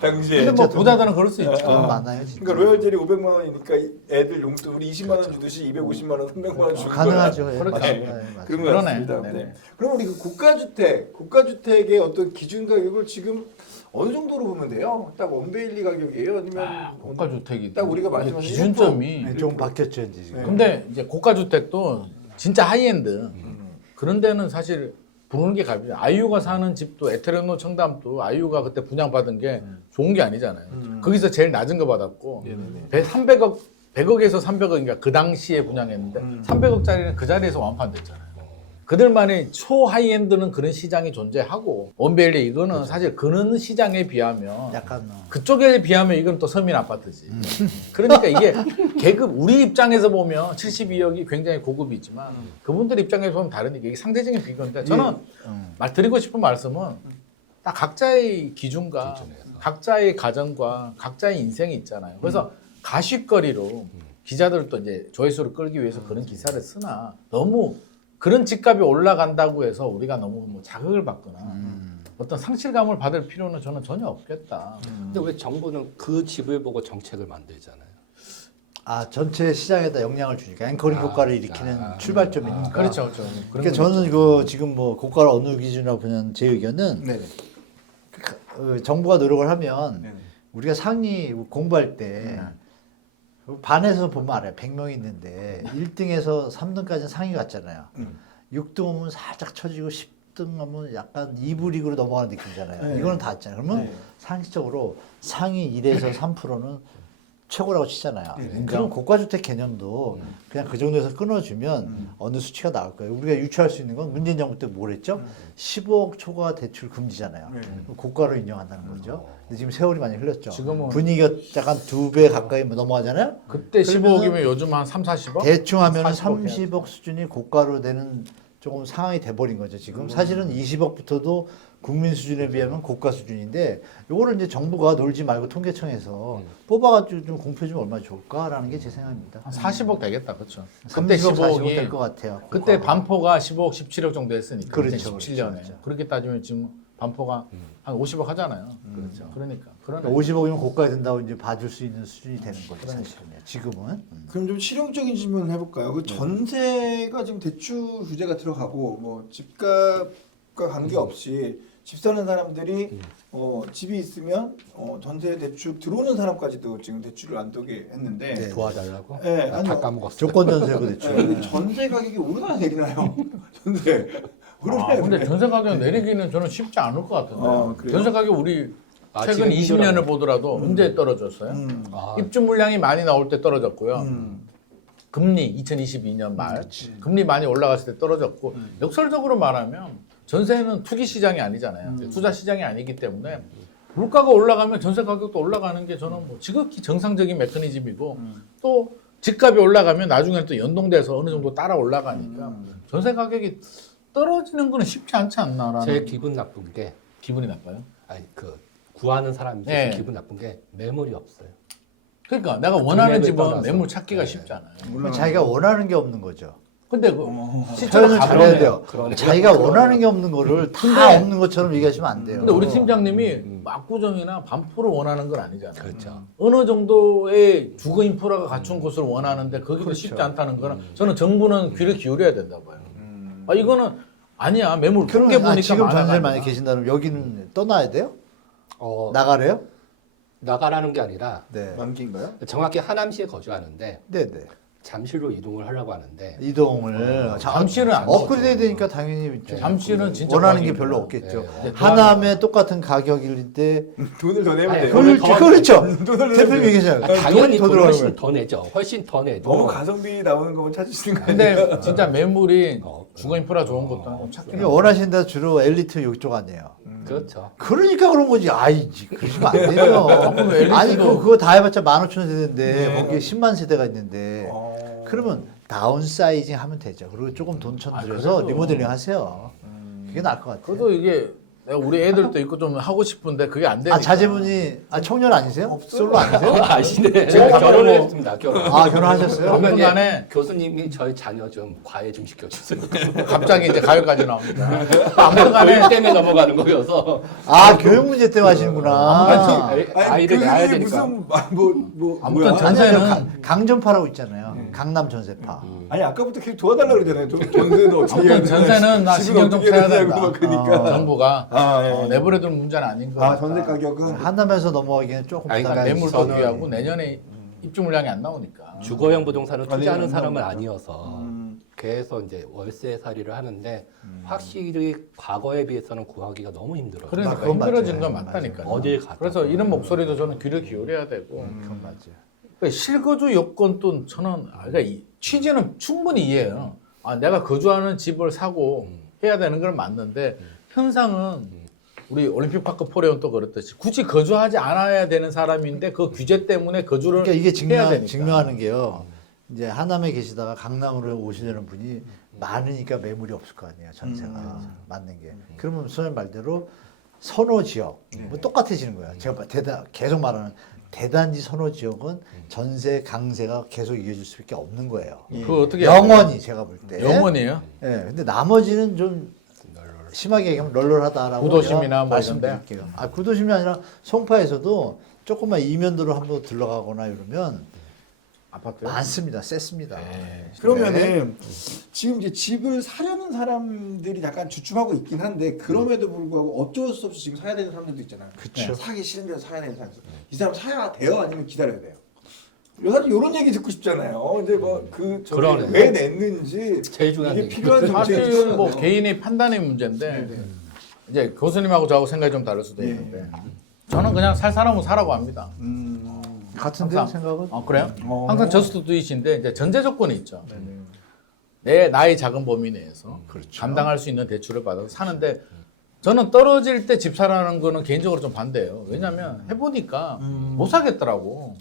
당시에. 근데 뭐 부자들은 그럴 수 있죠. 돈 많아요, 진짜. 그러니까 로열젤이 500만 원이니까 애들 용돈 우리 20만 원 주듯이 250만 원, 300만 원 주고 가능하죠. 예, 그렇죠. 맞습니다. 예, 맞습니다. 그런 거 그러네. 같습니다. 네. 네. 그럼 우리 그 고가주택의 어떤 기준 가격을 지금 어느 정도로 보면 돼요? 딱 원베일리 가격이에요? 아니면 고가 주택이 딱 우리가 말씀하신 기준점이. 네, 조금 바뀌었죠, 이제 지금. 네. 근데 이제 고가 주택도 진짜 하이엔드 그런 데는 사실 부르는 게 값이죠. 아이유가 사는 집도 에테르노 청담도 아이유가 그때 분양받은 게 좋은 게 아니잖아요. 거기서 제일 낮은 거 받았고 100억에서 300억인가 그 당시에 분양했는데 300억짜리는 그 자리에서 완판됐잖아요. 그들만의 초 하이엔드는 그런 시장이 존재하고 원베일리 이거는 사실 그런 시장에 비하면 약간 그쪽에 비하면 이건 또 서민 아파트지. 그러니까 이게 계급 우리 입장에서 보면 72억이 굉장히 고급이지만 그분들 입장에서 보면 다르니까 이게 상대적인 비교인데 저는 말 드리고 싶은 말씀은 딱 각자의 기준과 각자의 가정과 각자의 인생이 있잖아요. 그래서 가십거리로 기자들도 이제 조회수를 끌기 위해서 그런 기사를 쓰나 너무 그런 집값이 올라간다고 해서 우리가 너무 뭐 자극을 받거나 어떤 상실감을 받을 필요는 저는 전혀 없겠다. 근데 왜 정부는 그 집을 보고 정책을 만들잖아요. 전체 시장에다 영향을 주니까 앵커링 효과를 일으키는 출발점이니까. 그렇죠, 그렇죠. 그러니까 저는 그 지금 뭐 고가를 어느 기준으로 보면 제 의견은 네네. 정부가 노력을 하면 네네. 우리가 상위 공부할 때 반에서 보면 알아요. 100명이 있는데 1등에서 3등까지는 상위 같잖아요. 6등 오면 살짝 처지고 10등 오면 약간 2부 리그로 넘어가는 느낌이잖아요. 네. 이거는 다 있잖아요. 그러면 네. 상식적으로 상위 1에서 3%는 최고라고 치잖아요. 네. 그럼 고가주택 개념도 그냥 그 정도에서 끊어주면 어느 수치가 나올 거예요. 우리가 유추할 수 있는 건 문재인 정부 때 뭘 했죠? 15억 초과 대출 금지잖아요. 네. 고가로 인정한다는 거죠. 근데 지금 세월이 많이 흘렀죠. 지금은 분위기가 약간 2배 가까이 넘어가잖아요. 그때 그러면은 15억이면 요즘 한 3, 40억? 대충 하면 40억 30억 수준이 고가로 되는 조금 상황이 돼버린 거죠. 지금 사실은 20억부터도 국민 수준에 비하면 고가 수준인데 요거를 이제 정부가 놀지 말고 통계청에서 뽑아가지고 좀 공표 주면 얼마나 좋을까라는 게 제 생각입니다. 한 40억 되겠다, 그렇죠? 그때 30억, 40억 15억이 될 것 같아요. 그때 고가가. 반포가 15억, 17억 정도 했으니까 그렇죠, 17년에 그렇죠. 그렇게 따지면 지금 반포가 한 50억 하잖아요. 그렇죠. 그러니까 그러네. 50억이면 고가에 된다고 이제 봐줄 수 있는 수준이 되는 거죠. 사실은요. 지금은. 그럼 좀 실용적인 질문 해볼까요? 그 전세가 지금 대출 규제가 들어가고 뭐 집값과 관계없이 집 사는 사람들이 집이 있으면 전세 대출 들어오는 사람까지도 지금 대출을 안 되게 했는데 네. 도와달라고? 네, 나 아니요. 다 까먹었어. 조건 전세고 대출. 근데 전세 가격이 오르나 내리나요? 전세 오르나요? 근데 전세 가격 내리기는 저는 쉽지 않을 것 같은데. 그래요? 전세 가격 우리 아, 최근 지금 20년을 보더라도 언제 떨어졌어요? 아, 입주 물량이 많이 나올 때 떨어졌고요. 음. 금리 2022년 말 금리 많이 올라갔을 때 떨어졌고 역설적으로 말하면 전세는 투기 시장이 아니잖아요. 투자 시장이 아니기 때문에 물가가 올라가면 전세 가격도 올라가는 게 저는 뭐 지극히 정상적인 메커니즘이고 또 집값이 올라가면 나중에 또 연동돼서 어느 정도 따라 올라가니까 전세 가격이 떨어지는 거는 쉽지 않지 않나라는 제일 기분 나쁜 게 기분이 나빠요. 아니 그 구하는 사람 입장에서 네. 기분 나쁜 게 매물이 없어요. 그러니까 내가 원하는 금액에 집은 따라서. 매물 찾기가 네. 쉽지 않아요. 그럼 자기가 원하는 게 없는 거죠. 근데 그 실제로 표현을 가보면 잘해야 돼요. 그러네. 자기가 원하는 게 없는 거를 다 없는 것처럼 얘기하시면 안 돼요. 근데 우리 팀장님이 압구정이나 반포를 원하는 건 아니잖아요. 그렇죠. 어느 정도의 주거 인프라가 갖춘 곳을 원하는데 거기도 쉽지 않다는 거는 저는 정부는 귀를 기울여야 된다고 봐요. 아 이거는 아니야 매물 통계 그러면 보니까 지금 전세를 많아가지고. 만약에 계신다면 여기는 떠나야 돼요? 어, 나가래요? 나가라는 게 아니라 네. 만기인가요? 정확히 하남시에 거주하는데 네네. 잠실로 이동을 하려고 하는데 이동을 잠실은 안 업그레이드 되니까 당연히 좀 잠실은 진짜 원하는 게 꽝이고. 별로 없겠죠. 네. 하남에 똑같은 가격인데 돈을 더 내면 아니, 돼요. 돈을 그렇죠. 더- 그렇죠. 돈을 대표님 내면 얘기하잖아요. 당연히 더 돈을 들어가는 훨씬 거예요. 더 내죠. 훨씬 더 내도 너무 가성비 나오는 거면 찾으시는 거 아니에요? 근데 진짜 매물이 주거 인프라 좋은 것도 좀 찾기는 그러니까 원하시는 데가 주로 엘리트 이쪽 아니에요. 그렇죠. 그러니까 그런 거지. 아이지. 그러시면 안 돼요. 엘리트도- 아니 그거 다 해봤자 15,000세대인데 거기에 10만 세대가 있는데 그러면 다운사이징 하면 되죠. 그리고 조금 돈 천들여서 그래도- 리모델링 하세요. 그게 나을 것 같아요. 그래도 이게 내가 우리 애들도 있고 좀 하고 싶은데 그게 안 되니까. 자제분이 청년 아니세요? 솔로 아니세요? 아시네. 제가 결혼을 뭐- 했습니다. 결혼. 아 결혼하셨어요? 그러면 이제 당분간에- 교수님이 저희 자녀 좀 과외 좀 시켜주세요. 갑자기 이제 가요까지 나옵니다. 교육 아무튼간에 때문에 넘어가는 거여서 아 교육 문제 때문에 하시는구나. 아이를 낳아야 되니까. 무슨 아무튼 뭐야? 전- 아니요, 전세는- 강전파라고 있잖아요. 강남 전세파. 아니 아까부터 계속 도와달라 그러잖아요. 전세도 어떻게 아무튼 해야 되냐, 전세는 나 집은 신경 좀 어떻게 써야 해야 되냐고 된다. 막 그러니까. 정부가 아, 예. 내버려둘 문제는 아닌 거 아 같다. 전세 가격은 한남에서 넘어가기에는 조금 아니, 부담이 매물도 저는- 귀하고 내년에 입주 물량이 안 나오니까. 주거형 부동산을 아니, 투자하는 안 사람은 나옵니다. 아니어서 해서 이제 월세살이를 하는데 확실히 과거에 비해서는 구하기가 너무 힘들어요. 그러니까 그건 힘들어진 건 맞아요. 맞다니까요. 어딜 가도. 그래서 이런 목소리도 저는 귀를 기울여야 되고 그건 맞아요. 그러니까 실거주 요건도 저는 그러니까 이 취지는 충분히 이해해요. 내가 거주하는 집을 사고 해야 되는 건 맞는데 현상은 우리 올림픽파크 포레온도 그렇듯이 굳이 거주하지 않아야 되는 사람인데 그 규제 때문에 거주를 그러니까 이게 해야 되니까. 증명하는 게요. 이제 하남에 계시다가 강남으로 오시려는 분이 많으니까 매물이 없을 거 아니에요. 전세가 맞는 게. 그러면 선생님 말대로 선호 지역 뭐 똑같아지는 거야. 제가 계속 말하는 대단지 선호 지역은 전세 강세가 계속 이어질 수밖에 없는 거예요. 그거 어떻게 영원히 제가 볼 때. 영원이에요? 예. 근데 나머지는 좀 심하게 얘기하면 널널하다라고 구도심이나 제가 뭐 이런데? 말씀드릴게요. 구도심이 아니라 송파에서도 조금만 이면도로 한번 들러가거나 이러면 아파트요? 많습니다. 셌습니다. 그러면은 지금 이제 집을 사려는 사람들이 약간 주춤하고 있긴 한데 그럼에도 불구하고 어쩔 수 없이 지금 사야 되는 사람들도 있잖아요. 그쵸. 사기 싫은데도 사야 되는 사람들. 이 사람 사야 돼요? 아니면 기다려야 돼요? 사실 이런 얘기 듣고 싶잖아요. 근데 뭐그 그러네. 왜 냈는지 제일 중요한 이게 얘기. 필요한 사실 정책이 뭐 개인의 판단의 문제인데 이제 교수님하고 저하고 생각이 좀 다를 수도 있는데 저는 그냥 살 사람은 사라고 합니다. 같은데 항상. 생각은? 그래요? 어. 항상 저스트두잇인데 이제 전제 조건이 있죠. 내 나이 작은 범위 내에서 감당할 수 있는 대출을 받아서 사는데 저는 떨어질 때 집 사라는 거는 개인적으로 좀 반대예요. 왜냐하면 해보니까 못 사겠더라고.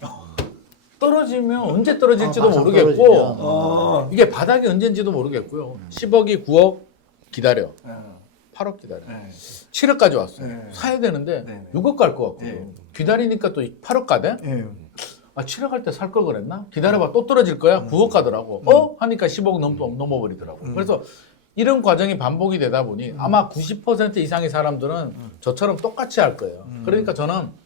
떨어지면 언제 떨어질지도 막상 모르겠고 떨어지면. 이게 바닥이 언제인지도 모르겠고요. 10억이 9억 기다려. 8억 기다려. 7억까지 왔어. 네. 사야 되는데 네. 6억 갈 것 같고 네. 기다리니까 또 8억 가대? 예. 7억 갈 때 살 걸 그랬나? 기다려봐 또 떨어질 거야? 9억 가더라고. 하니까 10억 넘어버리더라고. 그래서 이런 과정이 반복이 되다 보니 아마 90% 이상의 사람들은 저처럼 똑같이 할 거예요. 그러니까 저는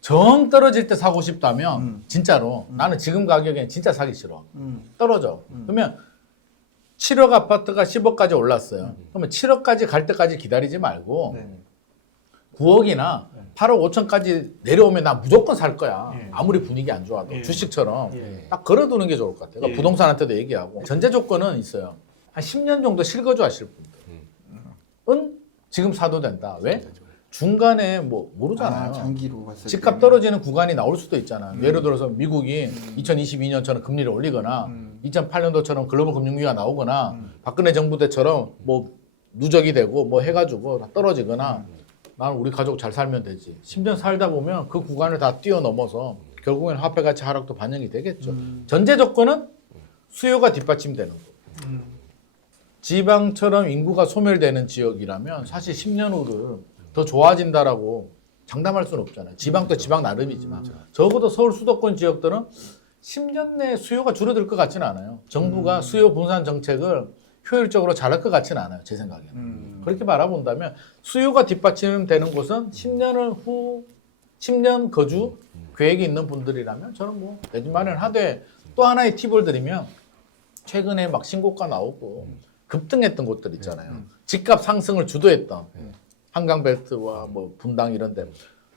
정 떨어질 때 사고 싶다면 진짜로 나는 지금 가격엔 진짜 사기 싫어. 떨어져. 그러면 7억 아파트가 10억까지 올랐어요. 그러면 7억까지 갈 때까지 기다리지 말고 네. 9억이나 8억 5천까지 내려오면 나 무조건 살 거야. 예. 아무리 분위기 안 좋아도 예. 주식처럼 예. 딱 걸어두는 게 좋을 것 같아요. 그러니까 예. 부동산한테도 얘기하고 전제 조건은 있어요. 한 10년 정도 실거주 하실 분들은 지금 사도 된다. 왜? 중간에 뭐 모르잖아요. 장기로 봤을 집값 때. 떨어지는 구간이 나올 수도 있잖아요. 예를 들어서 미국이 2022년처럼 금리를 올리거나 2008년도처럼 글로벌 금융위기가 나오거나 박근혜 정부 때처럼 뭐 누적이 되고 뭐 해가지고 다 떨어지거나 나는 우리 가족 잘 살면 되지. 10년 살다 보면 그 구간을 다 뛰어넘어서 결국엔 화폐 가치 하락도 반영이 되겠죠. 전제 조건은 수요가 뒷받침되는 거. 지방처럼 인구가 소멸되는 지역이라면 사실 10년 후를 더 좋아진다라고 장담할 수는 없잖아요. 지방도 지방 나름이지만 적어도 서울 수도권 지역들은 10년 내에 수요가 줄어들 것 같지는 않아요. 정부가 수요 분산 정책을 효율적으로 잘할 것 같지는 않아요. 제 생각에는. 그렇게 바라본다면 수요가 뒷받침되는 곳은 10년 거주 계획이 있는 분들이라면 저는 뭐 내 집 마련하되 또 하나의 팁을 드리면 최근에 막 신고가 나오고 급등했던 곳들 있잖아요. 집값 상승을 주도했던 한강벨트와 뭐 분당 이런 데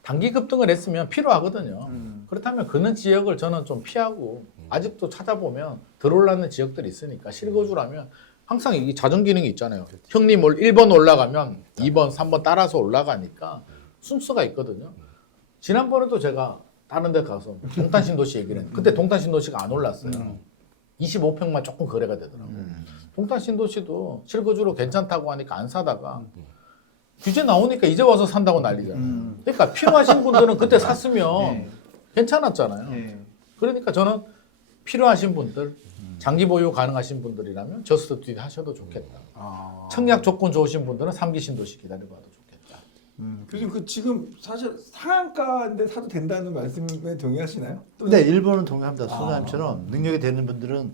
단기 급등을 했으면 필요하거든요. 그렇다면 그런 지역을 저는 좀 피하고 아직도 찾아보면 덜 올랐는 지역들이 있으니까 실거주라면 항상 이게 자정 기능이 있잖아요. 형님 1번 올라가면 2번, 3번 따라서 올라가니까 순서가 있거든요. 지난번에도 제가 다른 데 가서 동탄신도시 얘기를 했는데 그때 동탄신도시가 안 올랐어요. 25평만 조금 거래가 되더라고요. 동탄신도시도 실거주로 괜찮다고 하니까 안 사다가 규제 나오니까 이제 와서 산다고 난리잖아요. 그러니까 필요하신 분들은 그때 샀으면 괜찮았잖아요. 예. 그러니까 저는 필요하신 분들, 장기 보유 가능하신 분들이라면 저스트잇 하셔도 좋겠다. 청약 조건 좋으신 분들은 3기 신도시 기다려봐도 좋겠다. 교수님 그 지금 사실 상한가인데 사도 된다는 말씀에 동의하시나요? 네, 일본은 동의합니다. 소장님처럼 능력이 되는 분들은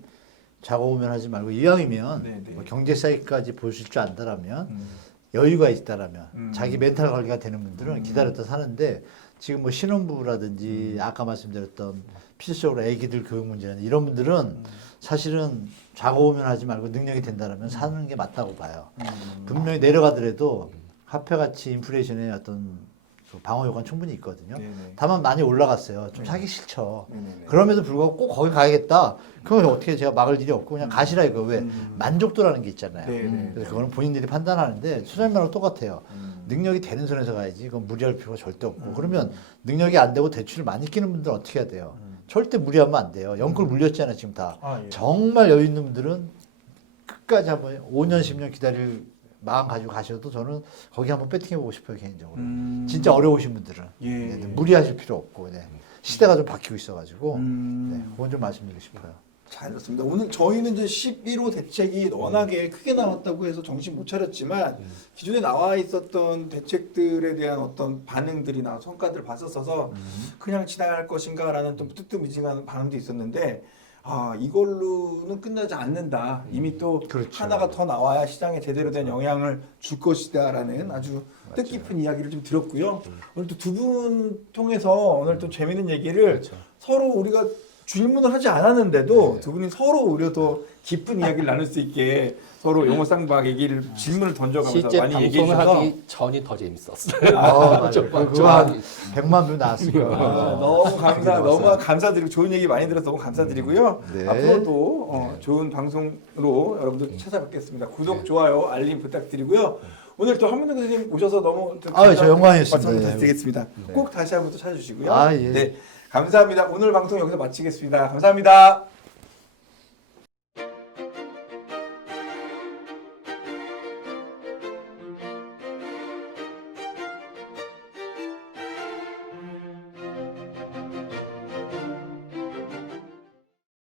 작업오면 하지 말고 이왕이면 네, 네. 뭐 경제 사이까지 보실 줄 안다라면 여유가 있다라면 자기 멘탈 관리가 되는 분들은 기다렸다 사는데 지금 뭐 신혼부부라든지 아까 말씀드렸던 필수적으로 애기들 교육 문제는 이런 분들은 사실은 작업오면 하지 말고 능력이 된다라면 사는 게 맞다고 봐요. 분명히 내려가더라도 화폐 가치 인플레이션의 어떤 그 방어 효과는 충분히 있거든요. 네네. 다만 많이 올라갔어요. 좀 사기 싫죠. 네네네. 그럼에도 불구하고 꼭 거기 가야겠다. 그건 어떻게 제가 막을 일이 없고 그냥 가시라 이거. 왜 만족도라는 게 있잖아요. 네네. 그래서 그거는 본인들이 판단하는데 수장님하고 똑같아요. 능력이 되는 선에서 가야지. 그건 무리할 필요가 절대 없고. 그러면 능력이 안 되고 대출을 많이 끼는 분들은 어떻게 해야 돼요? 절대 무리하면 안 돼요. 연끌 물렸잖아요 지금 다. 아, 예. 정말 여유 있는 분들은 끝까지 한번 5년 10년 기다릴 마음 가지고 가셔도 저는 거기 한번 배팅해보고 싶어요 개인적으로. 진짜 어려우신 분들은 예. 네, 무리하실 필요 없고 네. 시대가 좀 바뀌고 있어가지고 음. 네, 그건 좀 말씀드리고 싶어요. 잘 들었습니다. 오늘 저희는 이제 11호 대책이 워낙에 크게 나왔다고 해서 정신 못 차렸지만 기존에 나와 있었던 대책들에 대한 어떤 반응들이나 성과들을 봤었어서 그냥 지나갈 것인가라는 좀 뜨뜻미지근한 반응도 있었는데 아 이걸로는 끝나지 않는다. 이미 또 그렇죠. 하나가 더 나와야 시장에 제대로 된 영향을 줄 것이다라는 아주 뜻깊은 이야기를 좀 들었고요. 오늘 또 두 분 통해서 오늘 또 재밌는 얘기를 서로 우리가 질문을 하지 않았는데도 두 분이 서로 오히려 더 깊은 이야기를 나눌 수 있게 서로 용어 쌍박 얘기를 질문을 던져가면서 실제 많이 얘기해 방송을 주셔서 하기 전이 더 재밌었어요. 맞아요. 그거 한 100만 뷰 나왔습니다. 너무 너무 감사드리고 좋은 얘기 많이 들어서 너무 감사드리고요. 네. 앞으로도 좋은 방송으로 여러분들 찾아뵙겠습니다. 구독, 좋아요, 알림 부탁드리고요. 오늘 또 한문호 교수님 오셔서 너무 저 영광이었습니다. 말씀 네. 드리겠습니다. 꼭 다시 한번 또 찾아주시고요. 아, 예. 네, 감사합니다. 오늘 방송 여기서 마치겠습니다. 감사합니다.